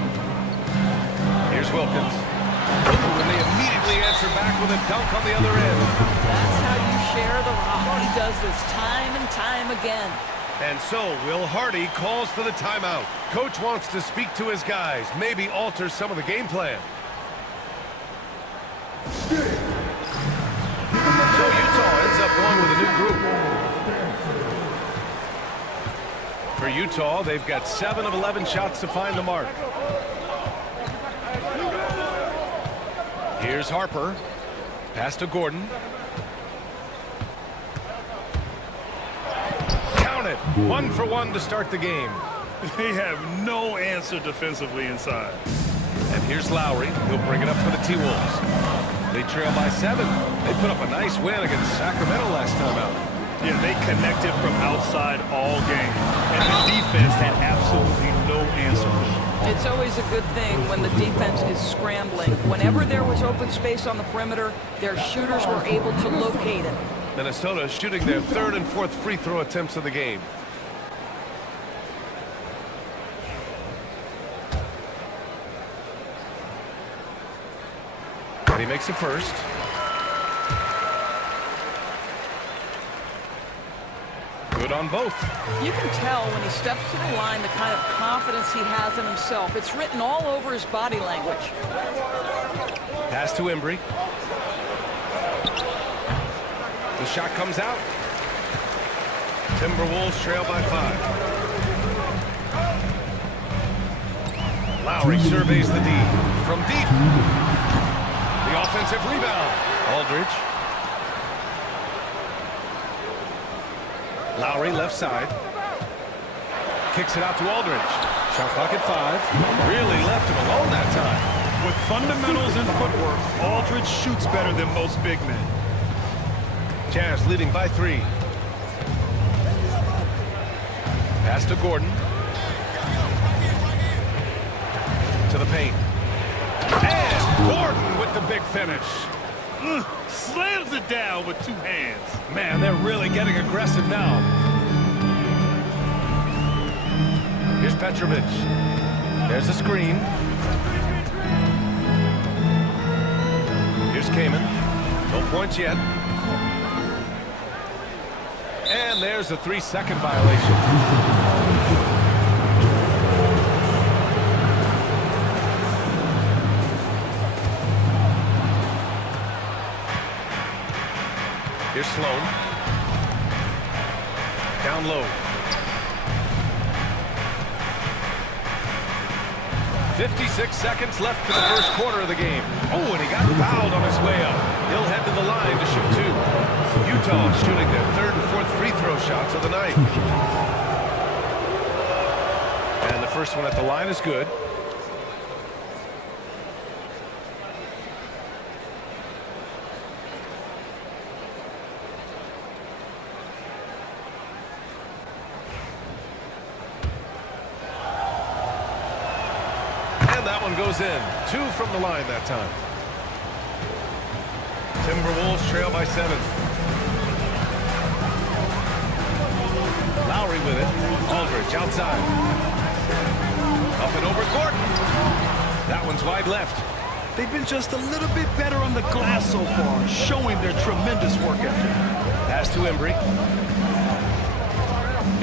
Here's Wilkins. And they immediately answer back with a dunk on the other end. That's how you share the rock. He does this time and time again. And so Will Hardy calls for the timeout. Coach wants to speak to his guys, maybe alter some of the game plan. So Utah ends up going with a new group. For Utah, they've got 7 of 11 shots to find the mark. Here's Harper. Pass to Gordon. Count it. 1 for 1 to start the game. They have no answer defensively inside. And here's Lowry. He'll bring it up for the T-Wolves. They trail by 7. They put up a nice win against Sacramento last time out. Yeah, they connected from outside all game. And the defense had absolutely no answer for them. It's always a good thing when the defense is scrambling. Whenever there was open space on the perimeter, their shooters were able to locate it. Minnesota shooting their third and fourth free throw attempts of the game. And he makes it first. Good on both. You can tell when he steps to the line the kind of confidence he has in himself. It's written all over his body language. Pass to Embry. The shot comes out. Timberwolves trail by 5. Lowry surveys the D. From deep. The offensive rebound. Aldridge. Lowry left side. Kicks it out to Aldridge. Shot clock at 5. Really left him alone that time. With fundamentals and footwork, Aldridge shoots better than most big men. Jazz leading by 3. Pass to Gordon. To the paint. And Gordon with the big finish. Slams it down with 2 hands. Man, they're really getting aggressive now. Here's Petrovic. There's a screen. Here's Kaman. No points yet. And there's a 3-second violation. Here's Sloan. Down low. 56 seconds left to the first quarter of the game. Oh, and he got fouled on his way up. He'll head to the line to shoot 2. Utah shooting their third and fourth free throw shots of the night. And the first one at the line is good. That one goes in. 2 from the line that time. Timberwolves trail by 7. Lowry with it. Aldridge outside. Up and over Gordon. That one's wide left. They've been just a little bit better on the glass so far, showing their tremendous work ethic. Pass to Embry.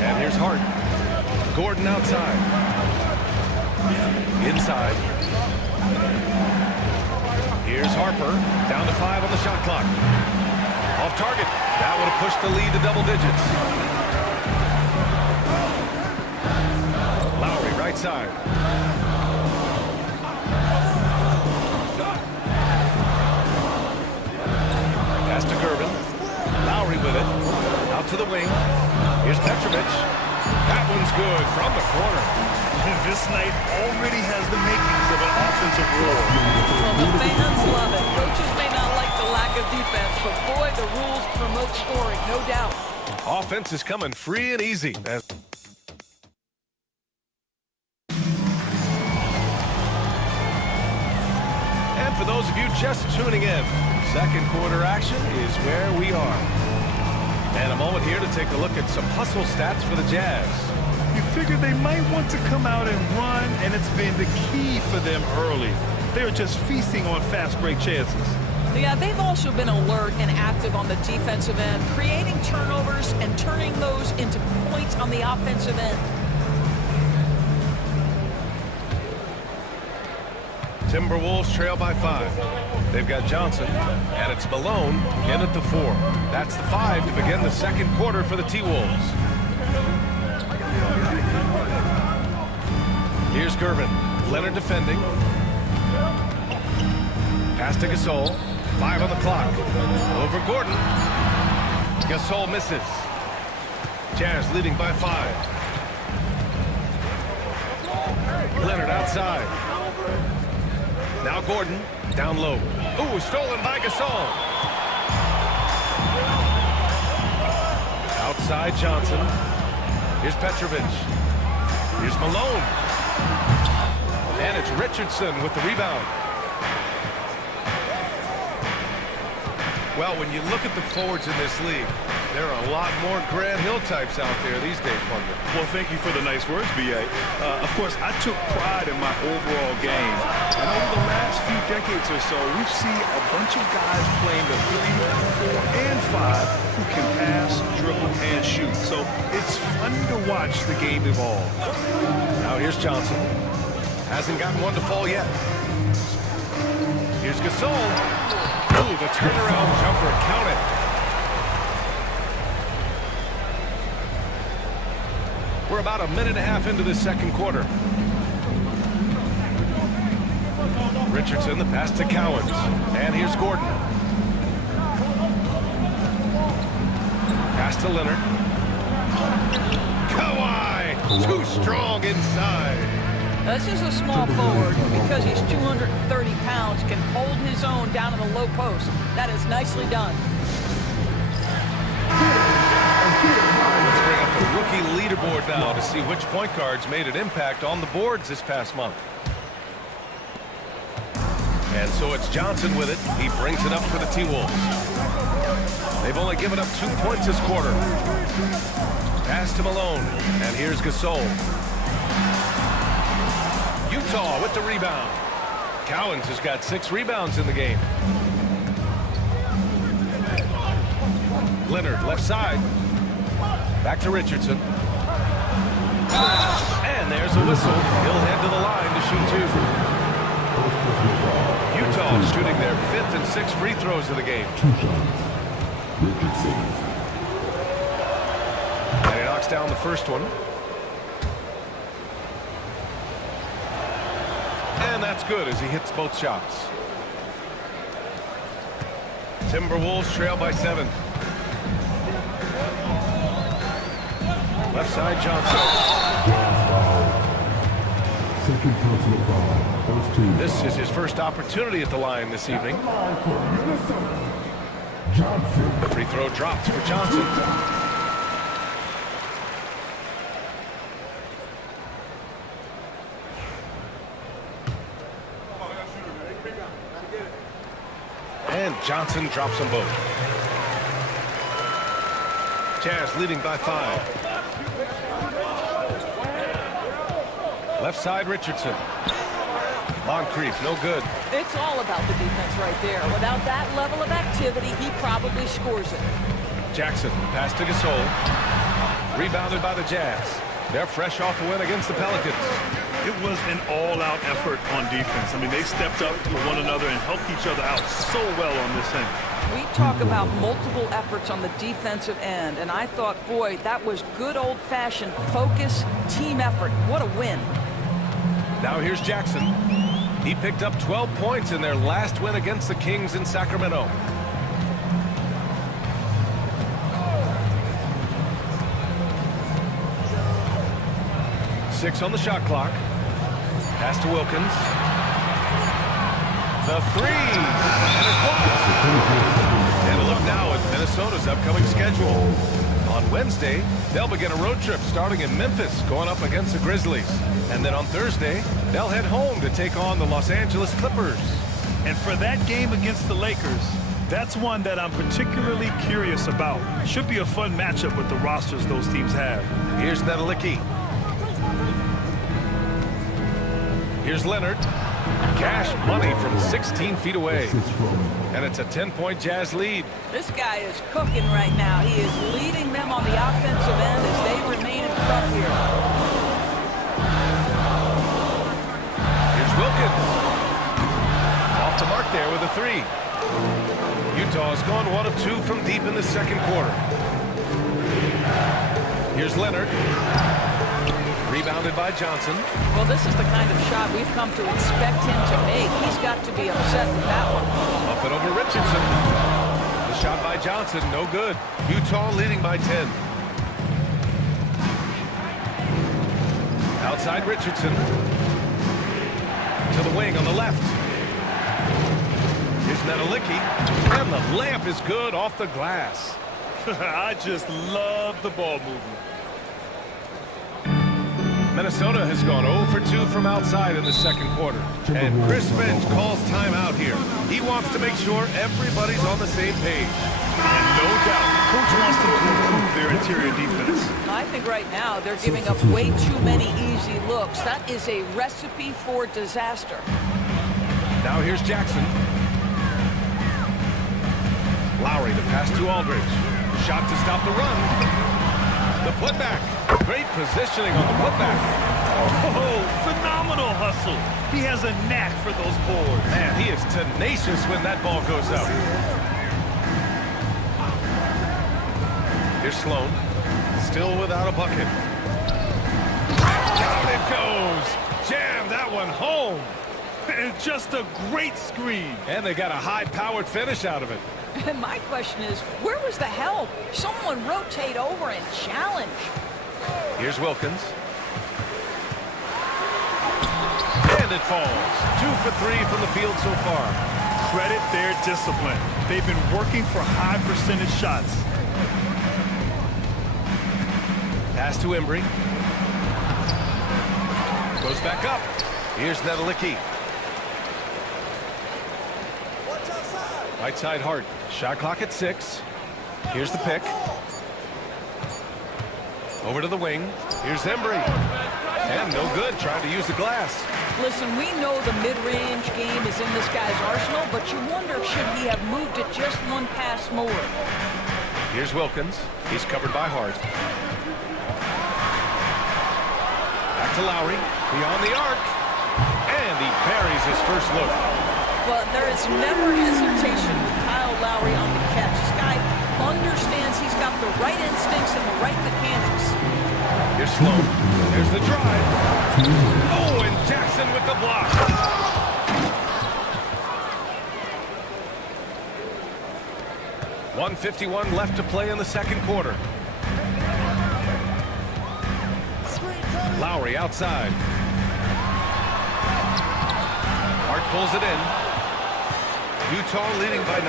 And here's Hart. Gordon outside. Inside. Here's Harper. Down to 5 on the shot clock. Off target. That would have pushed the lead to double digits. Lowry right side. Pass to Gervin. Lowry with it. Out to the wing. Here's Petrovic. That one's good from the corner. This night already has the makings of an offensive war. Well, the fans love it. Coaches may not like the lack of defense, but boy, the rules promote scoring, no doubt. Offense is coming free and easy. And for those of you just tuning in, second quarter action is where we are. And a moment here to take a look at some hustle stats for the Jazz. You figure they might want to come out and run, and it's been the key for them early. They're just feasting on fast break chances. Yeah, they've also been alert and active on the defensive end, creating turnovers and turning those into points on the offensive end. Timberwolves trail by 5. They've got Johnson, and it's Malone in at the 4. That's the 5 to begin the second quarter for the T-Wolves. Here's Gervin. Leonard defending. Pass to Gasol. 5 on the clock. Over Gordon. Gasol misses. Jazz leading by 5. Leonard outside. Now Gordon down low. Ooh, stolen by Gasol. Outside Johnson. Here's Petrovic. Here's Malone. And it's Richardson with the rebound. Well, when you look at the forwards in this league, there are a lot more Grant Hill types out there these days, Wonder. Well, thank you for the nice words, B.A. Of course, I took pride in my overall game. And over the last few decades or so, we've seen a bunch of guys playing the 3, 4, and 5 who can pass, dribble, and shoot. So it's fun to watch the game evolve. Now here's Johnson. Hasn't gotten one to fall yet. Here's Gasol. Ooh, the turnaround jumper. Count it. We're about a minute and a half into the second quarter. Richardson, the pass to Cowens. And here's Gordon. Pass to Leonard. Kawhi! Too strong inside. This is a small forward, because he's 230 pounds, can hold his own down in the low post. That is nicely done. Let's bring up the rookie leaderboard now to see which point guards made an impact on the boards this past month. And so it's Johnson with it. He brings it up for the T-Wolves. They've only given up 2 points this quarter. Pass to Malone. And here's Gasol. Utah with the rebound. Cowens has got 6 rebounds in the game. Leonard, left side. Back to Richardson. And there's a whistle. He'll head to the line to shoot 2. Utah shooting their 5th and 6th free throws of the game. 2 shots. Richardson. And he knocks down the first one. And that's good as he hits both shots. Timberwolves trail by 7. Left side Johnson. Second personal foul. First 2. This is his first opportunity at the line this evening. Johnson. The free throw drops for Johnson. And Johnson drops them both. Jazz leading by 5. Left side Richardson. Moncrief, no good. It's all about the defense right there. Without that level of activity, he probably scores it. Jackson, pass to Gasol. Rebounded by the Jazz. They're fresh off a win against the Pelicans. It was an all-out effort on defense. I mean, they stepped up for one another and helped each other out so well on this end. We talk about multiple efforts on the defensive end, and I thought, boy, that was good old-fashioned focus, team effort. What a win. Now here's Jackson. He picked up 12 points in their last win against the Kings in Sacramento. Six on the shot clock. Pass to Wilkins. The 3. And it's blocked. And a look now at Minnesota's upcoming schedule. On Wednesday, they'll begin a road trip starting in Memphis, going up against the Grizzlies. And then on Thursday, they'll head home to take on the Los Angeles Clippers. And for that game against the Lakers, that's one that I'm particularly curious about. Should be a fun matchup with the rosters those teams have. Here's Nedelicki. Here's Leonard. Cash money from 16 feet away. And it's a 10-point Jazz lead. This guy is cooking right now. He is leading them on the offensive end as they remain in front here. Here's Wilkins. Off the mark there with a 3. Utah's gone 1 of 2 from deep in the second quarter. Here's Leonard. Rebounded by Johnson. Well, this is the kind of shot we've come to expect him to make. He's got to be upset with that one. Up and over Richardson. The shot by Johnson, no good. Utah leading by 10. Outside Richardson. To the wing on the left. Here's Nedelicki. And the layup is good off the glass. I just love the ball movement. Minnesota has gone 0 for 2 from outside in the second quarter. And Chris Finch calls timeout here. He wants to make sure everybody's on the same page. And no doubt, Coach wants them to improve their interior defense. I think right now they're giving up way too many easy looks. That is a recipe for disaster. Now here's Jackson. Lowry, the pass to Aldridge. Shot to stop the run. The putback. Great positioning on the putback. Oh, phenomenal hustle. He has a knack for those boards. Man, he is tenacious when that ball goes out. Here's Sloan. Still without a bucket. Down it goes. Jam that one home. And just a great screen. And they got a high-powered finish out of it. And my question is, where was the help? Someone rotate over and challenge. Here's Wilkins. And it falls. 2 for 3 from the field so far. Credit their discipline. They've been working for high percentage shots. Pass to Embry. Goes back up. Here's Nedelicki. Right side Hart. Shot clock at 6. Here's the pick. Over to the wing. Here's Embry. And no good. Trying to use the glass. Listen, we know the mid-range game is in this guy's arsenal, but you wonder, should he have moved it just one pass more? Here's Wilkins. He's covered by Hart. Back to Lowry. Beyond the arc. And he buries his first look. Well, there is never hesitation with Kyle Lowry on the catch. This guy understands he's got the right instincts and the right mechanics. Here's Sloan. There's the drive. Oh, and Jackson with the block. .151 left to play in the second quarter. Lowry outside. Hart pulls it in. Utah leading by 9.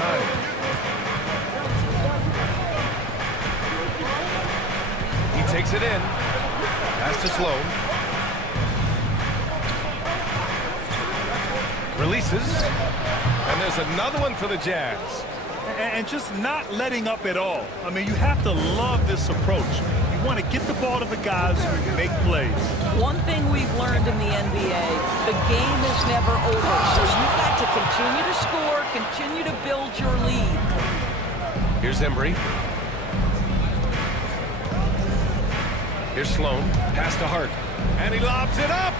He takes it in. Pass to Sloan. Releases. And there's another one for the Jazz. And just not letting up at all. I mean, you have to love this approach. You want to get the ball to the guys who make plays. One thing we've learned in the NBA, the game is never over. So you've got to continue to score, continue to build your lead. Here's Embry. Here's Sloan. Pass to Hart. And he lobs it up.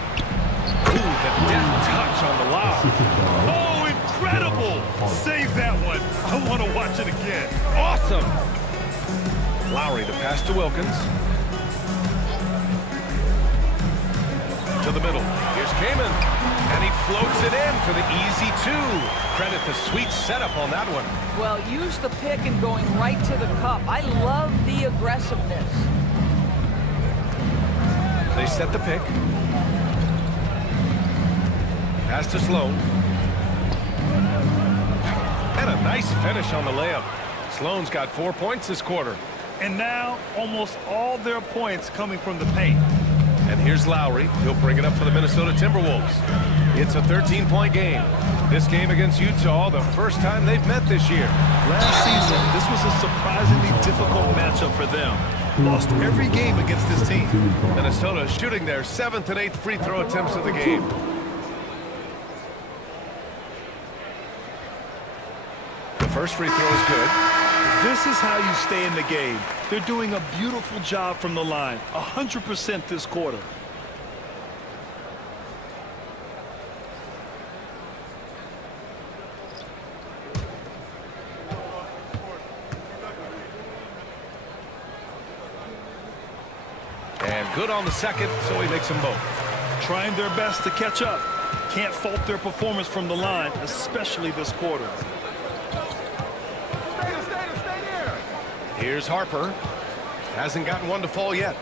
Ooh, the deft touch on the lob. Oh, incredible. Save that one. I want to watch it again. Awesome. Lowry, the pass to Wilkins. To the middle. Here's Kaman. And he floats it in for the easy 2. Credit the sweet setup on that one. Well, use the pick and going right to the cup. I love the aggressiveness. They set the pick. Pass to Sloan. And a nice finish on the layup. Sloan's got 4 points this quarter. And now, almost all their points coming from the paint. And here's Lowry. He'll bring it up for the Minnesota Timberwolves. It's a 13-point game. This game against Utah, the first time they've met this year. Last season, this was a surprisingly difficult matchup for them. Lost every game against this team. Minnesota shooting their 7th and 8th free throw attempts of the game. The first free throw is good. This is how you stay in the game. They're doing a beautiful job from the line. 100% this quarter. And good on the second, so he makes them both. Trying their best to catch up. Can't fault their performance from the line, especially this quarter. Here's Harper. Hasn't gotten one to fall yet.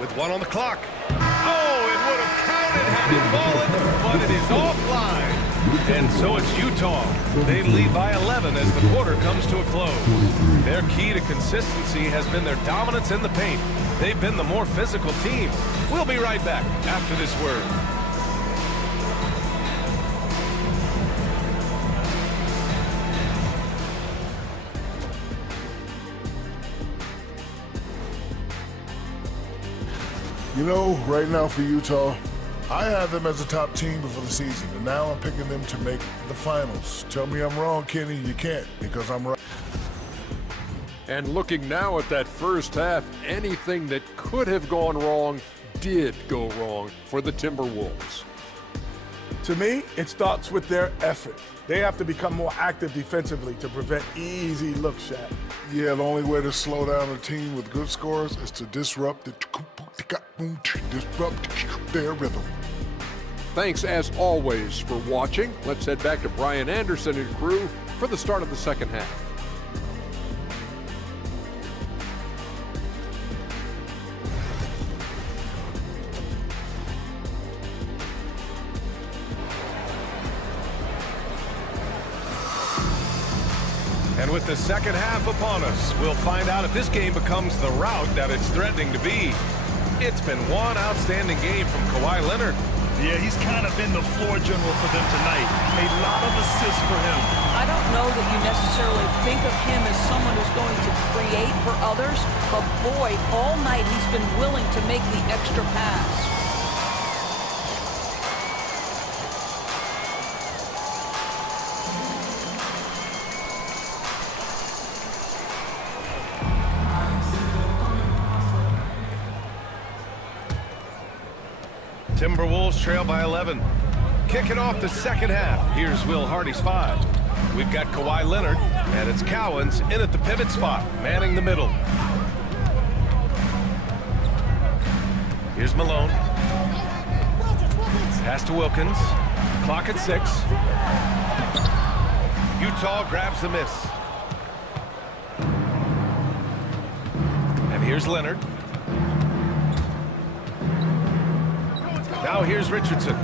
With 1 on the clock. Oh, it would have counted had it fallen, but it is offline. And so it's Utah. They lead by 11 as the quarter comes to a close. Their key to consistency has been their dominance in the paint. They've been the more physical team. We'll be right back after this word. You know, right now for Utah, I had them as a top team before the season, and now I'm picking them to make the finals. Tell me I'm wrong, Kenny. You can't, because I'm right. And looking now at that first half, anything that could have gone wrong did go wrong for the Timberwolves. To me, it starts with their effort. They have to become more active defensively to prevent easy look shots. Yeah, the only way to slow down a team with good scores is to disrupt their rhythm. Thanks as always for watching. Let's head back to Brian Anderson and crew for the start of the second half. And with the second half upon us, we'll find out if this game becomes the rout that it's threatening to be. It's been one outstanding game from Kawhi Leonard. Yeah, he's kind of been the floor general for them tonight. A lot of assists for him. I don't know that you necessarily think of him as someone who's going to create for others, but boy, all night he's been willing to make the extra pass. Timberwolves trail by 11. Kicking off the second half. Here's Will Hardy's 5. We've got Kawhi Leonard, and it's Cowens in at the pivot spot, manning the middle. Here's Malone. Pass to Wilkins. Clock at 6. Utah grabs the miss. And here's Leonard. Now here's Richardson.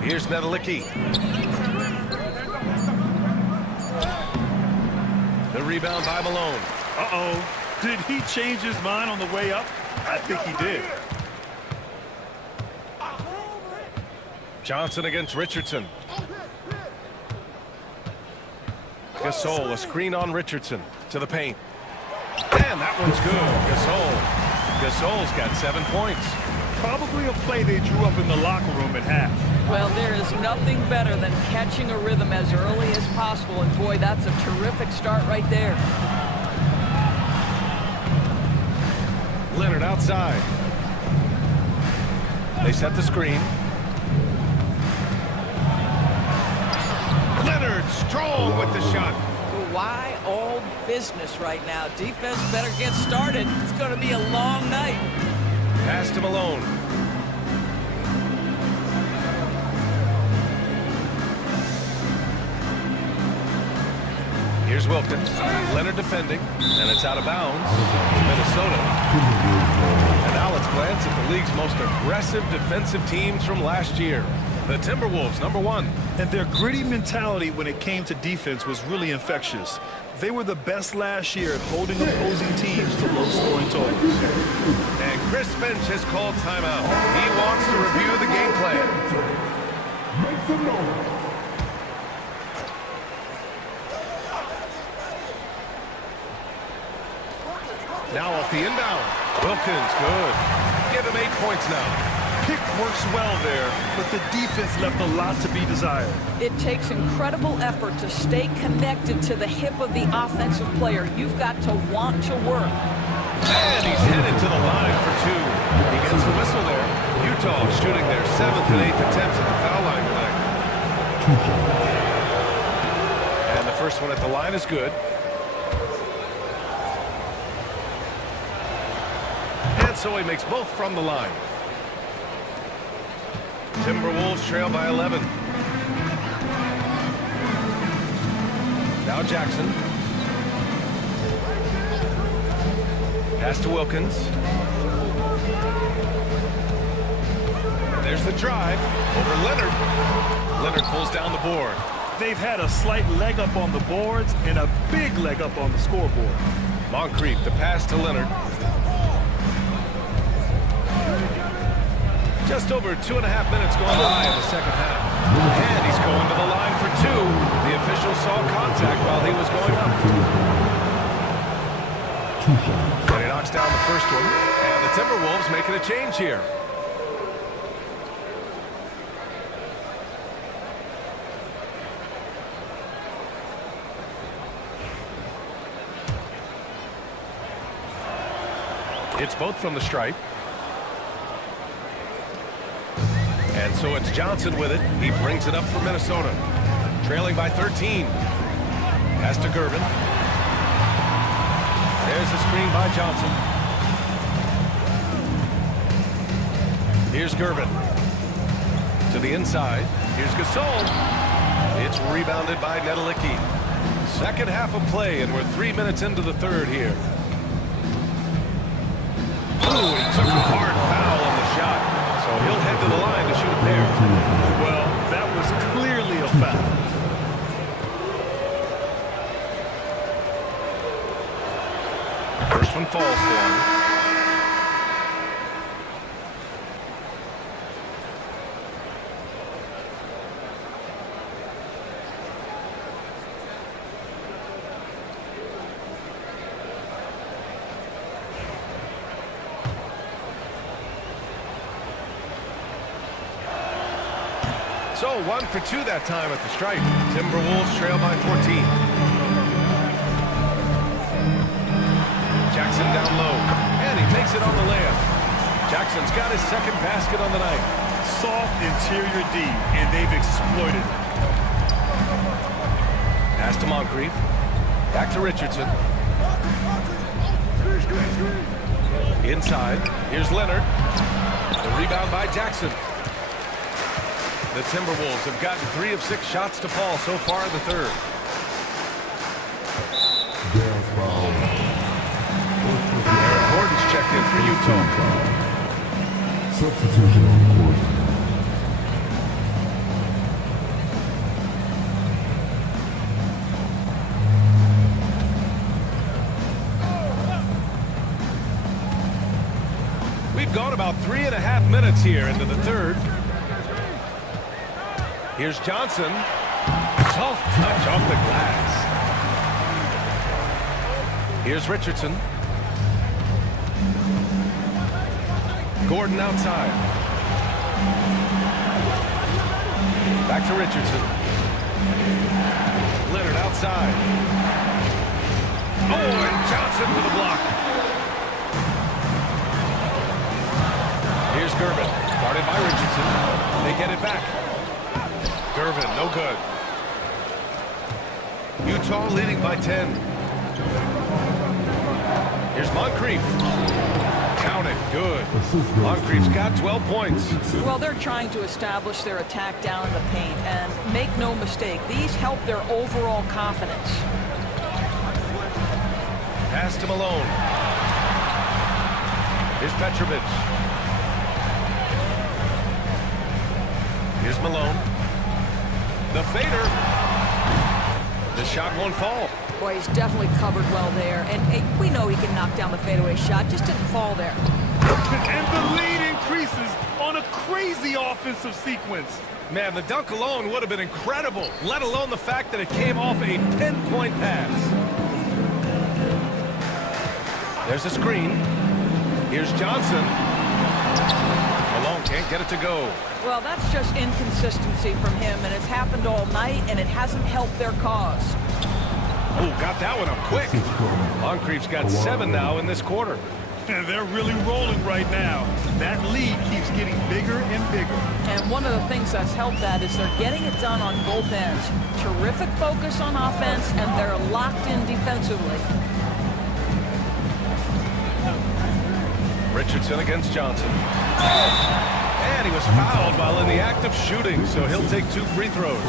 Here's Nedelicki. The rebound by Malone. Uh-oh. Did he change his mind on the way up? I think he did. Johnson against Richardson. Gasol, a screen on Richardson to the paint. And that one's good. Gasol's got 7 points. Probably a play they drew up in the locker room at half. Well, there is nothing better than catching a rhythm as early as possible, and boy, that's a terrific start right there. Leonard outside. They set the screen. Leonard strong with the shot. Kawhi all business right now. Defense better get started. It's going to be a long night. Pass to Malone. Here's Wilkins. Leonard defending, and it's out of bounds to Minnesota. And now let's glance at the league's most aggressive defensive teams from last year. The Timberwolves, number 1. And their gritty mentality when it came to defense was really infectious. They were the best last year at holding opposing teams to low-scoring totals. And Chris Finch has called timeout. He wants to review the game plan. Make some noise. Now off the inbound. Wilkins, good. Give him 8 points now. Pick works well there, but the defense left a lot to be desired. It takes incredible effort to stay connected to the hip of the offensive player. You've got to want to work. And he's headed to the line for 2. He gets the whistle there. Utah shooting their 7th and 8th attempts at the foul line tonight. And the first one at the line is good. And so he makes both from the line. Timberwolves trail by 11. Now Jackson. Pass to Wilkins. And there's the drive over Leonard. Leonard pulls down the board. They've had a slight leg up on the boards and a big leg up on the scoreboard. Moncrief, the pass to Leonard. Just over 2.5 minutes going by in the second half. And he's going to the line for 2. The official saw contact while he was going up. And he knocks down the first one. And the Timberwolves making a change here. It's both from the stripe. And so it's Johnson with it. He brings it up for Minnesota. Trailing by 13. Pass to Gervin. There's the screen by Johnson. Here's Gervin. To the inside. Here's Gasol. It's rebounded by Nedelicki. Second half of play, and we're 3 minutes into the third here. Ooh, he took a hard foul on the shot. So he'll head to the line to shoot a pair. Well, that was clearly a foul. First one falls for him. So 1 for 2 that time at the stripe. Timberwolves trail by 14. Jackson down low. And he makes it on the layup. Jackson's got his second basket on the night. Soft interior D, and they've exploited it. Pass to Moncrief. Back to Richardson. Inside. Here's Leonard. The rebound by Jackson. The Timberwolves have gotten 3 of 6 shots to fall so far in the third. Aaron Gordon's checked in for Utah. Substitution on the court. We've gone about 3.5 minutes here into the third. Here's Johnson. Soft touch off the glass. Here's Richardson. Gordon outside. Back to Richardson. Leonard outside. Oh, and Johnson with a block. Here's Gervin. Guarded by Richardson. They get it back. Gervin, no good. Utah leading by 10. Here's Moncrief. Count it, good. Moncrief's got 12 points. Well, they're trying to establish their attack down in the paint, and make no mistake, these help their overall confidence. Pass to Malone. Here's Petrovic. Here's Malone. The fader. The shot won't fall. Boy, he's definitely covered well there. And hey, we know he can knock down the fadeaway shot. Just didn't fall there. And the lead increases on a crazy offensive sequence. Man, the dunk alone would have been incredible, let alone the fact that it came off a pinpoint pass. There's a screen. Here's Johnson. Malone can't get it to go. Well, that's just inconsistency from him, and it's happened all night, and it hasn't helped their cause. Oh, got that one up quick. Moncrief's got 7 now in this quarter. And they're really rolling right now. That lead keeps getting bigger and bigger. And one of the things that's helped that is they're getting it done on both ends. Terrific focus on offense, and they're locked in defensively. Richardson against Johnson. And he was fouled while in the act of shooting, so he'll take 2 free throws.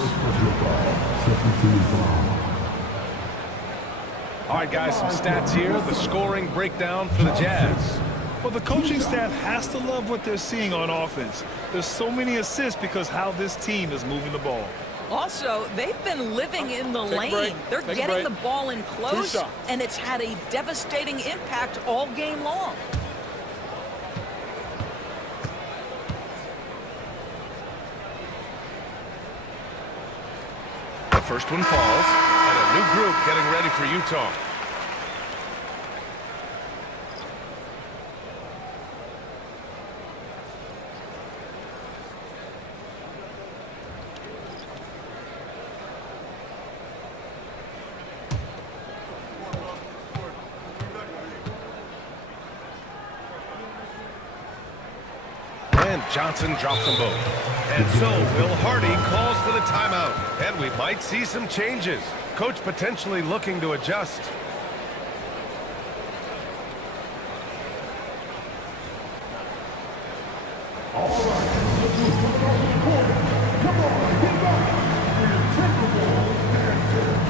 All right, guys, some stats here. The scoring breakdown for the Jazz. Well, the coaching staff has to love what they're seeing on offense. There's so many assists because how this team is moving the ball. Also, they've been living in the lane. They're getting the ball in close, and it's had a devastating impact all game long. The first one falls, and a new group getting ready for Utah. And Johnson drops them both. And so Will Hardy calls for the timeout. And we might see some changes. Coach potentially looking to adjust. All right, let's move to the court. Come on, get back for your Timberwolves dancers.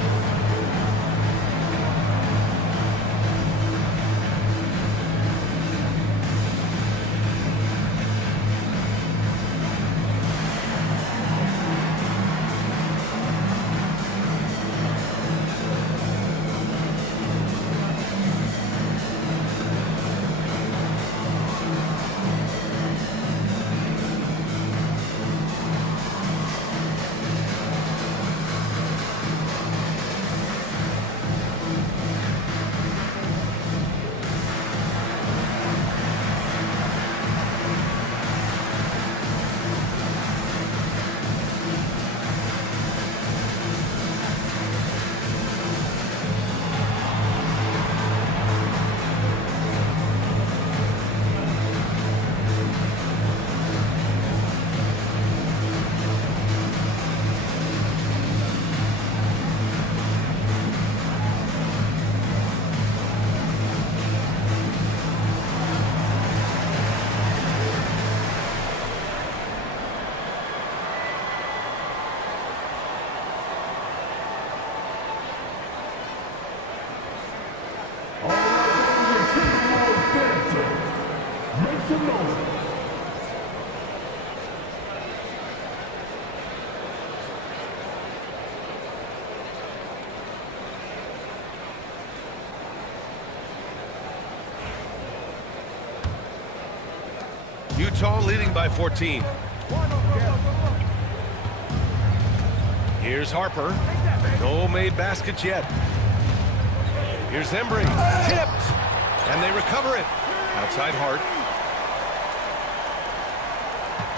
Utah leading by 14. Here's Harper. No made baskets yet. Here's Embry. Tipped. And they recover it. Outside Hart.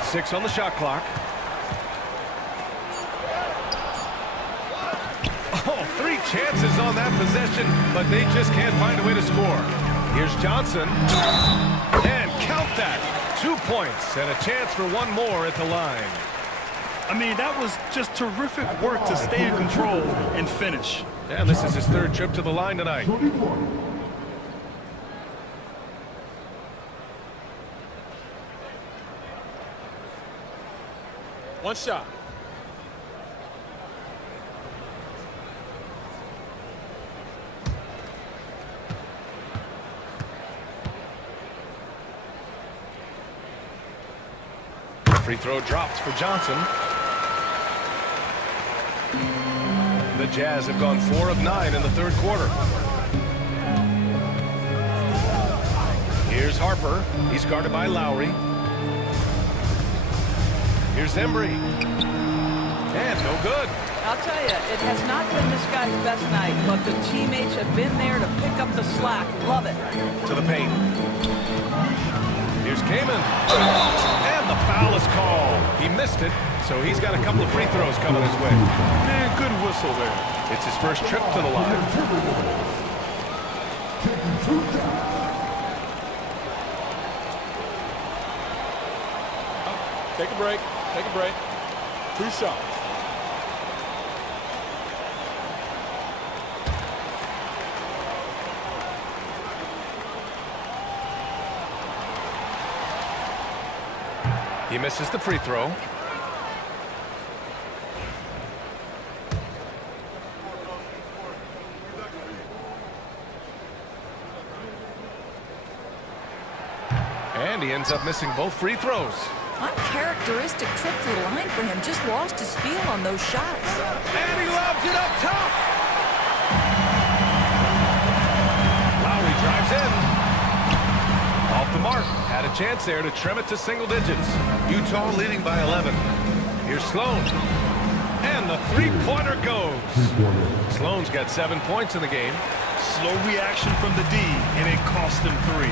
6 on the shot clock. Oh, 3 chances on that possession, but they just can't find a way to score. Here's Johnson. And count that. 2 points and a chance for one more at the line. I mean, that was just terrific work to stay in control and finish. And this is his 3rd trip to the line tonight. One shot. Free throw dropped for Johnson. The Jazz have gone 4 of 9 in the 3rd quarter. Here's Harper. He's guarded by Lowry. Here's Embry. And no good. I'll tell you, it has not been this guy's best night, but the teammates have been there to pick up the slack. Love it. To the paint. Here's Kaman. And the foul is called. He missed it, so he's got a couple of free throws coming his way. Man, good whistle there. It's his first trip to the line. Take a break. Take a break. 2 shots. He misses the free throw. And he ends up missing both free throws. Uncharacteristic trip to the line for him. Just lost his feel on those shots. And he lobs it up top. Lowry drives in. Off the mark. Had a chance there to trim it to single digits. Utah leading by 11. Here's Sloan. And the three-pointer goes. Sloan's got 7 points in the game. Slow reaction from the D, and it cost him 3.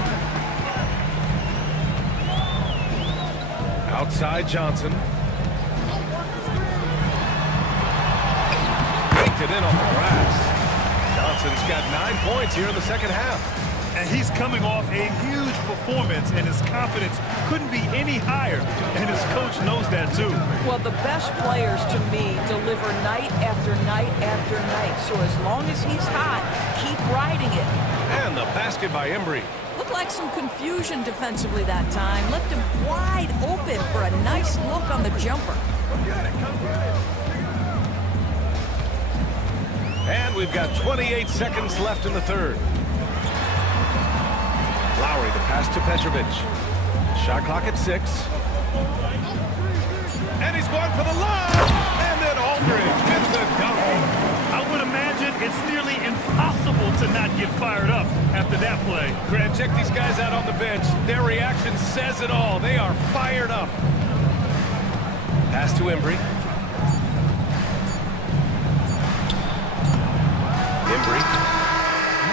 Outside Johnson. Baked it in on the glass. Johnson's got 9 points here in the second half. And he's coming off a huge performance, and his confidence couldn't be any higher. And his coach knows that, too. Well, the best players, to me, deliver night after night after night. So as long as he's hot, keep riding it. And the basket by Embry. Looked like some confusion defensively that time. Left him wide open for a nice look on the jumper. And we've got 28 seconds left in the third. Lowry, the pass to Petrovic. Shot clock at 6. And he's going for the line. And then Aldridge gets the dunk. I would imagine it's nearly impossible to not get fired up after that play. Grant, check these guys out on the bench. Their reaction says it all. They are fired up. Pass to Embry. Embry.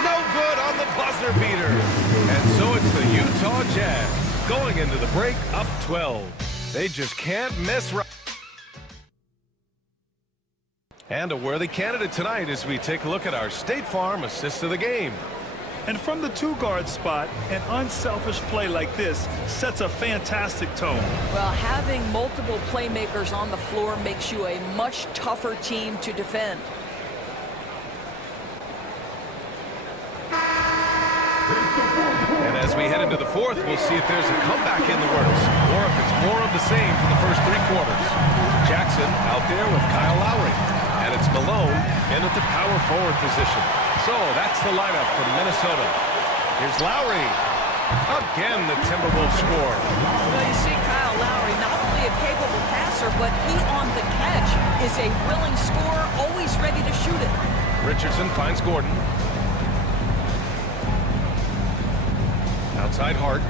No good on the buzzer beater. And so it's the Utah Jazz going into the break up 12. They just can't miss. And a worthy candidate tonight as we take a look at our State Farm assist of the game. And from the two-guard spot, an unselfish play like this sets a fantastic tone. Well, having multiple playmakers on the floor makes you a much tougher team to defend. And as we head into the fourth, we'll see if there's a comeback in the works, or if it's more of the same for the first 3 quarters. Jackson out there with Kyle Lowry. And it's Malone in at the power forward position. So that's the lineup from Minnesota. Here's Lowry. Again, the Timberwolves score. Well, you see Kyle Lowry, not only a capable passer, but he on the catch is a willing scorer, always ready to shoot it. Richardson finds Gordon. Outside Hart.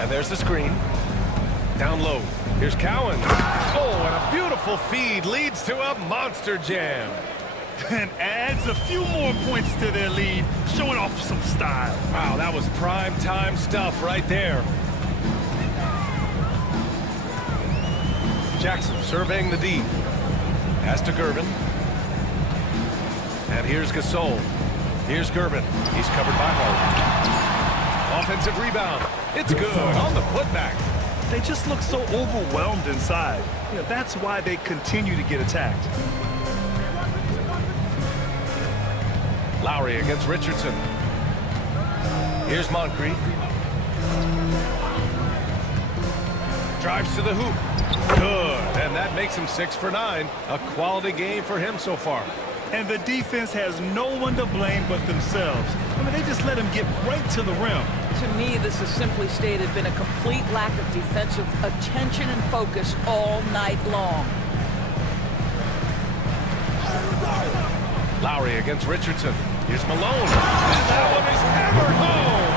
And there's the screen. Down low. Here's Cowan. Oh, and a beautiful feed leads to a monster jam. And adds a few more points to their lead, showing off some style. Wow, that was prime time stuff right there. Jackson surveying the D. Pass to Gervin. And here's Gasol. Here's Gervin. He's covered by Hart. Offensive rebound. It's good on the putback. They just look so overwhelmed inside. You know, that's why they continue to get attacked. Lowry against Richardson. Here's Moncrief. Drives to the hoop. Good. And that makes him 6 for 9. A quality game for him so far. And the defense has no one to blame but themselves. I mean, they just let him get right to the rim. To me, this is simply stated been a complete lack of defensive attention and focus all night long. Lowry against Richardson. Here's Malone. And that one is hammered home.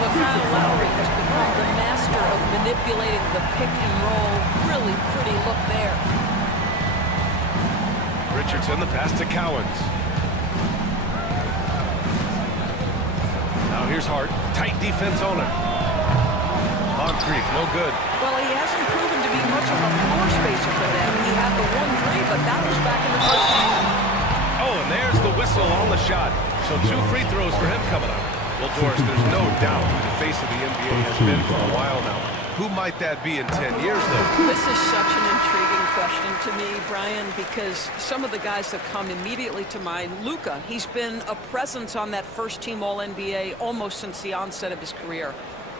Well, Kyle Lowry has become the master of manipulating the pick and roll. Really pretty look there. Richardson, the pass to Cowens. Now here's Hart. Tight defense on him. Moncrief, no good. Well, he hasn't proven to be much of a floor spacer for them. He had the 1-3, but that was back in the first half. Oh, and there's the whistle on the shot. So 2 free throws for him coming up. Well, Doris, there's no doubt who the face of the NBA has been for a while now. Who might that be in 10 years, though? This is such an intriguing question to me, Brian, because some of the guys that come immediately to mind, Luka, he's been a presence on that first-team All-NBA almost since the onset of his career.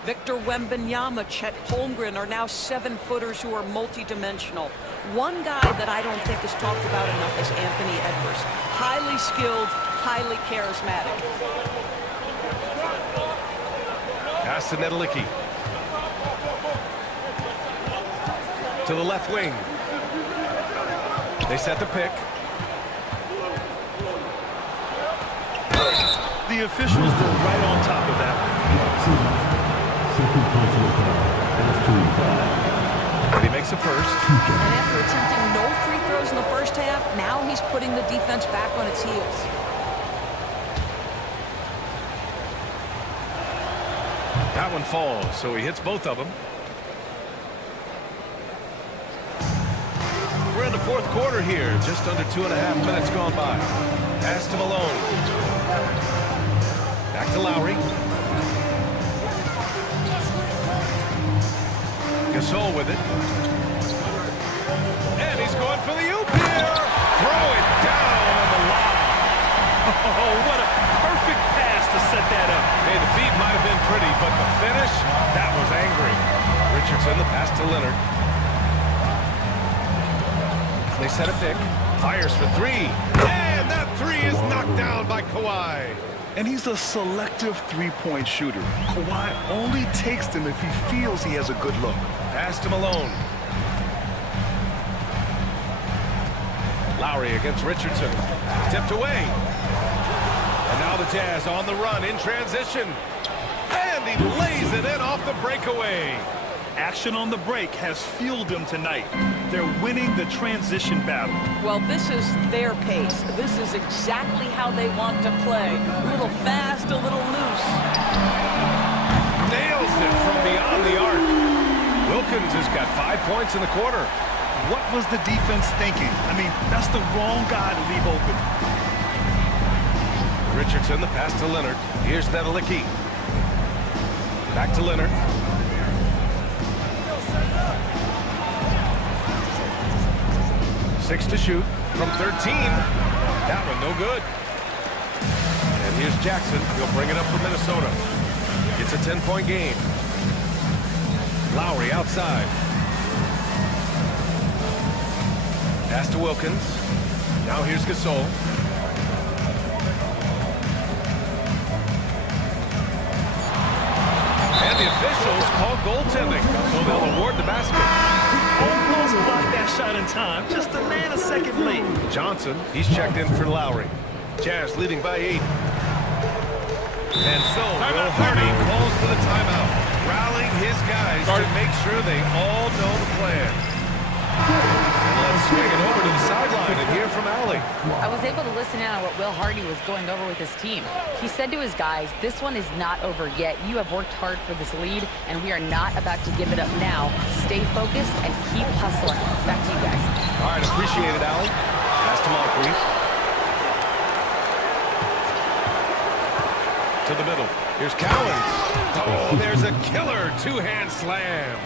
Victor Wembanyama, Chet Holmgren are now 7-footers who are multidimensional. One guy that I don't think is talked about enough is Anthony Edwards. Highly skilled, highly charismatic. Pass to Nedelicki. To the left wing. They set the pick. The officials go right on top of that. But he makes a first. And after attempting no free throws in the first half, now he's putting the defense back on its heels. That one falls, so he hits both of them. We're in the fourth quarter here. Just under 2.5 minutes gone by. Pass to Malone. Back to Lowry. Gasol with it. And he's going for the oop here. Throw it down on the line. Oh, what a perfect pass to set that up. Hey, the feed might have been pretty, but the finish, that was angry. Richardson, the pass to Leonard. They set a pick. Fires for three. And that three is knocked down by Kawhi. And he's a selective three-point shooter. Kawhi only takes them if he feels he has a good look. Pass to Malone. Lowry against Richardson. Tipped away. And now the Jazz on the run in transition. And he lays it in off the breakaway. Action on the break has fueled them tonight. They're winning the transition battle. Well, this is their pace. This is exactly how they want to play. A little fast, a little loose. Nails it from beyond the arc. Wilkins has got 5 points in the quarter. What was the defense thinking? I mean, that's the wrong guy to leave open. Richardson, the pass to Leonard. Here's Nedelicki. Back to Leonard. Six to shoot from 13. That one no good. And here's Jackson. He'll bring it up for Minnesota. It's a 10-point game. Lowry outside. Pass to Wilkins. Now here's Gasol. And the officials call goaltending, so they'll award the basket. Almost blocked that shot in time. Just a nanosecond late. Johnson, he's checked in for Lowry. Jazz leading by 8. And so Will Hardy calls for the timeout, rallying his guys to make sure they all know the plan. And let's swing it over to the sideline and hear from Allie. I was able to listen in on what Will Hardy was going over with his team. He said to his guys, this one is not over yet. You have worked hard for this lead, and we are not about to give it up now. Stay focused and keep hustling. Back to you guys. All right, appreciate it, Allie. Pass to Moncrief. To the middle. Here's Cowens. Oh, there's a killer two-hand slam.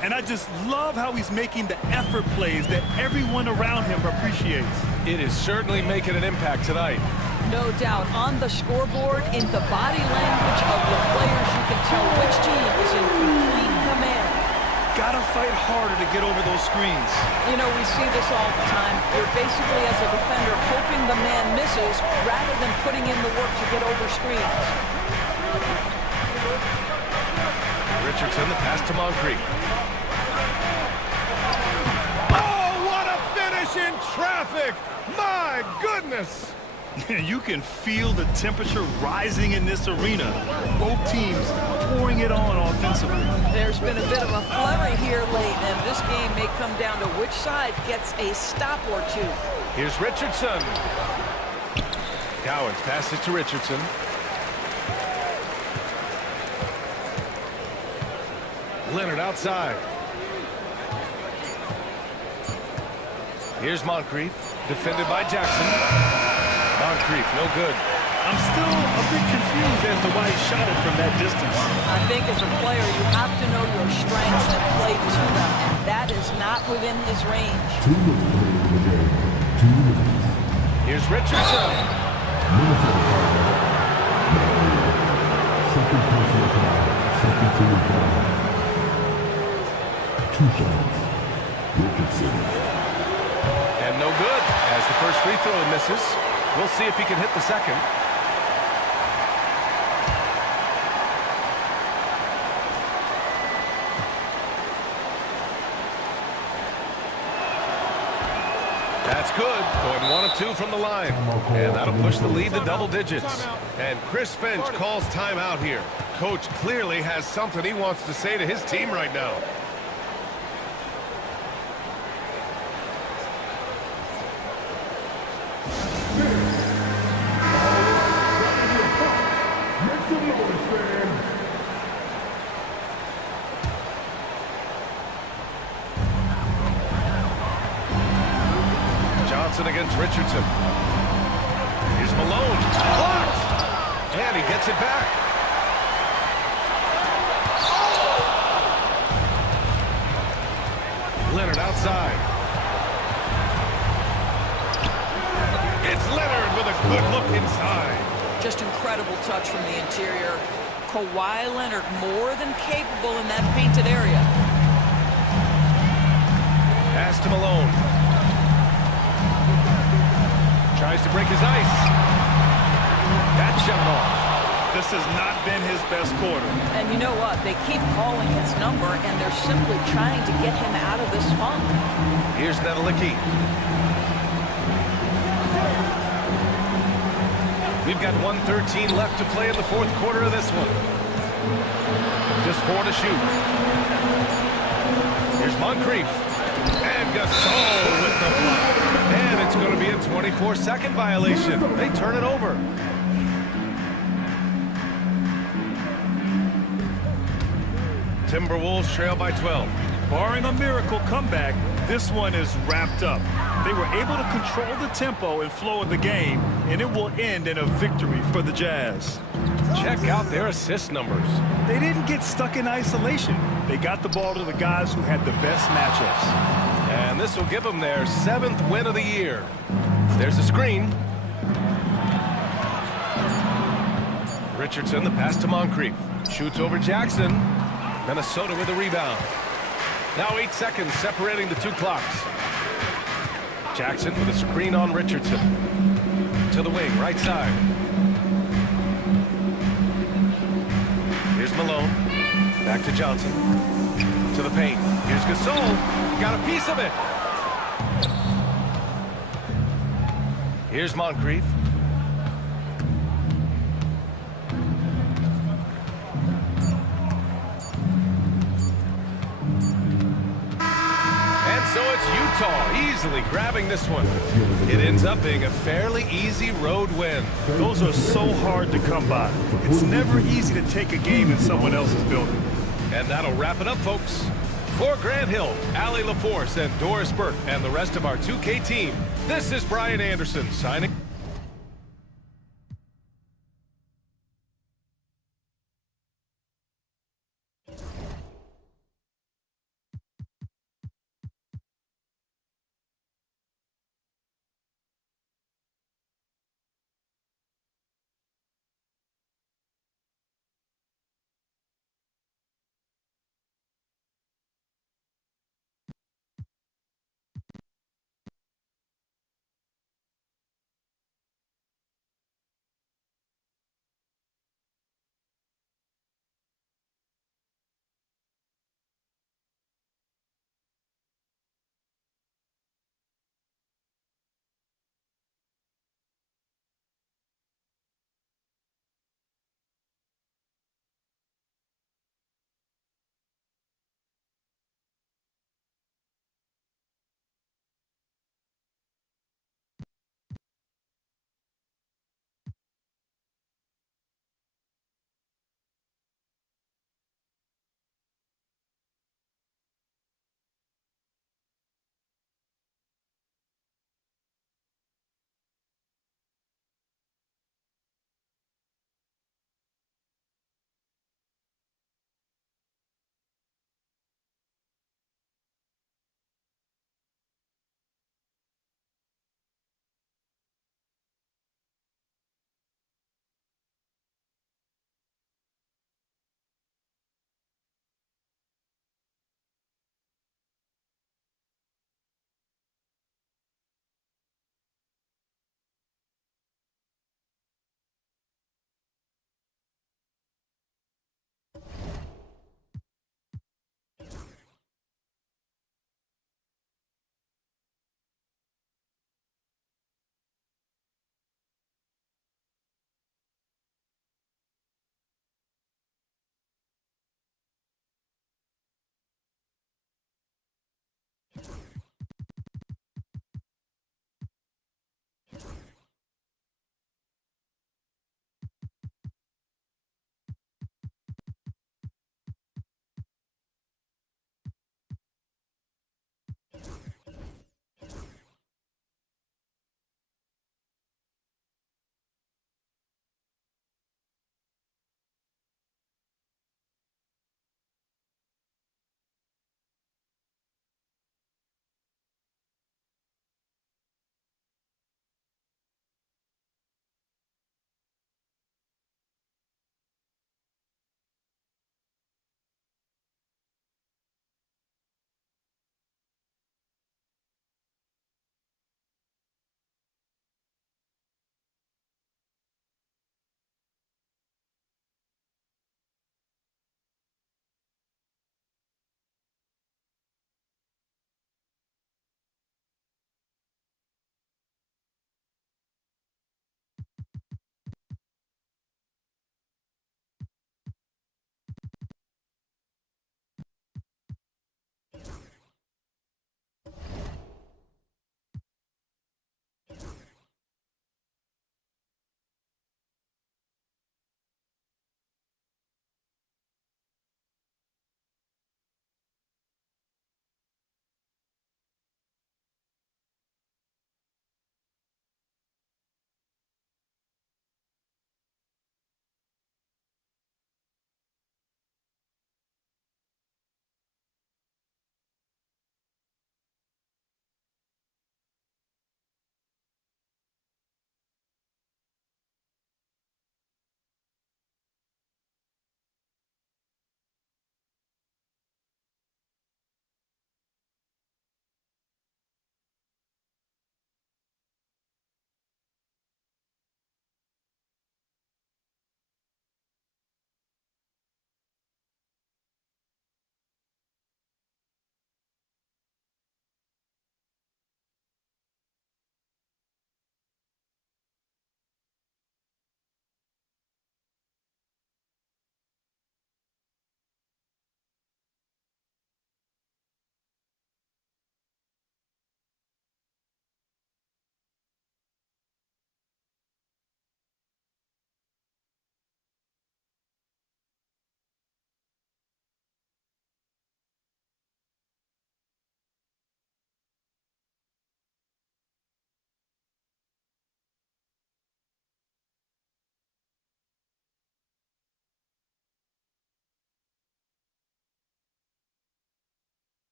And I just love how he's making the effort plays that everyone around him appreciates. It is certainly making an impact tonight. No doubt. On the scoreboard, in the body language of the players, you can tell which team is in complete command. Gotta fight harder to get over those screens. You know, we see this all the time. You're basically, as a defender, hoping the man misses rather than putting in the work to get over screens. Richardson, the pass to Moncrief. Oh, what a finish in traffic! My goodness! You can feel the temperature rising in this arena. Both teams pouring it on offensively. There's been a bit of a flurry here late, and this game may come down to which side gets a stop or two. Here's Richardson. Cowens passes to Richardson. Leonard outside. Here's Moncrief, defended by Jackson. Moncrief, no good. I'm still a bit confused as to why he shot it from that distance. I think as a player, you have to know your strengths and play to them, and that is not within his range. 2 minutes in the game. 2 minutes. Here's Richardson. Second personal foul. Second team foul. 2 shots. Richardson. And no good, as the first free throw misses. We'll see if he can hit the second. That's good. Going 1 of 2 from the line. And that'll push the lead to double digits. And Chris Finch calls timeout here. Coach clearly has something he wants to say to his team right now. Johnson against Richardson. Here's Malone. Blocked. And he gets it back. Leonard outside. It's Leonard with a good look inside. Just incredible touch from the interior. Kawhi Leonard more than capable in that painted area. Pass to Malone. Tries to break his ice. That shot off. This has not been his best quarter. And you know what? They keep calling his number, and they're simply trying to get him out of this funk. Here's Nedelicki. We've got 1:13 left to play in the fourth quarter of this one. Just 4 to shoot. Here's Moncrief. And Gasol with the block. And it's going to be a 24-second violation. They turn it over. Timberwolves trail by 12. Barring a miracle comeback, this one is wrapped up. They were able to control the tempo and flow of the game, and it will end in a victory for the Jazz. Check out their assist numbers. They didn't get stuck in isolation. They got the ball to the guys who had the best matchups. And this will give them their 7th win of the year. There's a screen. Richardson, the pass to Moncrief. Shoots over Jackson. Minnesota with a rebound. Now 8 seconds separating the two clocks. Jackson with a screen on Richardson. To the wing, right side. Here's Malone. Back to Johnson. To the paint. Here's Gasol. Got a piece of it. Here's Moncrief. So it's Utah easily grabbing this one. It ends up being a fairly easy road win. Those are so hard to come by. It's never easy to take a game in someone else's building. And that'll wrap it up, folks. For Grant Hill, Allie LaForce, and Doris Burke, and the rest of our 2K team, this is Brian Anderson signing.